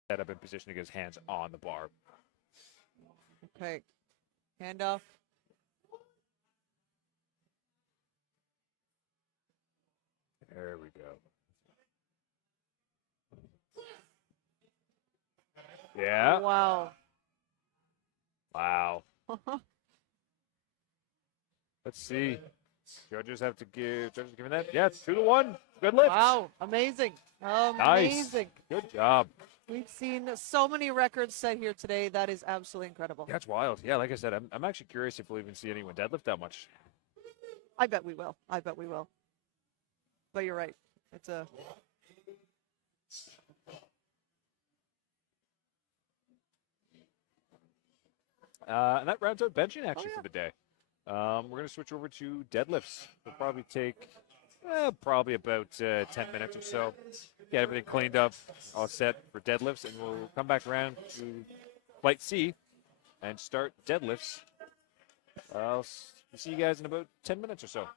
Set up in position to get his hands on the bar. Okay. Handoff. There we go. Yeah. Wow. Wow. Let's see. Judges have to give. Judges giving that. Yeah, it's 2 to 1. Good lift. Wow. Amazing. Nice. Amazing. Good job. We've seen so many records set here today. That is absolutely incredible. That's wild. Yeah, like I said, I'm actually curious if we'll even see anyone deadlift that much. I bet we will. I bet we will. But you're right. It's a. And that rounds out benching action yeah. for the day. We're going to switch over to deadlifts. We'll probably take probably about 10 minutes or so. Get everything cleaned up, all set for deadlifts, and we'll come back around to Flight C and start deadlifts. I'll see you guys in about 10 minutes or so.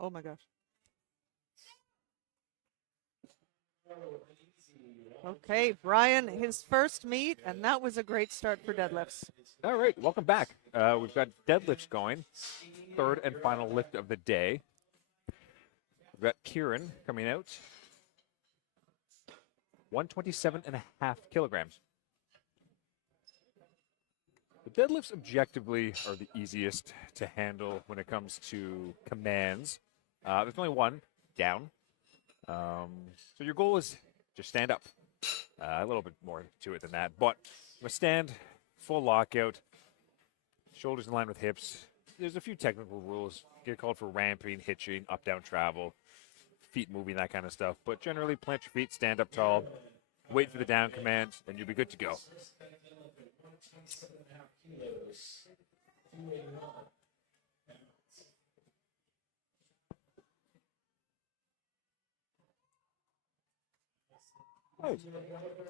Oh my gosh. Okay, Brian, his first meet, and that was a great start for deadlifts. All right, welcome back. We've got deadlifts going. Third and final lift of the day. We've got Kieran coming out. 127.5 kilograms. The deadlifts objectively are the easiest to handle when it comes to commands. There's only one down. So your goal is just stand up. A little bit more to it than that. But a stand, full lockout, shoulders in line with hips. There's a few technical rules. You get called for ramping, hitching, up, down travel, feet moving, that kind of stuff. But generally, plant your feet, stand up tall, wait for the down command, and you'll be good to go.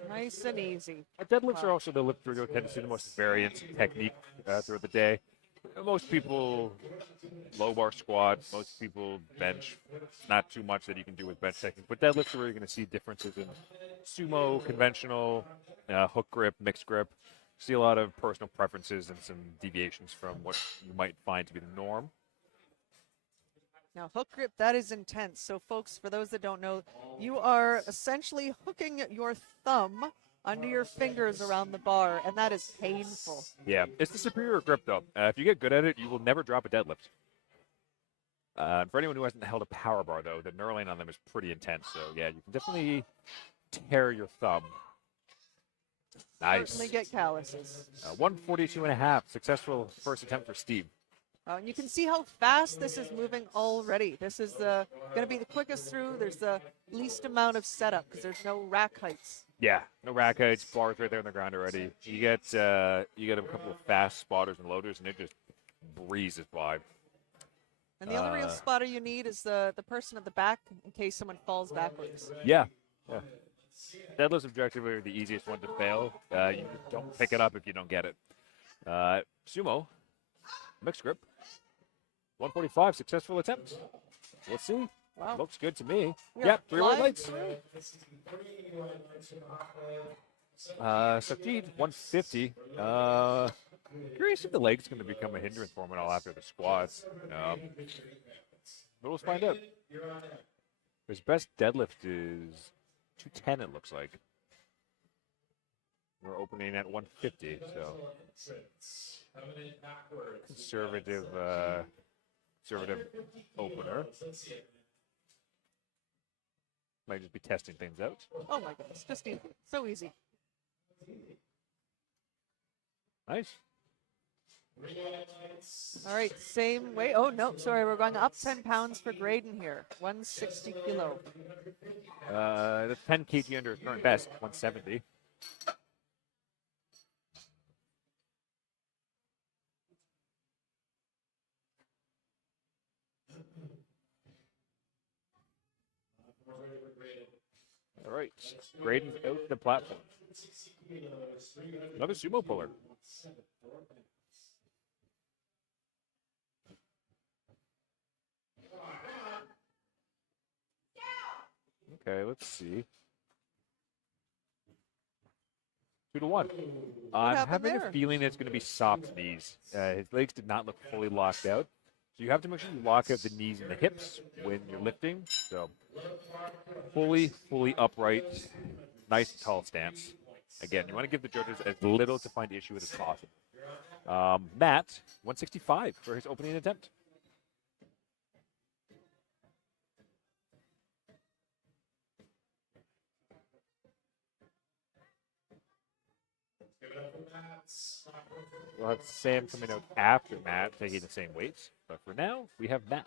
Nice and easy. Deadlifts are also the lift where you'll tend to see the most variance in technique throughout the day. Most people low bar squat, most people bench. Not too much that you can do with bench technique, but deadlifts are where you're going to see differences in sumo, conventional, hook grip, mixed grip. See a lot of personal preferences and some deviations from what you might find to be the norm. Now, hook grip, that is intense. So, folks, for those that don't know, you are essentially hooking your thumb under your fingers around the bar, and that is painful. Yeah, it's the superior grip, though. If you get good at it, you will never drop a deadlift. For anyone who hasn't held a power bar, though, the knurling on them is pretty intense. So, yeah, you can definitely tear your thumb. Nice. Certainly get calluses. 142.5. Successful first attempt for Steve. And you can see how fast this is moving already. This is going to be the quickest through. There's the least amount of setup because there's no rack heights. Yeah, no rack heights, bars right there on the ground already. You get a couple of fast spotters and loaders, and it just breezes by. And the only real spotter you need is the person at the back in case someone falls backwards. Yeah. Deadlifts objectively are the easiest one to fail. You don't pick it up if you don't get it. Sumo, mixed grip, 145, successful attempt. Let's see. Wow. Looks good to me. Yeah, Yep, 3 white flying lights. through. Succeed, 150. Curious if the leg's going to become a hindrance for him and all after the squats. But we'll find out. His best deadlift is 210, it looks like. We're opening at 150, so conservative opener. Might just be testing things out. Oh my goodness, just easy. So easy. Nice. All right, same way. Oh, no, sorry. We're going up 10 pounds for Graydon here. 160 kilo. That's 10 kg under his current best, 170. All right, Graydon's out the platform. Another sumo puller. Okay, let's see. 2-1. I'm having a feeling it's going to be soft knees. His legs did not look fully locked out. So you have to make sure you lock out the knees and the hips when you're lifting. So fully upright, nice tall stance. Again, you want to give the judges as little to find issue with as possible. Matt, 165 for his opening attempt. We'll have Sam coming out after Matt, taking the same weights. But for now, we have Matt.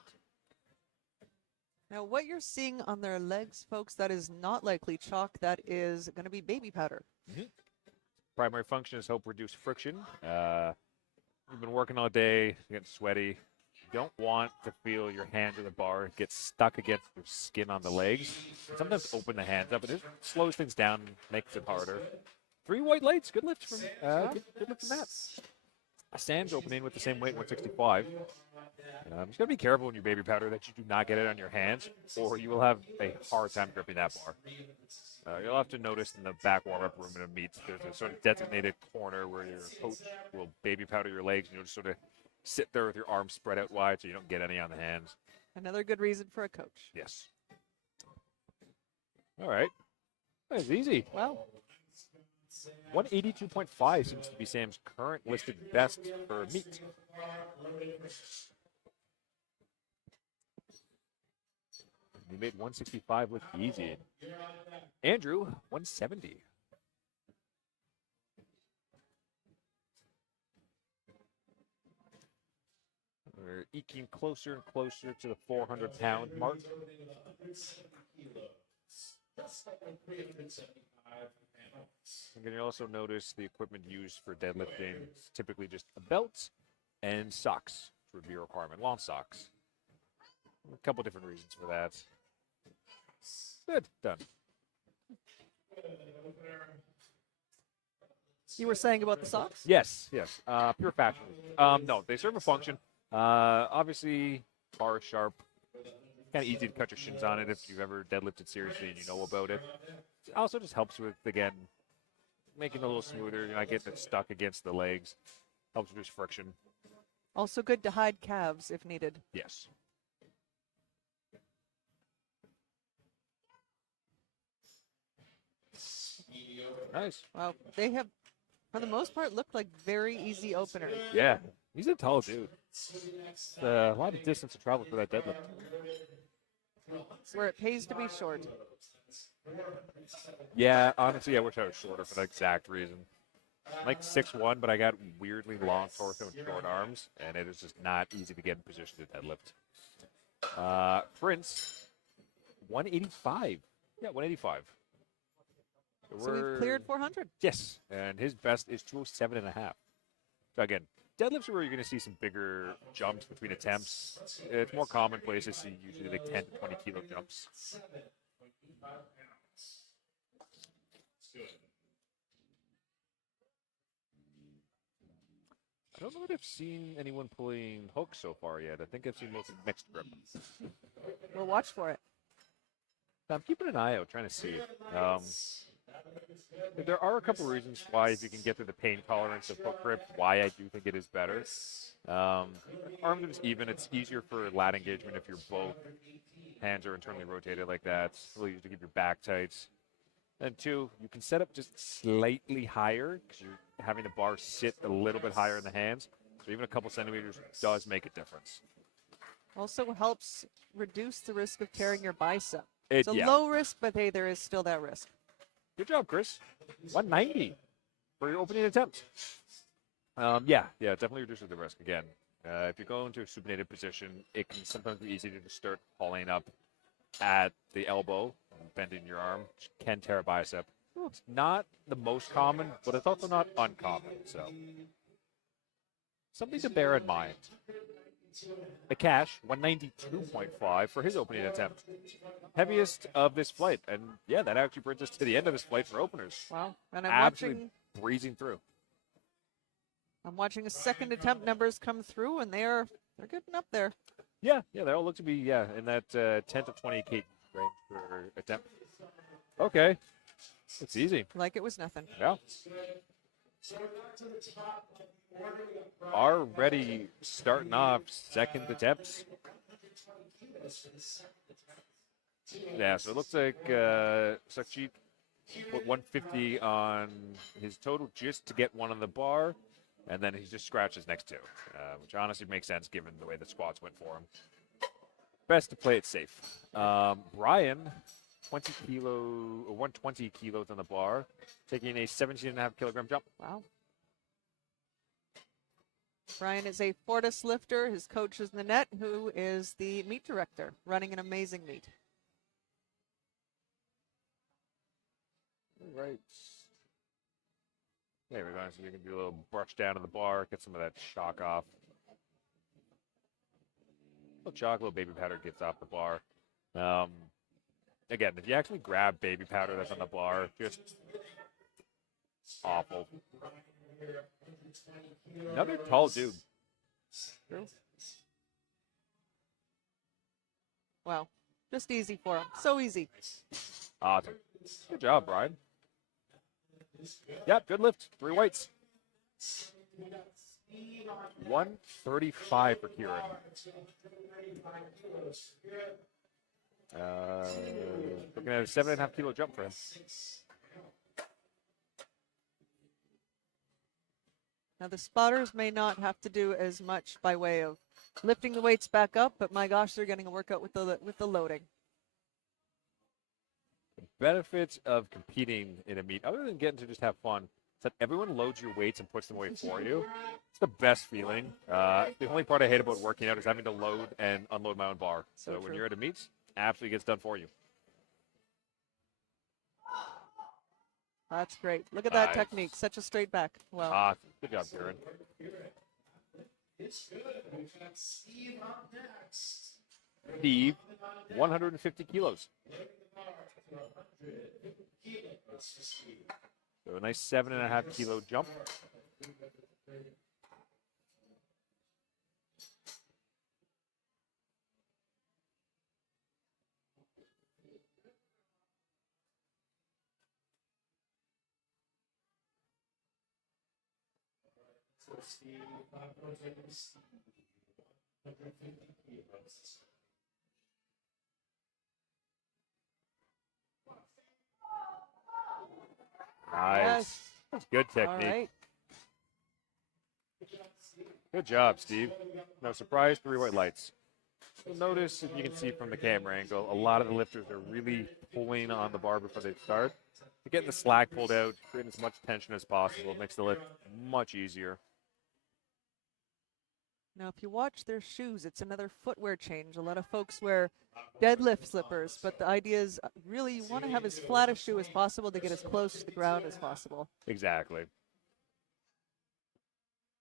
Now, what you're seeing on their legs, folks, that is not likely chalk. That is going to be baby powder. Mm-hmm. Primary function is help reduce friction. You've been working all day, getting sweaty. You don't want to feel your hand to the bar get stuck against your skin on the legs. Sometimes open the hands up, and it slows things down, makes it harder. 3 white lights. Good lift from good lift from Matt. Sam's opening with the same weight, 165. Just gotta be careful when you baby powder that you do not get it on your hands, or you will have a hard time gripping that bar. You'll have to notice in the back warm-up room in a meet, there's a sort of designated corner where your coach will baby powder your legs, and you'll just sort of sit there with your arms spread out wide so you don't get any on the hands. Another good reason for a coach. Yes. All right. That's easy. Well, 182.5 seems to be Sam's current listed best for a meet. He made 165 look easy. Andrew, 170. We're eking closer and closer to the 400-pound mark. And you also notice the equipment used for deadlifting is typically just a belt and socks, which would be a requirement, long socks. A couple different reasons for that. Good, done. you were saying about the socks? Yes, yes. Pure fashion. No, they serve a function. Obviously, bar is sharp. Kind of easy to cut your shins on it if you've ever deadlifted seriously and you know about it. It also just helps with, again, making it a little smoother. You're not getting it stuck against the legs. Helps reduce friction. Also good to hide calves if needed. Yes. Nice. Well, they have, for the most part, looked like very easy openers. Yeah. He's a tall dude. A lot of distance to travel for that deadlift. Where it pays to be short. Yeah, honestly, I wish I was shorter for that exact reason. I'm like 6'1", but I got weirdly long torso and short arms, and it is just not easy to get in position to deadlift. Prince, 185. Yeah, 185. So we've cleared 400. Yes, and his best is 207.5. So again, deadlifts are where you're going to see some bigger jumps between attempts. It's more commonplace to see usually like 10 to 20 kilo jumps. I don't know that I've seen anyone pulling hooks so far yet. I think I've seen mostly mixed grip. We'll watch for it. I'm keeping an eye out, trying to see. There are a couple reasons why, if you can get through the pain tolerance of hook grip, why I do think it is better. Arm is even. It's easier for lat engagement if your both hands are internally rotated like that. It's really easy to keep your back tight. And two, you can set up just slightly higher because you're having the bar sit a little bit higher in the hands. So even a couple centimeters does make a difference. Also helps reduce the risk of tearing your bicep. It's a low risk, but hey, there is still that risk. Good job, Chris. 190 for your opening attempt. Yeah, definitely reduces the risk. Again, if you go into a supinated position, it can sometimes be easy to just start hauling up at the elbow, bending your arm, which can tear a bicep. It's not the most common, but it's also not uncommon. So something to bear in mind. The Cash, 192.5 for his opening attempt. Heaviest of this flight. And yeah, that actually brings us to the end of this flight for openers. Wow. And Absolutely breezing through. I'm watching a second attempt numbers come through, and they're getting up there. Yeah, they all look to be, in that 10 to 20 kg range for attempt. Okay. It's easy. Like it was nothing. Yeah. Already starting off second attempts. Yeah, so it looks like Sakjeet put 150 on his total just to get one on the bar, and then he just scratches next two, which honestly makes sense given the way the squats went for him. Best to play it safe. Brian, 120 kilos on the bar, taking a 17.5 kilogram jump. Wow. Brian is a Fortis lifter. His coach is Nanette, who is the meet director, running an amazing meet. Right. There we go. So you can do a little brush down on the bar, get some of that shock off. A little chalk, a little baby powder gets off the bar. Again, if you actually grab baby powder that's on the bar, just awful. Another tall dude. Wow. Just easy for him. So easy. Awesome. Good job, Brian. Yep, good lift. 3 weights. 135 for Kieran. Looking at a 7.5 kilo jump for him. Now the spotters may not have to do as much by way of lifting the weights back up, but my gosh, they're getting a workout with the loading. The benefits of competing in a meet, other than getting to just have fun, is that everyone loads your weights and puts them away for you. It's the best feeling. The only part I hate about working out is having to load and unload my own bar. So when true. you're at a meet, absolutely gets done for you. That's great. Look at that Nice. technique. Such a straight back. Wow. Awesome. Good job, Kieran. It's good. We've got Steve up next. Steve, 150 kilos. So a nice 7.5 kilo jump. So Steve, 150 kilos. Nice. Yes. That's good All technique. right. Good job, Steve. No surprise, 3 white lights. You'll notice, if you can see from the camera angle, a lot of the lifters are really pulling on the bar before they start. To get the slack pulled out, creating as much tension as possible, makes the lift much easier. Now, if you watch their shoes, it's another footwear change. A lot of folks wear deadlift slippers, but the idea is really you want to have as flat a shoe as possible to get as close to the ground as possible. Exactly.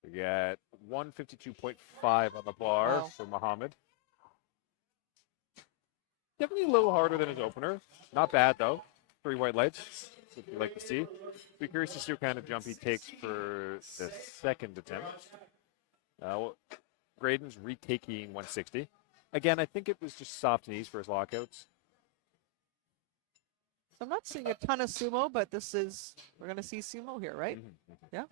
We got 152.5 on the bar Wow. for Muhammad. Definitely a little harder than his opener. Not bad, though. 3 white lights, if you like to see. Be curious to see what kind of jump he takes for the second attempt. Graydon's retaking 160. Again, I think it was just soft knees for his lockouts. So I'm not seeing a ton of sumo, but we're going to see sumo here, right? Mhm. Yeah.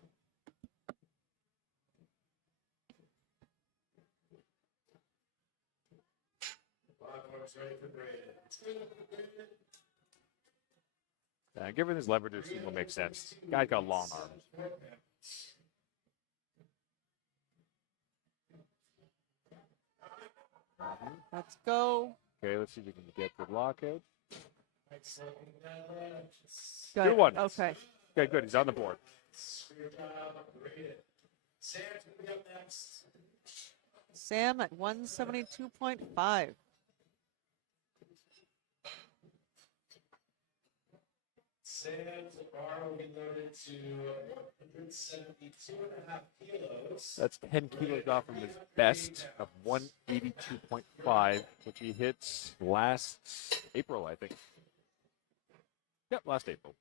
Ready for Braden. Given his leverage, it will make sense. Guy's got long arms. Let's go. Okay, let's see if we can get the lockout. Good. one. Okay. Okay, good. He's on the board. Sam's gonna be up next. Sam at 172.5. Sam's bar will be loaded to 172.5 kilos. That's 10 kilos off from his best of 182.5, which he hit last April, I think. Yep, last April.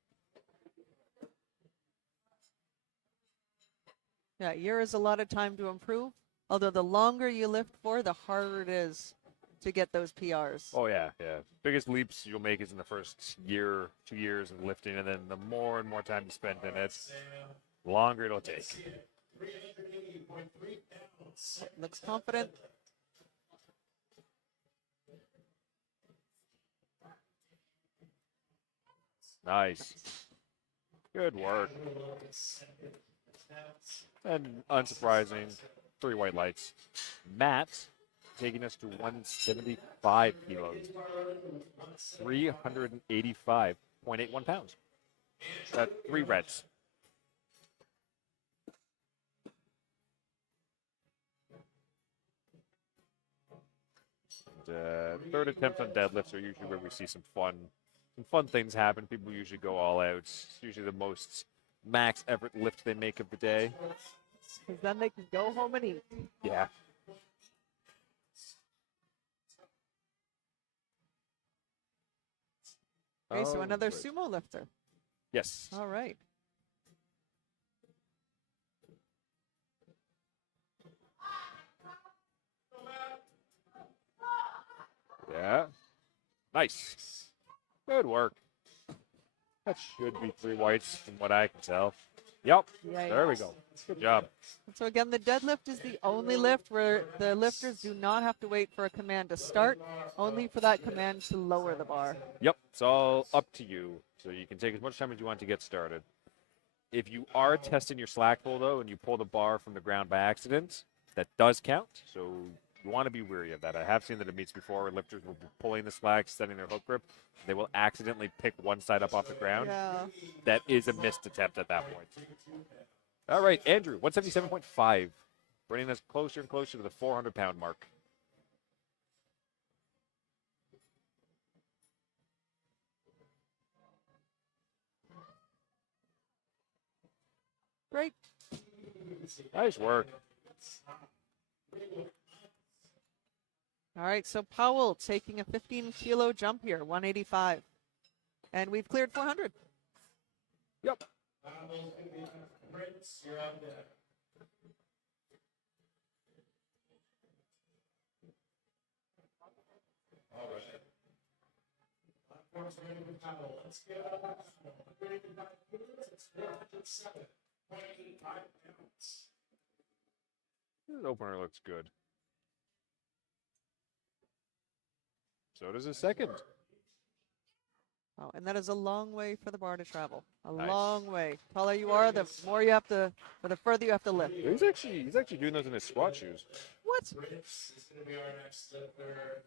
Yeah, a year is a lot of time to improve. Although the longer you lift for, the harder it is to get those PRs. Oh, yeah, yeah. Biggest leaps you'll make is in the first year, 2 years of lifting, and then the more and more time you spend in it, the longer it'll take. 380.3 pounds. Looks confident. Nice. Good work. And unsurprising, 3 white lights. Matt taking us to 175 kilos. 385.81 pounds. 3 reds. And, third attempts on deadlifts are usually where we see some fun things happen. People usually go all out. It's usually the most max effort lift they make of the day. Because then they can go home and eat. Yeah. Okay, so Oh, another great. sumo lifter. Yes. All right. Yeah. Nice. Good work. That should be 3 whites from what I can tell. Yep. There we go. Good job. So again, the deadlift is the only lift where the lifters do not have to wait for a command to start, only for that command to lower the bar. Yep. It's all up to you. So you can take as much time as you want to get started. If you are testing your slack pull, though, and you pull the bar from the ground by accident, that does count. So you want to be wary of that. I have seen that it meets before where lifters will be pulling the slack, setting their hook grip. They will accidentally pick one side up off the ground. Yeah. That is a missed attempt at that point. All right, Andrew, 177.5, bringing us closer and closer to the 400-pound mark. Great. Nice work. All right, so Powell taking a 15-kilo jump here, 185. And we've cleared 400. Yep. Prince, you're on deck. All right. Platform's ready with Powell. Let's get out of the platform. 185 kilos, it's 407.85 pounds. This opener looks good. So does his second. Oh, and that is a long way for the bar to travel. A Nice. long way. Taller you are, the more you have to, or the further you have to lift. He's actually doing those in his squat shoes. What? Prince is going to be our next lifter.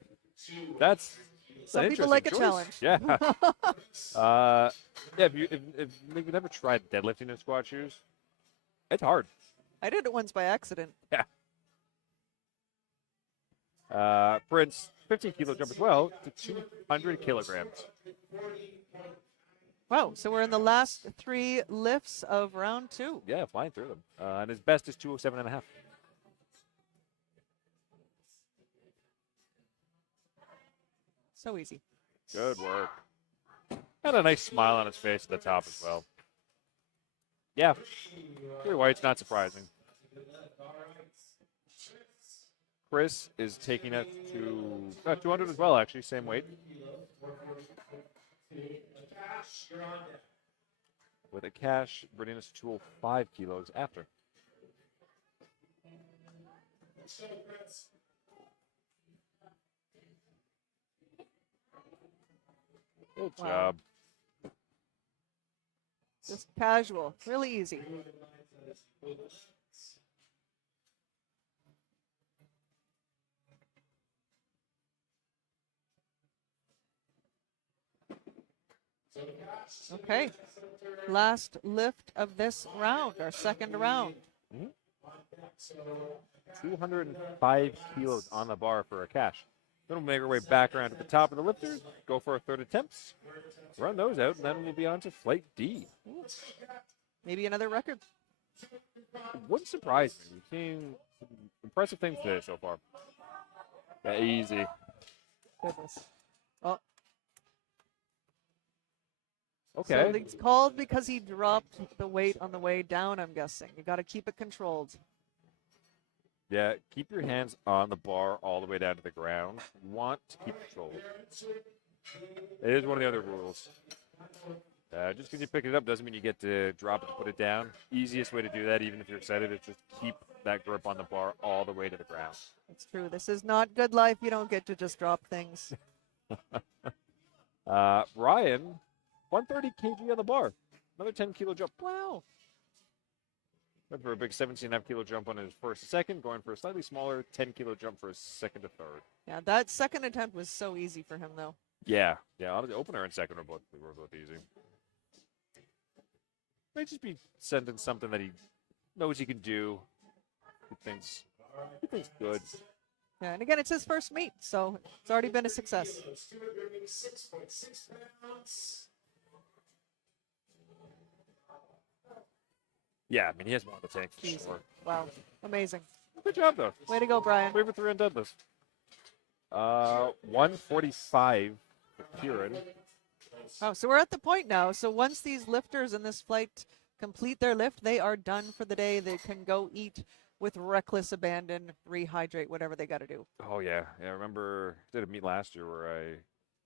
That's Some an people like a interesting challenge. choice. Yeah. Yeah. If you've never tried deadlifting in squat shoes, it's hard. I did it once by accident. Prince, 15-kilo jump as well to 200 kilograms. Wow, so we're in the last 3 lifts of round 2. Yeah, flying through them. And his best is 207.5. So easy. Good work. And a nice smile on his face at the top as well. Yeah, 3 whites, not surprising. Chris is taking it to 200 as well, actually, same weight. With a cash bringing us to 205 kilos after. Good Wow. job. Just casual, really easy. Okay, last lift of this round, our second round. 205 kilos on the bar for a cash. Then we'll make our way back around to the top of the lifters, go for a third attempts, run those out, and then we'll be on to flight D. Maybe another record. It wouldn't surprise me. We've seen some impressive things today so far. Yeah, easy. Goodness. Oh, Okay. so it's called because he dropped the weight on the way down, I'm guessing. You got to keep it controlled. Yeah, keep your hands on the bar all the way down to the ground. You want to keep control. It is one of the other rules. Just because you pick it up doesn't mean you get to drop it to put it down. Easiest way to do that, even if you're excited, is just keep that grip on the bar all the way to the ground. It's true. This is not good life. You don't get to just drop things. Ryan, 130 kg on the bar. Another 10-kilo jump. Wow. Went for a big 17.5-kilo jump on his first and second, going for a slightly smaller 10-kilo jump for his second to third. Yeah, that second attempt was so easy for him, though. Yeah, the opener and second were both easy. Might just be sending something that he knows he can do. He thinks good. Yeah, and again, it's his first meet, so it's already been a success. 206.6 pounds. Yeah, I mean, he has one of the tank for Jeez. sure. Wow, amazing. Good job, though. Way to go, Brian. Favorite 3 on deadlift. 145 for Kieran. Oh, so we're at the point now. So once these lifters in this flight complete their lift, they are done for the day. They can go eat with reckless abandon, rehydrate, whatever they got to do. Oh yeah, yeah. I remember did a meet last year where I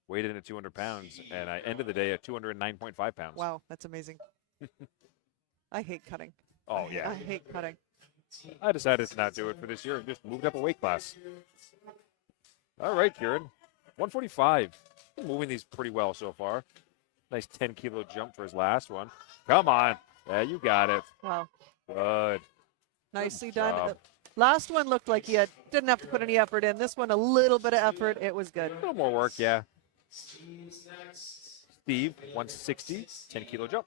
weighed in at 200 pounds, and I ended the day at 209.5 pounds. Wow, that's amazing. I hate cutting. Oh yeah. I hate cutting. I decided to not do it for this year and just moved up a weight class. All right, Kieran. 145. Been moving these pretty well so far. Nice 10-kilo jump for his last one. Come on. Yeah, you got it. Wow, Good. nicely job. done. The last one looked like he didn't have to put any effort in. This one, a little bit of effort. It was good. A little more work, yeah. Steve, 160, 10-kilo jump.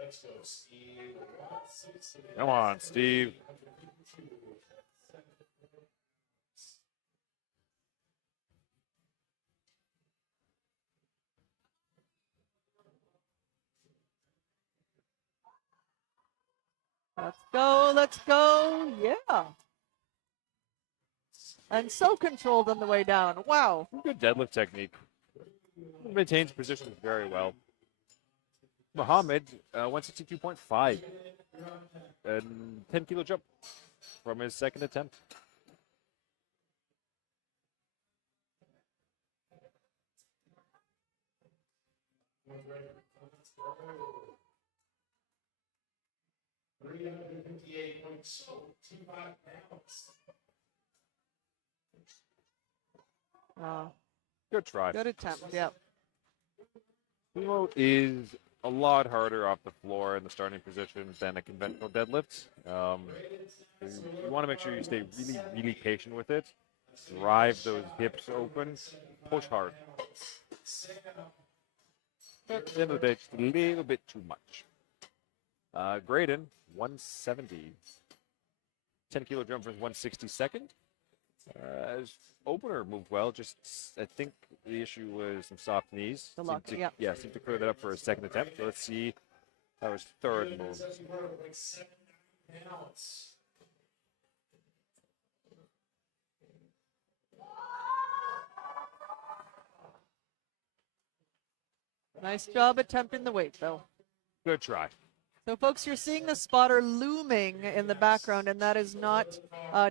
Let's go, Steve. Come on, Steve. Let's go, let's go. Yeah. And so controlled on the way down. Wow. Good deadlift technique. Maintains positions very well. Muhammad, 162.5. And 10-kilo jump from his second attempt. Good try. Good attempt. Yep. Sumo is a lot harder off the floor in the starting position than a conventional deadlift. You want to make sure you stay really, really patient with it. Drive those hips open. Push hard. But at the end of the day, just a little bit too much. Graydon, 170. 10-kilo jump for his 162nd. His opener moved well. Just, I think the issue was some soft knees. The lock, Seemed to- yeah. Yeah, seemed to clear that up for his second attempt. So let's see how his third move. Nice job attempting the weight, though. Good try. So, folks, you're seeing the spotter looming in the background, and that is not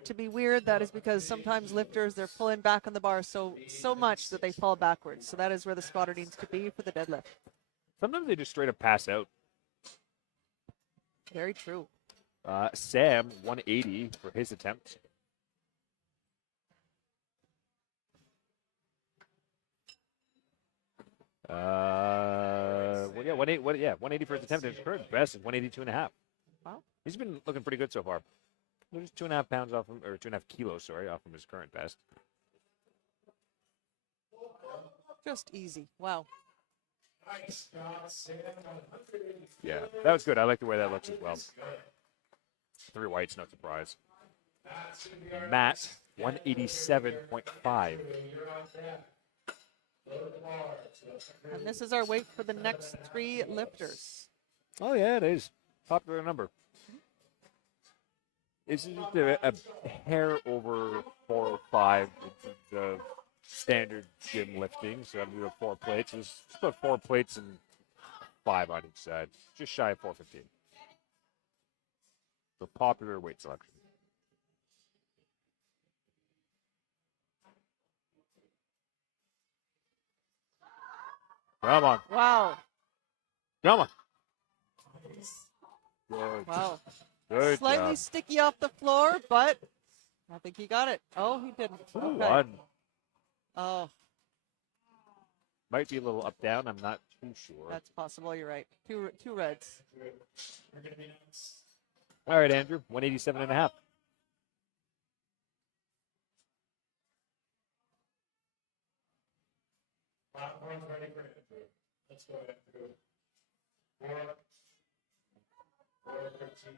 to be weird. That is because sometimes lifters, they're pulling back on the bar so much that they fall backwards. So that is where the spotter needs to be for the deadlift. Sometimes they just straight up pass out. Very true. Sam, 180 for his attempt. Well, yeah, 180 for his attempt. His current best is 182.5. Wow. He's been looking pretty good so far. They're just 2.5 pounds off him, or 2.5 kilos, sorry, off from his current best. Just easy. Wow. Yeah, that was good. I like the way that looks as well. 3 whites, no surprise. Matt, 187.5. And this is our weight for the next 3 lifters. Oh, yeah, it is. Popular number. It's just a hair over 4 or 5 in terms of standard gym lifting. So I'm doing 4 plates. It's just about 4 plates and 5 on each side. Just shy of 415. So popular weight selection. Come on. Wow. Come on. Good. Wow. Good Slightly job. sticky off the floor, but I think he got it. Oh, he didn't. Okay. 1. Oh, Might be a little up down. I'm not too sure. that's possible. You're right. Two reds. All right, Andrew. 187.5. Popcorn's ready for Andrew. Let's go, Andrew. 413.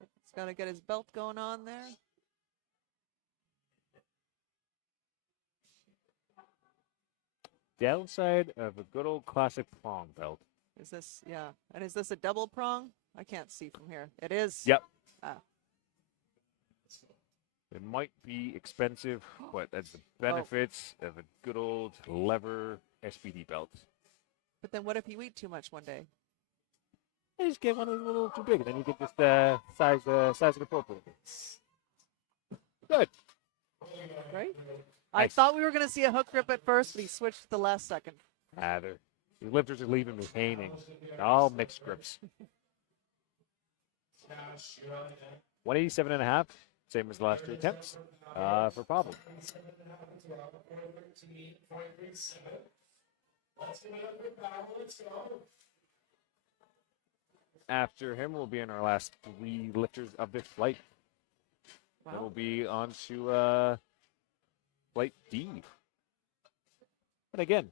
He's got to get his belt going on there. downside of a good old classic prong belt. Is this, yeah. And is this a double prong? I can't see from here. It is. Yep. Ah. It might be expensive, but that's the benefits of a good old lever SPD belt. But then what if you eat too much one day? I just get one that's a little too big, and then you get just size it appropriate. Good. Right? I Nice. thought we were going to see a hook grip at first, but he switched at the last second. The lifters are leaving me hanging. All mixed grips. 187.5, same as the last two attempts for Pablo. Let's give it up for Powell. Let's go. After him, we'll be in our last three lifters of this flight. Then we'll be on to flight D. And again,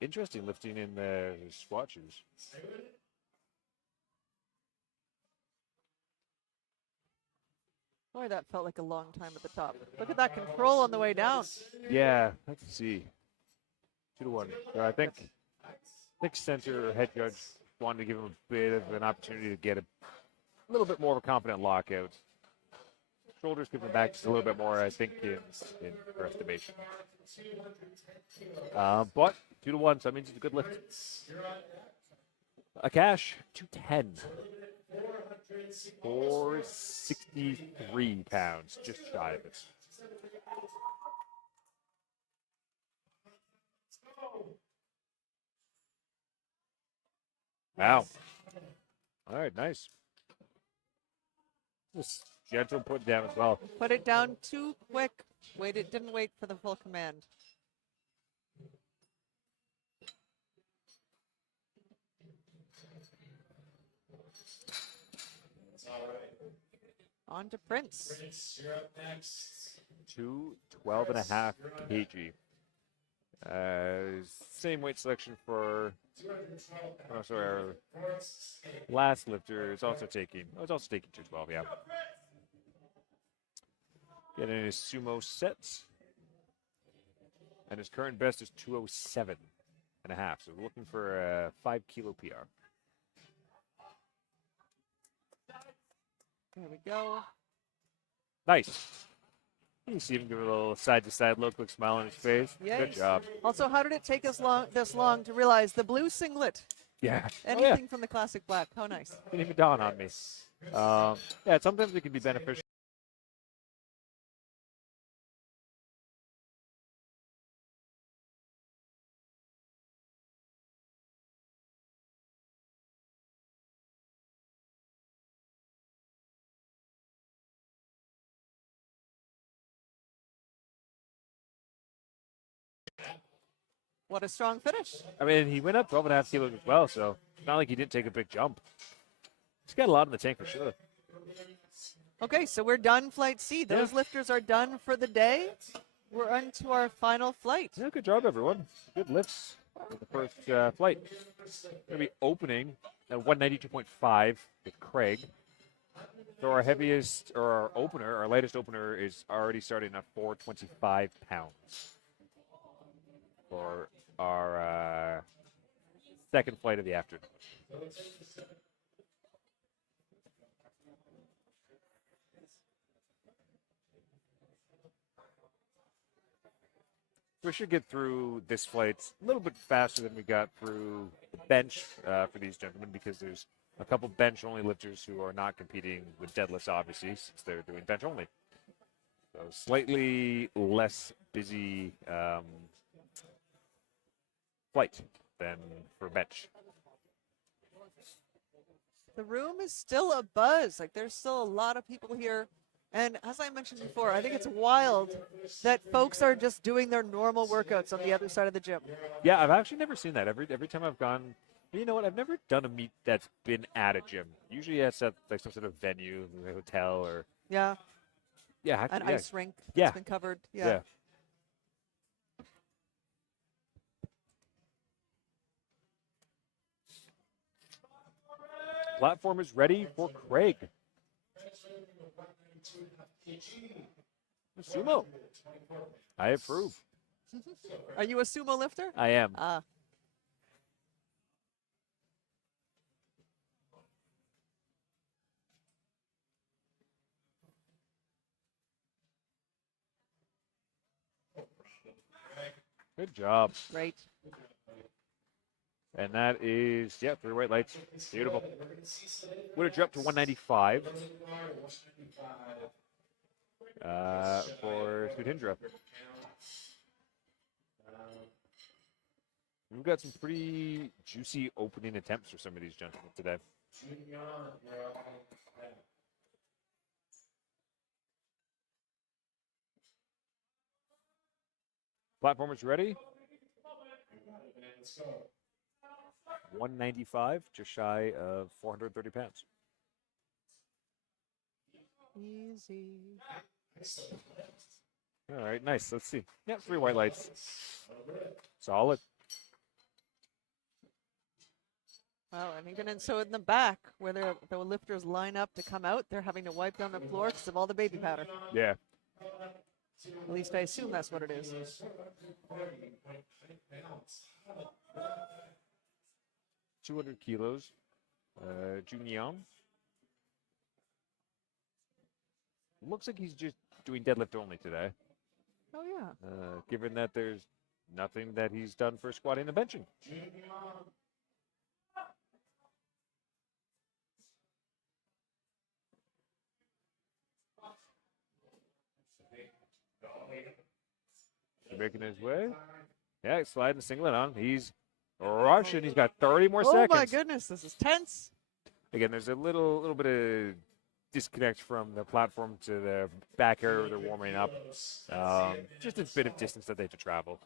interesting lifting in the squat shoes. Boy, that felt like a long time at the top. Look at that control on the way down. Yeah, let's see. 2-1. So I think center head judge wanted to give him a bit of an opportunity to get a little bit more of a confident lockout. Shoulders giving back just a little bit more, I think, in her estimation. But 2-1, so that means it's a good lift. A cash, 210. 463 pounds, just shy of it. Wow. All right, nice. Just gentle put down as well. Put it down too quick. Didn't wait for the full command. On to Prince. Prince, you're up next. 212.5 kg. Same weight selection for our last lifter is also taking. Oh, it's also taking 212. Yeah. Getting his sumo sets, and his current best is 207.5. So we're looking for a 5 kilo PR. There we go. Nice. You see him give a little side-to-side look, quick smile on his face. Yes. Good job. Also, how did it take us this long to realize the blue singlet? Yeah. Anything from the classic black. How nice. Didn't even dawn on me. Yeah, sometimes it can be beneficial. What a strong finish. I mean, he went up 12.5 kilos as well, so it's not like he didn't take a big jump. He's got a lot in the tank for sure. Okay, so we're done flight C. Those lifters are done for the day. We're on to our final flight. Yeah, good job, everyone. Good lifts for the first flight. Going to be opening at 192.5 with Craig. So our heaviest, or our opener, our lightest opener is already starting at 425 pounds for our second flight of the afternoon. We should get through this flight a little bit faster than we got through the bench for these gentlemen, because there's a couple bench-only lifters who are not competing with deadlifts, obviously, since they're doing bench-only. So slightly less busy flight than for bench. The room is still a buzz. Like, there's still a lot of people here. And as I mentioned before, I think it's wild that folks are just doing their normal workouts on the other side of the gym. Yeah, I've actually never seen that. Every time I've gone, you know what? I've never done a meet that's been at a gym. Usually it's at like some sort of venue, a hotel, or Yeah, yeah, an yeah. ice rink that's Yeah. been covered. Yeah. Platform is ready for Craig. Sumo. I approve. Are you a sumo lifter? I am. Ah. Good job. Great. And that is, yeah, 3 white lights. Beautiful. Would have dropped to 195 for Sudhindra. We've got some pretty juicy opening attempts for some of these gentlemen today. Platformers ready? 195, just shy of 430 pounds. Easy. All right, nice. Let's see. Yeah, 3 white lights. Solid. Wow, and even in the back, where the lifters line up to come out, they're having to wipe down the floor because of all the baby powder. Yeah. At least I assume that's what it is. 200 kilos. Junion. Looks like he's just doing deadlift only today, Oh yeah. given that there's nothing that he's done for squatting and benching. Making his way. Yeah, he's sliding the singlet on. He's rushing. He's got 30 more Oh seconds. my goodness, this is tense. Again, there's a little bit of disconnect from the platform to the back area where they're warming up. Just a bit of distance that they have to travel.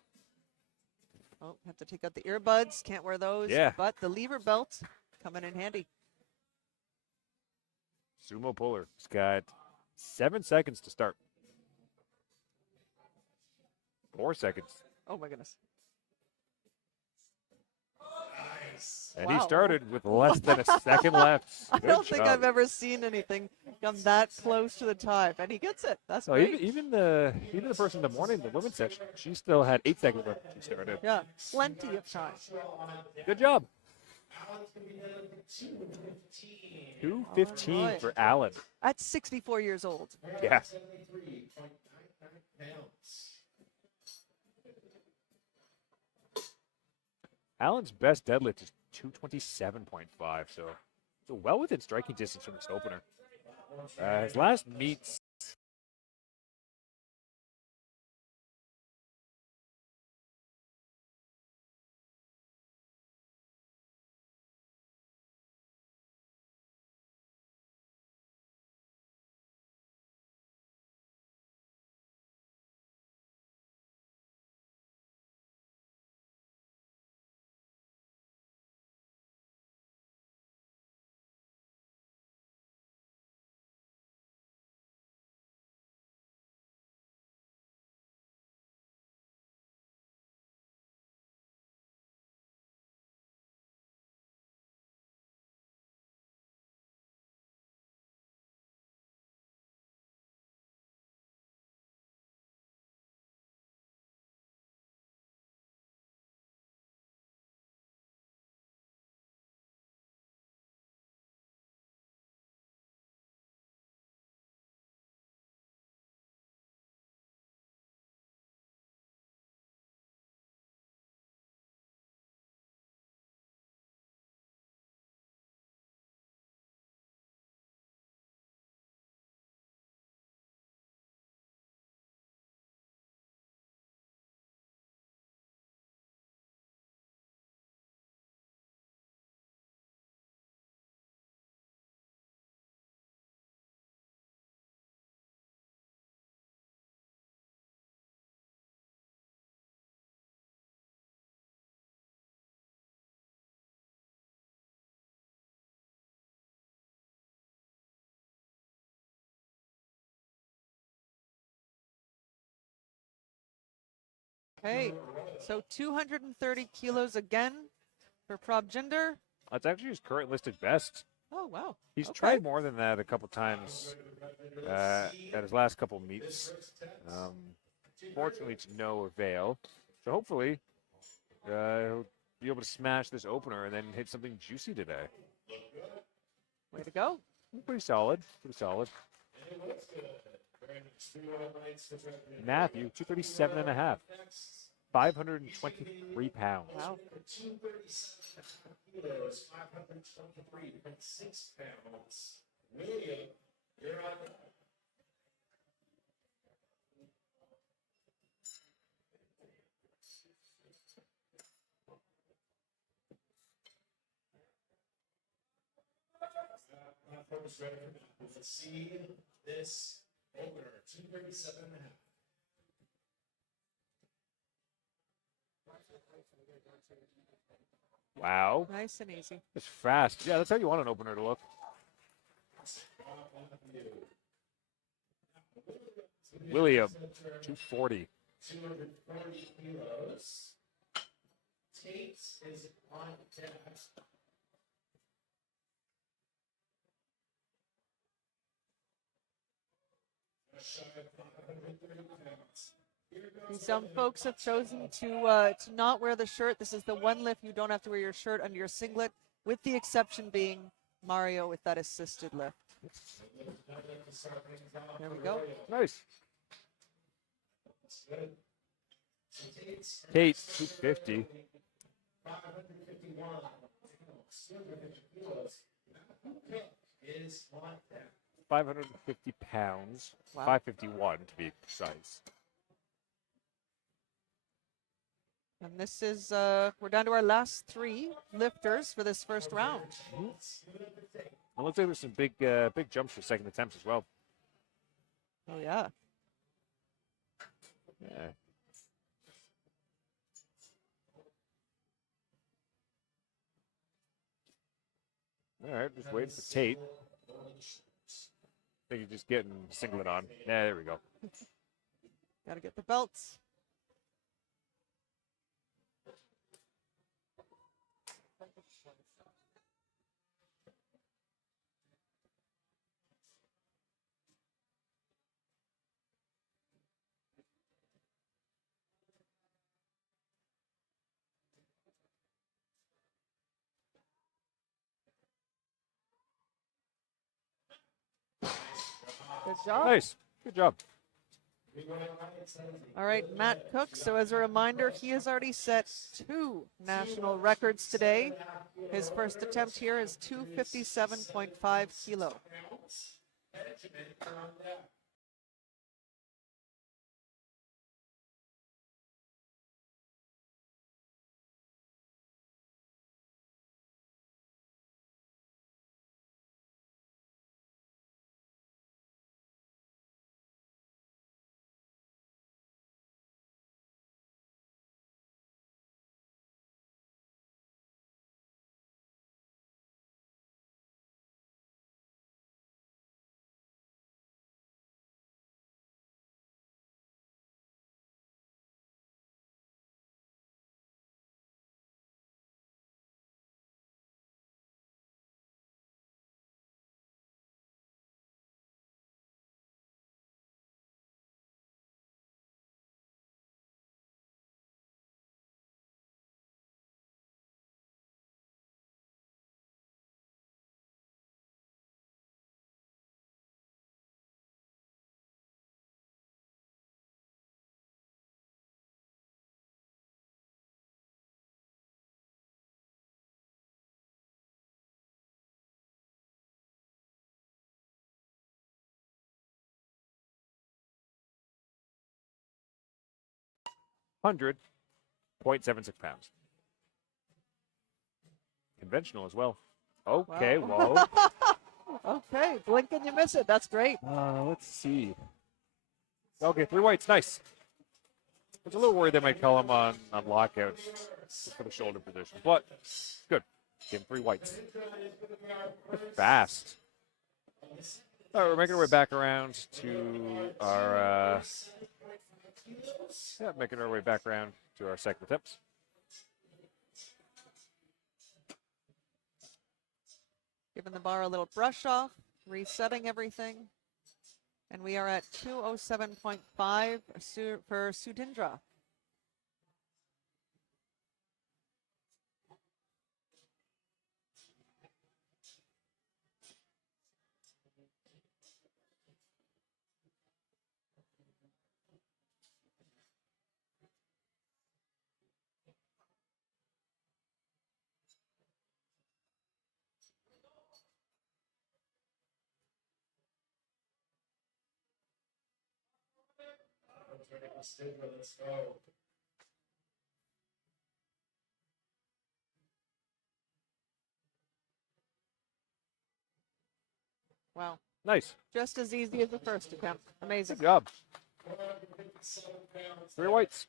Oh, have to take out the earbuds. Can't wear those. Yeah. But the lever belt coming in handy. Sumo puller. He's got 7 seconds to start. 4 seconds. Oh my goodness. And he Wow. started with less than a second left. I Good don't think job. I've ever seen anything come that close to the time, and he gets it. That's Oh, great. even the person in the morning, the women's section, she still had 8 seconds left when she started. Yeah, plenty of time. Good job. 2:15 Alright. for Allen. At 64 years old. Yeah. Allen's best deadlift is 227.5, so well within striking distance from his opener. His last meets. Okay, so 230 kilos again for Prabjinder. That's actually his current listed best. Oh, wow. He's Okay. tried more than that a couple times at his last couple meets. unfortunately to no avail. So hopefully, he'll be able to smash this opener and then hit something juicy today. Way to go. Pretty solid. Pretty solid. Matthew, 237 and a half. 523 pounds. Wow. 237 kilos, 523.6 pounds. William, you're on. Folks ready for that? Let's see this opener, 237 and a half. Wow. Nice and easy. It's fast. Yeah, that's how you want an opener to look. William, 240. 240 kilos. Tate is on deck. Some folks have chosen to not wear the shirt. This is the one lift you don't have to wear your shirt under your singlet, with the exception being Mario with that assisted lift. There we go. Nice. Tate, 250. 551 kilos. Is on deck. 550 pounds. Wow. 551 to be precise. And this is, we're down to our last three lifters for this first round. It looks like there's some big jumps for second attempts as well. Oh, yeah. Yeah. All right, just waiting for Tate. I think he's just getting singlet on. Yeah, there we go. Got to get the belts. Good job. Nice. Good job. All right, Matt Cook. So as a reminder, he has already set 2 national records today. His first attempt here is 257.5 kilo. Hundred 0.76 pounds. Conventional as well. Okay, Wow. whoa. Okay, blink and you miss it. That's great. Let's see. Okay, 3 whites. Nice. I was a little worried they might call him on lockout for the shoulder position, but good. Give him 3 whites. Fast. All right, we're making our way back around to our making our way back around to our second attempts. Giving the bar a little brush off, resetting everything. And we are at 207.5 for Sudhindra. Let's go. Wow. Nice. Just as easy as the first attempt. Amazing. Good job. 3 whites.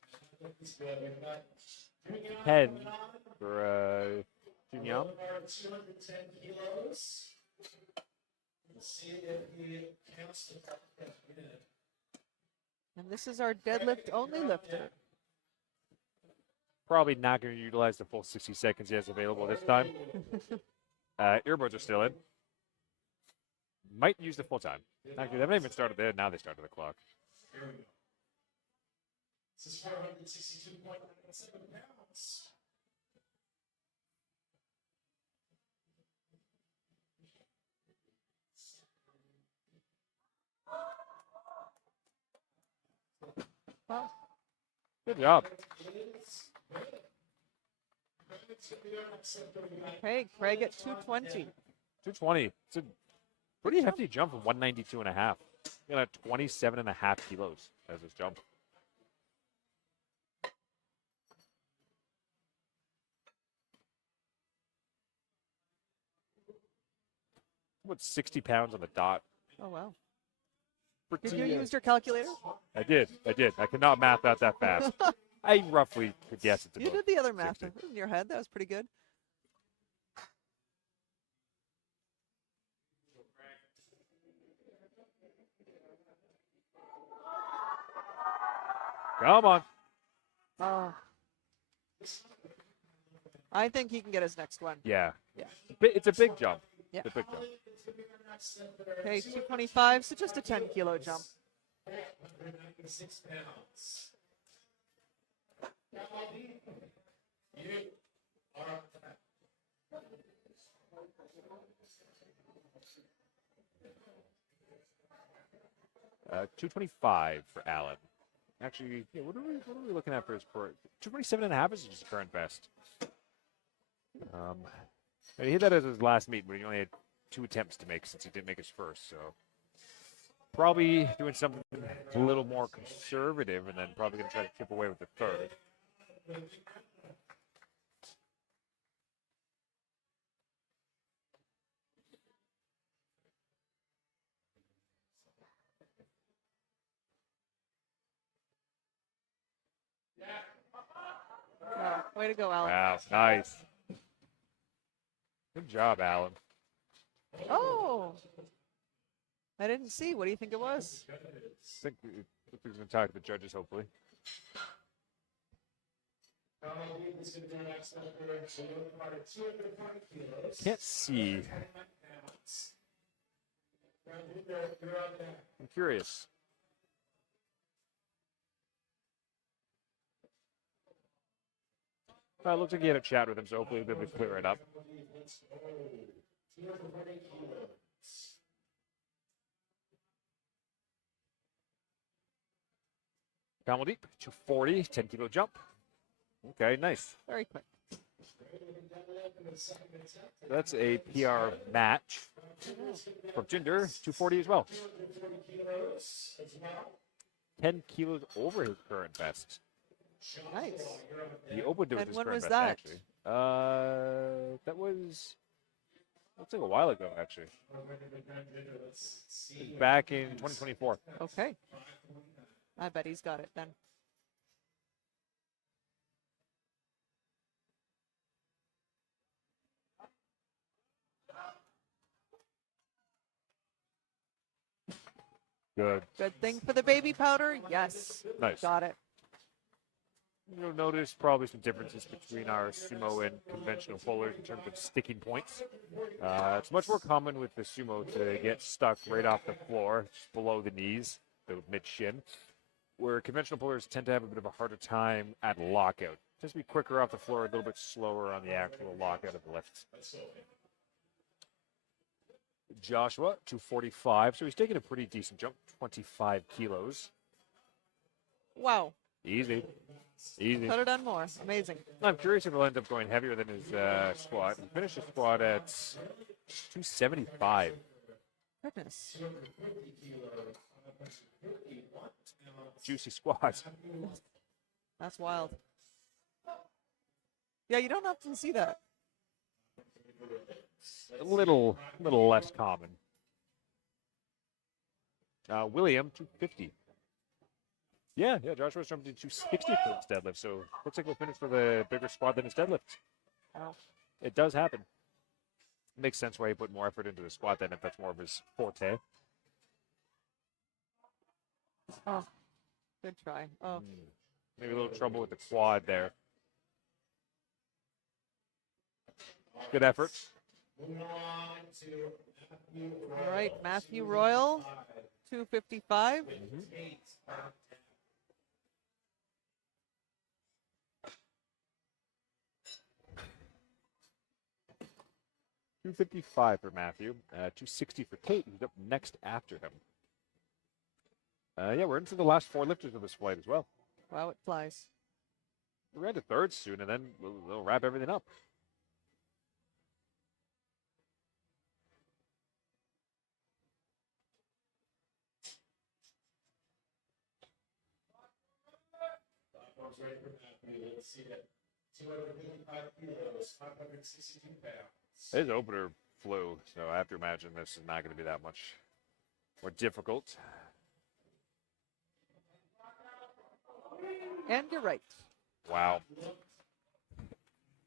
10 for Junyam. 210 kilos. Let's see if he counts the minute. And this is our deadlift only lifter. Probably not going to utilize the full 60 seconds he has available this time. Earbuds are still in. Might use the full time. Actually, they haven't even started there. Now they started the clock. Here we go. This is 462.97 pounds. Well, Good job. okay, Craig at 220. 220. It's a pretty hefty jump from 192 and a half. You got 27 and a half kilos as this jump. About 60 pounds on the dot. Oh, wow. Pretty, Did you use your calculator? I did. I cannot math out that fast. I roughly could guess it's You about did the other math 60. in your head. That was pretty good. Come on. Oh. I think he can get his next one. Yeah. Yeah. It's a big jump. Yeah. It's a big jump. Okay, 225, so just a 10-kilo jump. 196 pounds. You are up to that. Uh, 225 for Allen. Actually, yeah, what are we looking at for his current? 227 and a half is his current best. And he hit that as his last meet, but he only had 2 attempts to make since he didn't make his first. So probably doing something a little more conservative, and then probably going to try to chip away with the third. Oh, way to go, Alan. Wow, nice. Good job, Alan. Oh, I didn't see. What do you think it was? I think he's going to talk to the judges, hopefully. Can't see. I'm curious. Looks like he had a chat with him, so hopefully we'll be able to clear it up. Camel deep, 240, 10-kilo jump. Okay, nice. Very quick. That's a PR match from Jinder, 240 as well. 10 kilos over his current best. Nice. He opened it with And his when current was best, that? actually. That was, looks like a while ago, actually. Back in 2024. Okay. I bet he's got it then. Good. Good thing for the baby powder. Yes. Nice. Got it. You'll notice probably some differences between our sumo and conventional pullers in terms of sticking points. It's much more common with the sumo to get stuck right off the floor, just below the knees, the mid-shin, where conventional pullers tend to have a bit of a harder time at lockout. Just be quicker off the floor, a little bit slower on the actual lockout of the lift. Joshua, 245, so he's taking a pretty decent jump, 25 kilos. Wow. Easy. Easy. Could have done more. Amazing. I'm curious if he'll end up going heavier than his squat. He finished his squat at 275. Goodness. Juicy squat. That's wild. Yeah, you don't often see that. A little less common. William, 250. Yeah, Joshua's jumped to 260 for his deadlift, so looks like we'll finish with a bigger squat than his deadlift. Wow. It does happen. Makes sense why he put more effort into the squat then if that's more of his forte. Oh, good try. Oh, Maybe a little trouble with the quad there. Good effort. all right. Matthew Royal, 255. 255 for Matthew. 260 for Tate, who's up next after him. Yeah, we're into the last 4 lifters of this flight as well. Wow, it flies. We're into thirds soon, and then we'll wrap everything up. Let's see it. 255 kilos, 562 pounds. His opener flew, so I have to imagine this is not going to be that much more difficult. And you're right. Wow.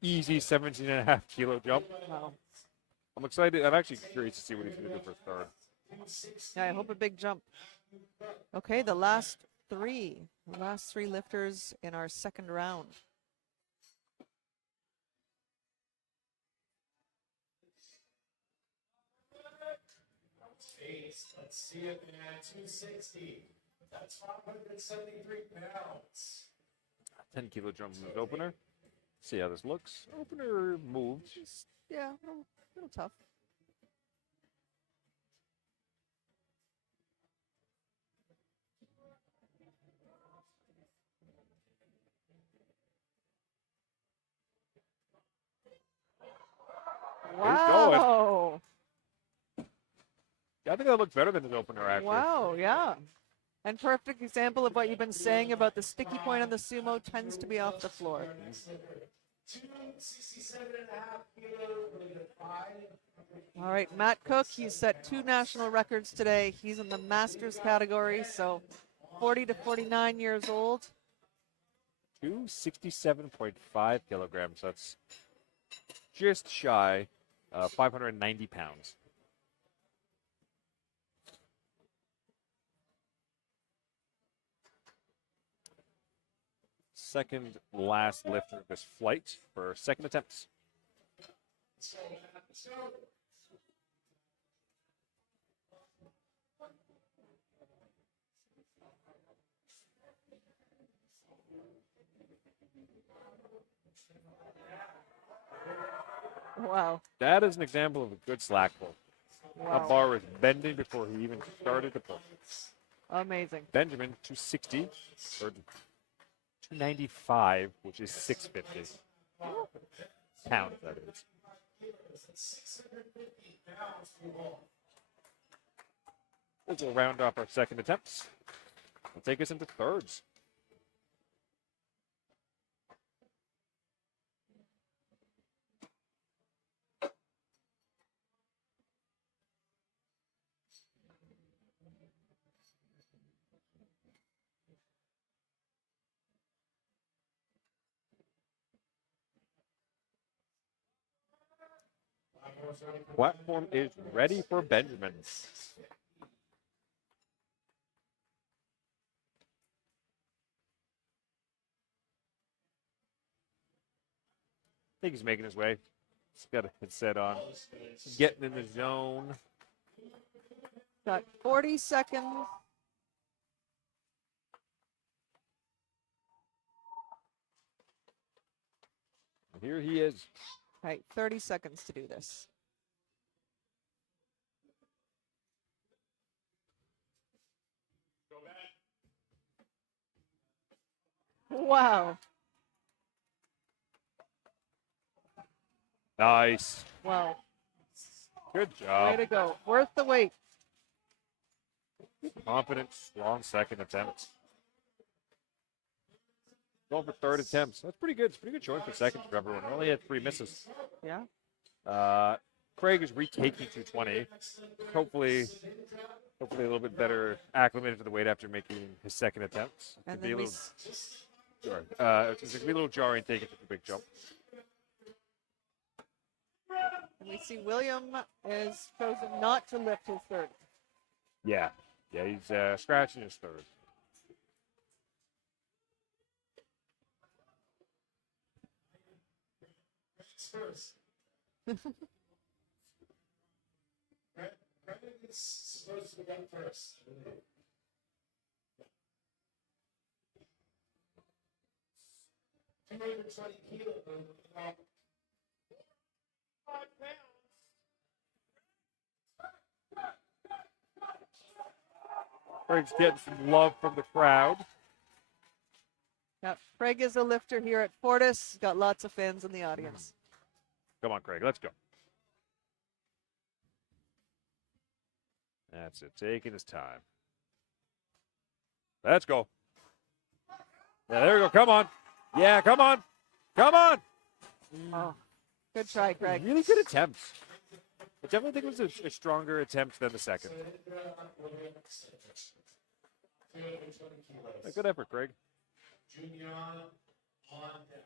Easy 17.5 kilo jump. Wow. I'm excited. I'm actually curious to see what he's going to do for third. Yeah, I hope a big jump. Okay, the last three lifters in our second round. Let's see it, man. 260. That's 573 pounds. 10 kilo jump in his opener. See how this looks. Opener moved. Yeah, a little tough. Wow. Yeah, I think that looked better than his opener, actually. Wow, yeah. And perfect example of what you've been saying about the sticky point on the sumo tends to be off the floor. 267.5 kilos. All right, Matt Cook, he's set 2 national records today. He's in the masters category, so 40 to 49 years old. 267.5 kilograms. That's just shy of 590 pounds. Second last lifter of this flight for second attempts. Wow. That is an example of a good slack pull. That Wow. bar was bending before he even started to pull. Amazing. Benjamin, 260, or 295, which is 650 pounds, that is. This will round off our second attempts. We'll take us into thirds. Platform is ready for Benjamin. think he's making his way. He's got his set on. Getting in the zone. Got 40 seconds. Here he is. Right, 30 seconds to do this. Wow. Nice. Wow. Good Way job. to go. Worth the wait. Confident, strong second attempt. Going for third attempts. That's pretty good. It's pretty good showing for seconds for everyone. We only had 3 misses. Yeah. Craig is retaking 220. Hopefully a little bit better acclimated to the weight after making his second attempt. And Could be then a we little jarring. It's gonna be a little jarring taking such a big jump. And we see William is chosen not to lift his third. Yeah, he's scratching his third. First. Craig is supposed to go first. 220 kilos. 5 pounds. Craig's getting some love from the crowd. Yep. Craig is a lifter here at Fortis. Got lots of fans in the audience. Come on, Craig, let's go. That's it, taking his time. Let's go. Yeah, there we go. Come on. Yeah, come on. Come on. Oh, good try, Craig. Really good attempts. I definitely think it was a stronger attempt than the second. A good effort, Craig. Junior on deck.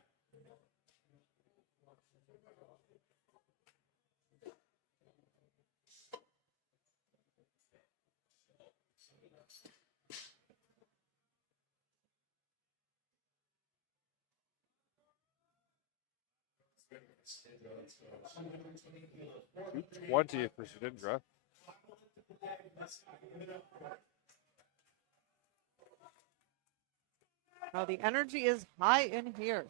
$220 for Shedindra. Oh, the energy is high in here.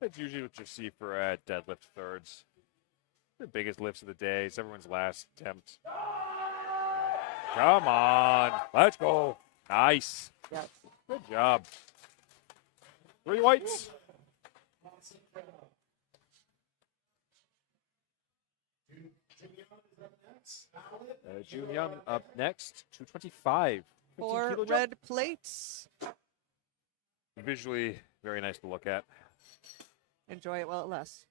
That's usually what you see for deadlift thirds. The biggest lifts of the day. It's everyone's last attempt. Come on. Let's go. Nice. Yes. Good job. 3 whites. June Young up next. 225. 4 15-kilo jump. red plates. Visually very nice to look at. Enjoy it while it lasts.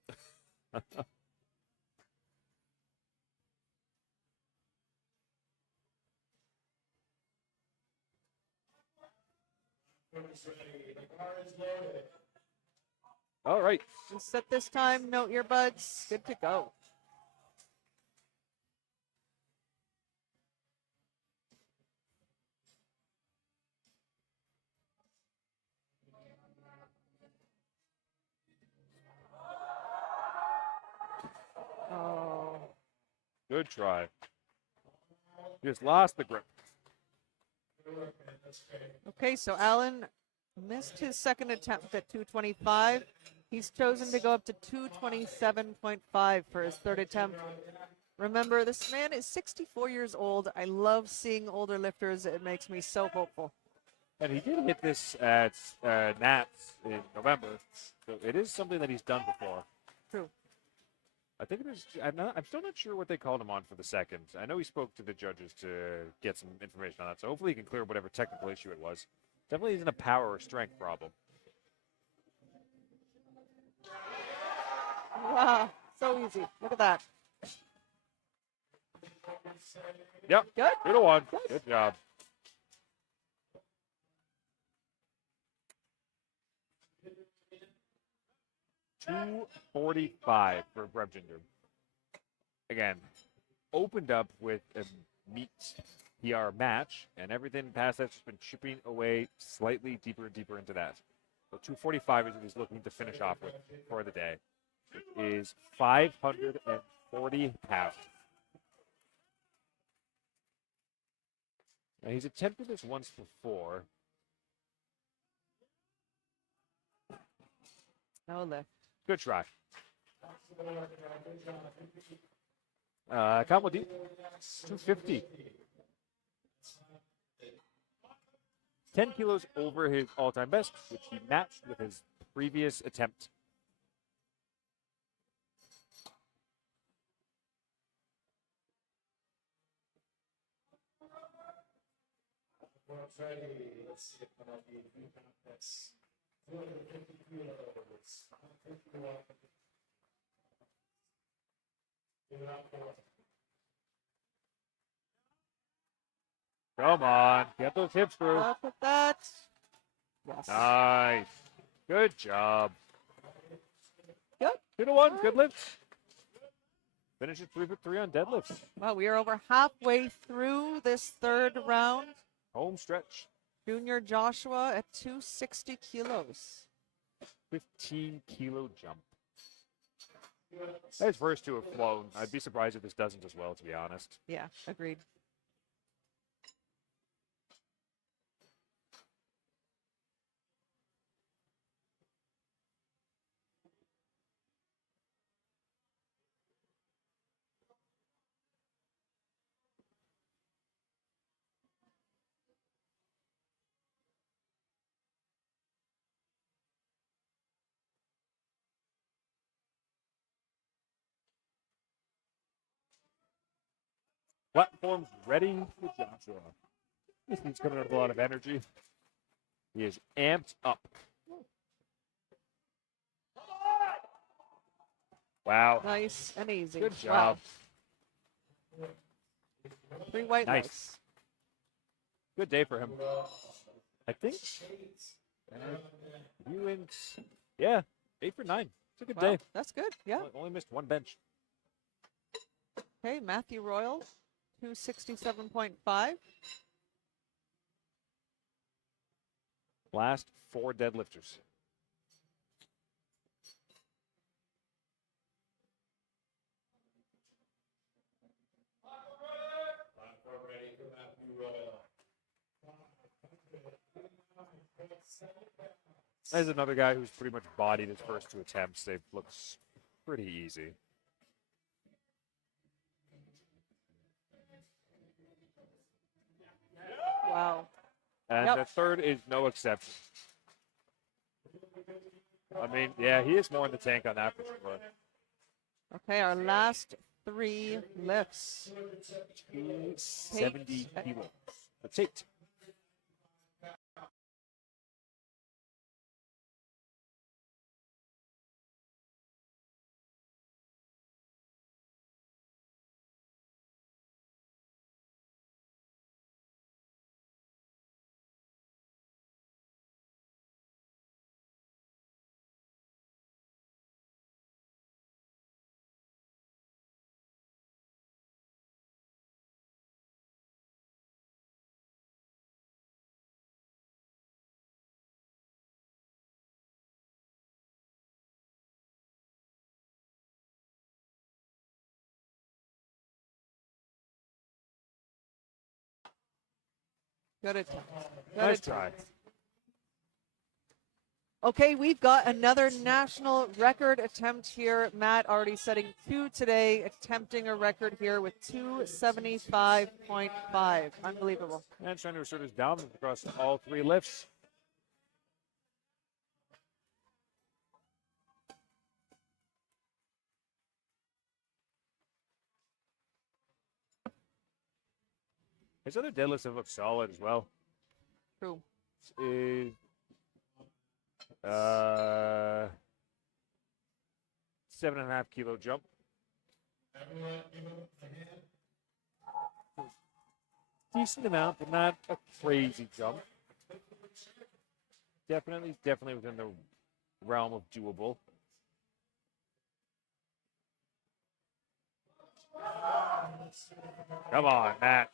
All right. Just set this time, note your buds. Good to go. Oh. Good try. Just lost the grip. Okay, so Alan missed his second attempt at 225. He's chosen to go up to 227.5 for his third attempt. Remember, this man is 64 years old. I love seeing older lifters. It makes me so hopeful. And he did hit this at Nats in November. So it is something that he's done before. True. I think it is. I'm still not sure what they called him on for the second. I know he spoke to the judges to get some information on that. So hopefully he can clear whatever technical issue it was. Definitely isn't a power or strength problem. Wow, so easy. Look at that. Yep. Good. Good one. Good job. $245 for Brebjinder. Again, opened up with a meat PR match, and everything past that's just been chipping away slightly deeper and deeper into that. So 245 is what he's looking to finish off with for the day. which is 540 pounds. Now, he's attempted this once before. No lift. Good try. Kamala deep, 250. 10 kilos over his all-time best, which he matched with his previous attempt. Ready. Let's see if that'll be this. 250 kilos. 51. Give it up for Come on, get those hips through. Look at that. Yes. Nice. Good job. Good. 2 to 1, good lift. Finish at 3 for 3 on deadlifts. Well, we are over halfway through this third round. Home stretch. Junior Joshua at 260 kilos. 15 kilo jump. His first two have flown. I'd be surprised if this doesn't as well, to be honest. Yeah, agreed. Platform's ready for Joshua. He's coming out with a lot of energy. He is amped up. Wow. Nice and easy. Good job. Wow. 3 white Nice. lights. Good day for him. I think. You went. Yeah, 8 for 9. It's a good Wow, day. that's good. Yeah. Only missed one bench. Okay, Matthew Royal, 267.5. Last 4 deadlifters. Platform ready for Matthew Royal. There's another guy who's pretty much bodied his first 2 attempts. They've looked pretty easy. Wow. And Yep. the third is no exception. I mean, yeah, he is more in the tank on that for sure. Okay, our last 3 lifts. 70 kilos. That's 8. Good attempt. Good Nice attempt. try. Okay, we've got another national record attempt here. Matt already setting 2 today, attempting a record here with 275.5. Unbelievable. And trying to assert his dominance across all 3 lifts. His other deadlifts have looked solid as well. True. Is 7.5 kilo jump. Decent amount, but not a crazy jump. Definitely within the realm of doable. Come on, Matt.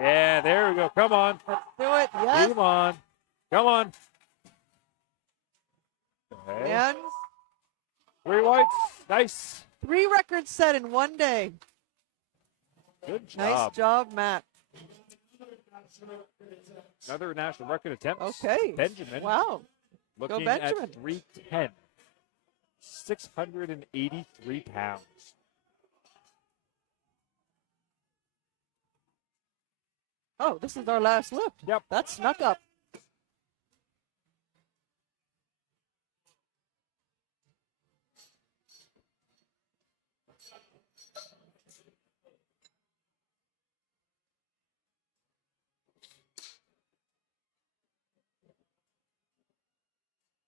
Yeah, there we go. Come on. Do it. Yes. Come on. Come on. Okay. And 3 whites. Nice. 3 records set in one day. Good job. Nice job, Matt. Another national record attempt. Okay. Benjamin. Wow. Looking Benjamin. at 310. 683 pounds. Oh, this is our last lift. Yep. That snuck up.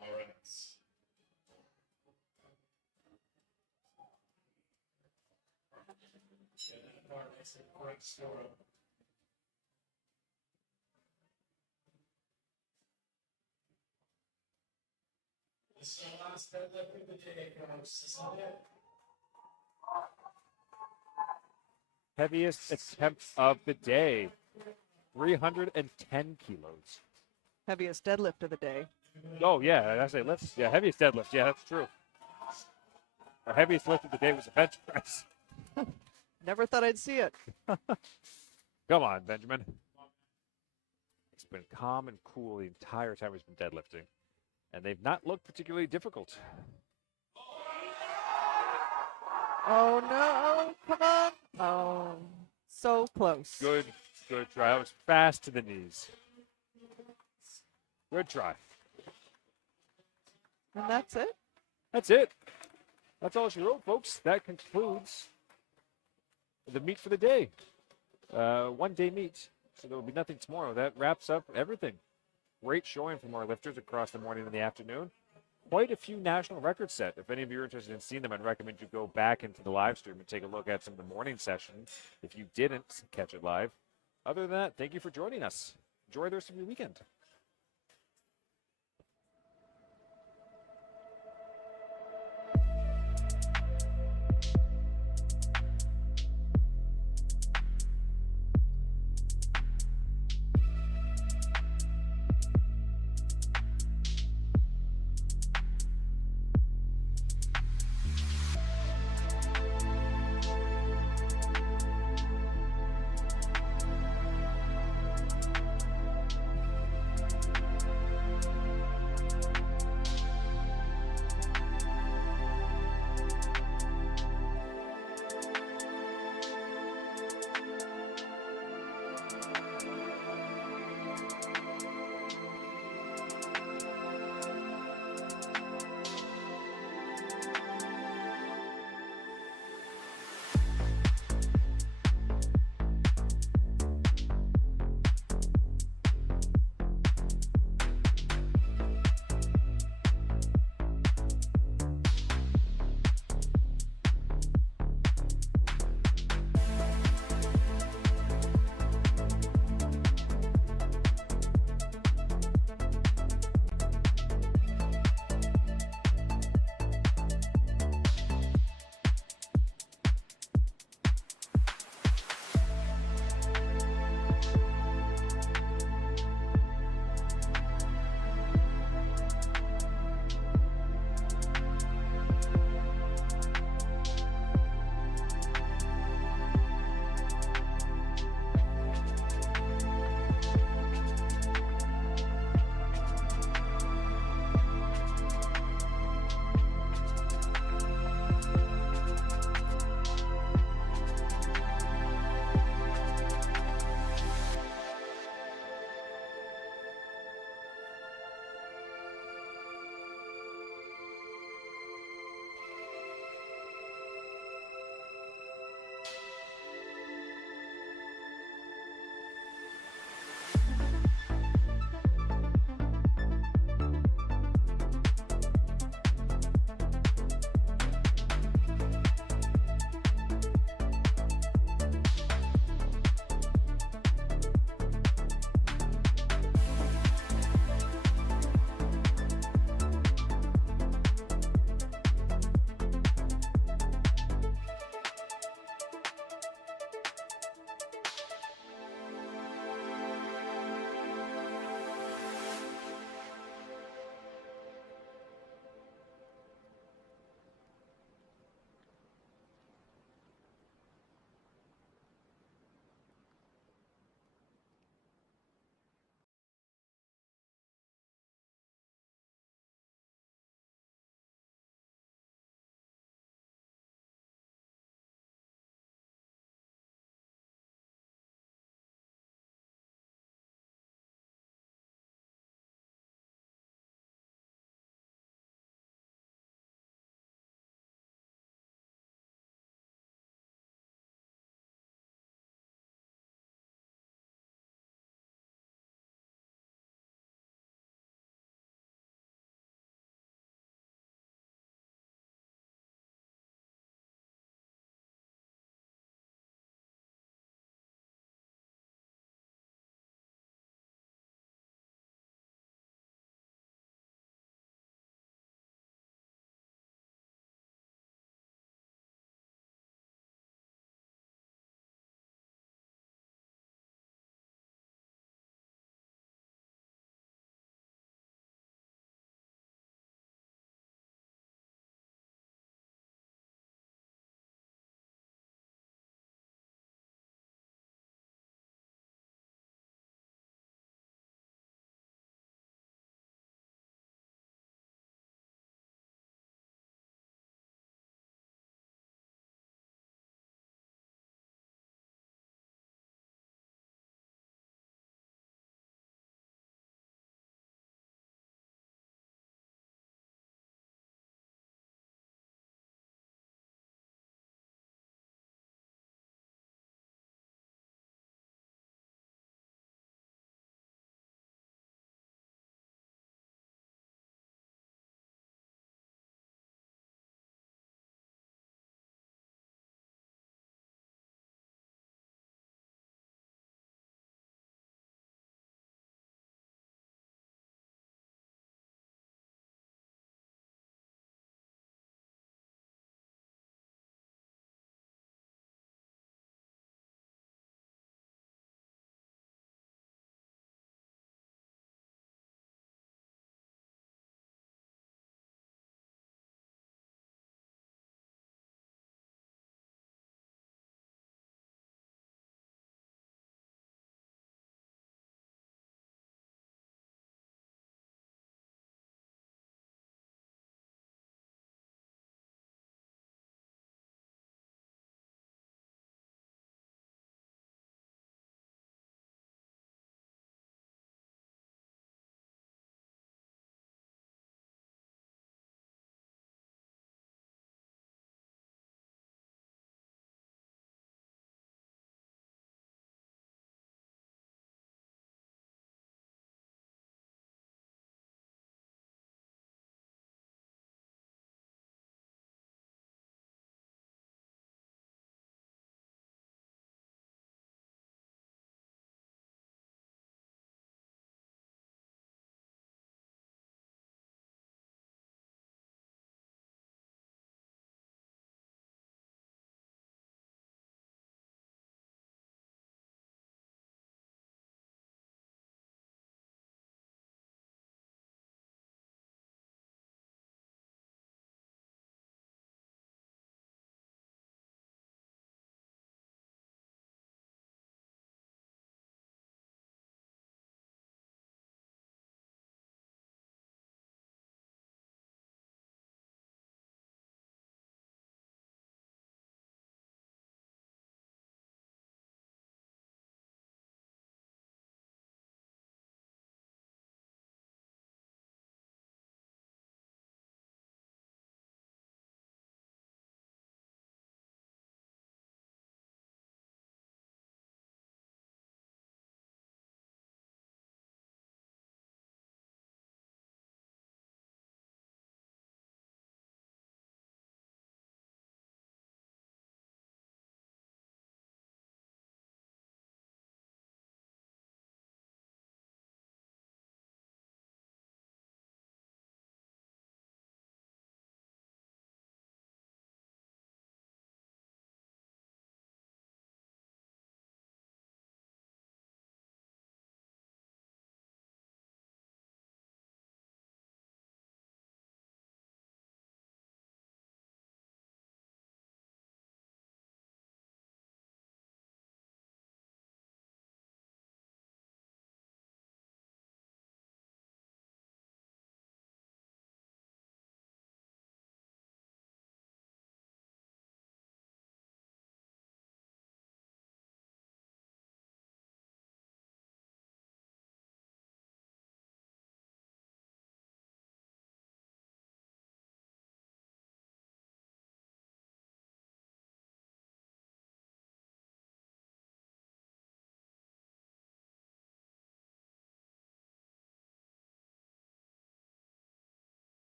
All right. Identify next to the correct score. This is the last deadlift of the day, folks. This is it. Heaviest attempt of the day. 310 kilos. Heaviest deadlift of the day. Oh, yeah. I say lifts. Yeah, heaviest deadlift. Yeah, that's true. Our heaviest lift of the day was a bench press. Never thought I'd see it. Come on, Benjamin. It's been calm and cool the entire time he's been deadlifting. And they've not looked particularly difficult. Oh, no. Come on. Oh, so close. Good try. That was fast to the knees. Good try. And that's it. That's it. That's all she wrote, folks. That concludes the meet for the day. 1 day meet. So there will be nothing tomorrow. That wraps up everything. Great showing from our lifters across the morning and the afternoon. Quite a few national records set. If any of you are interested in seeing them, I'd recommend you go back into the live stream and take a look at some of the morning sessions if you didn't catch it live. Other than that, thank you for joining us. Enjoy the rest of your weekend.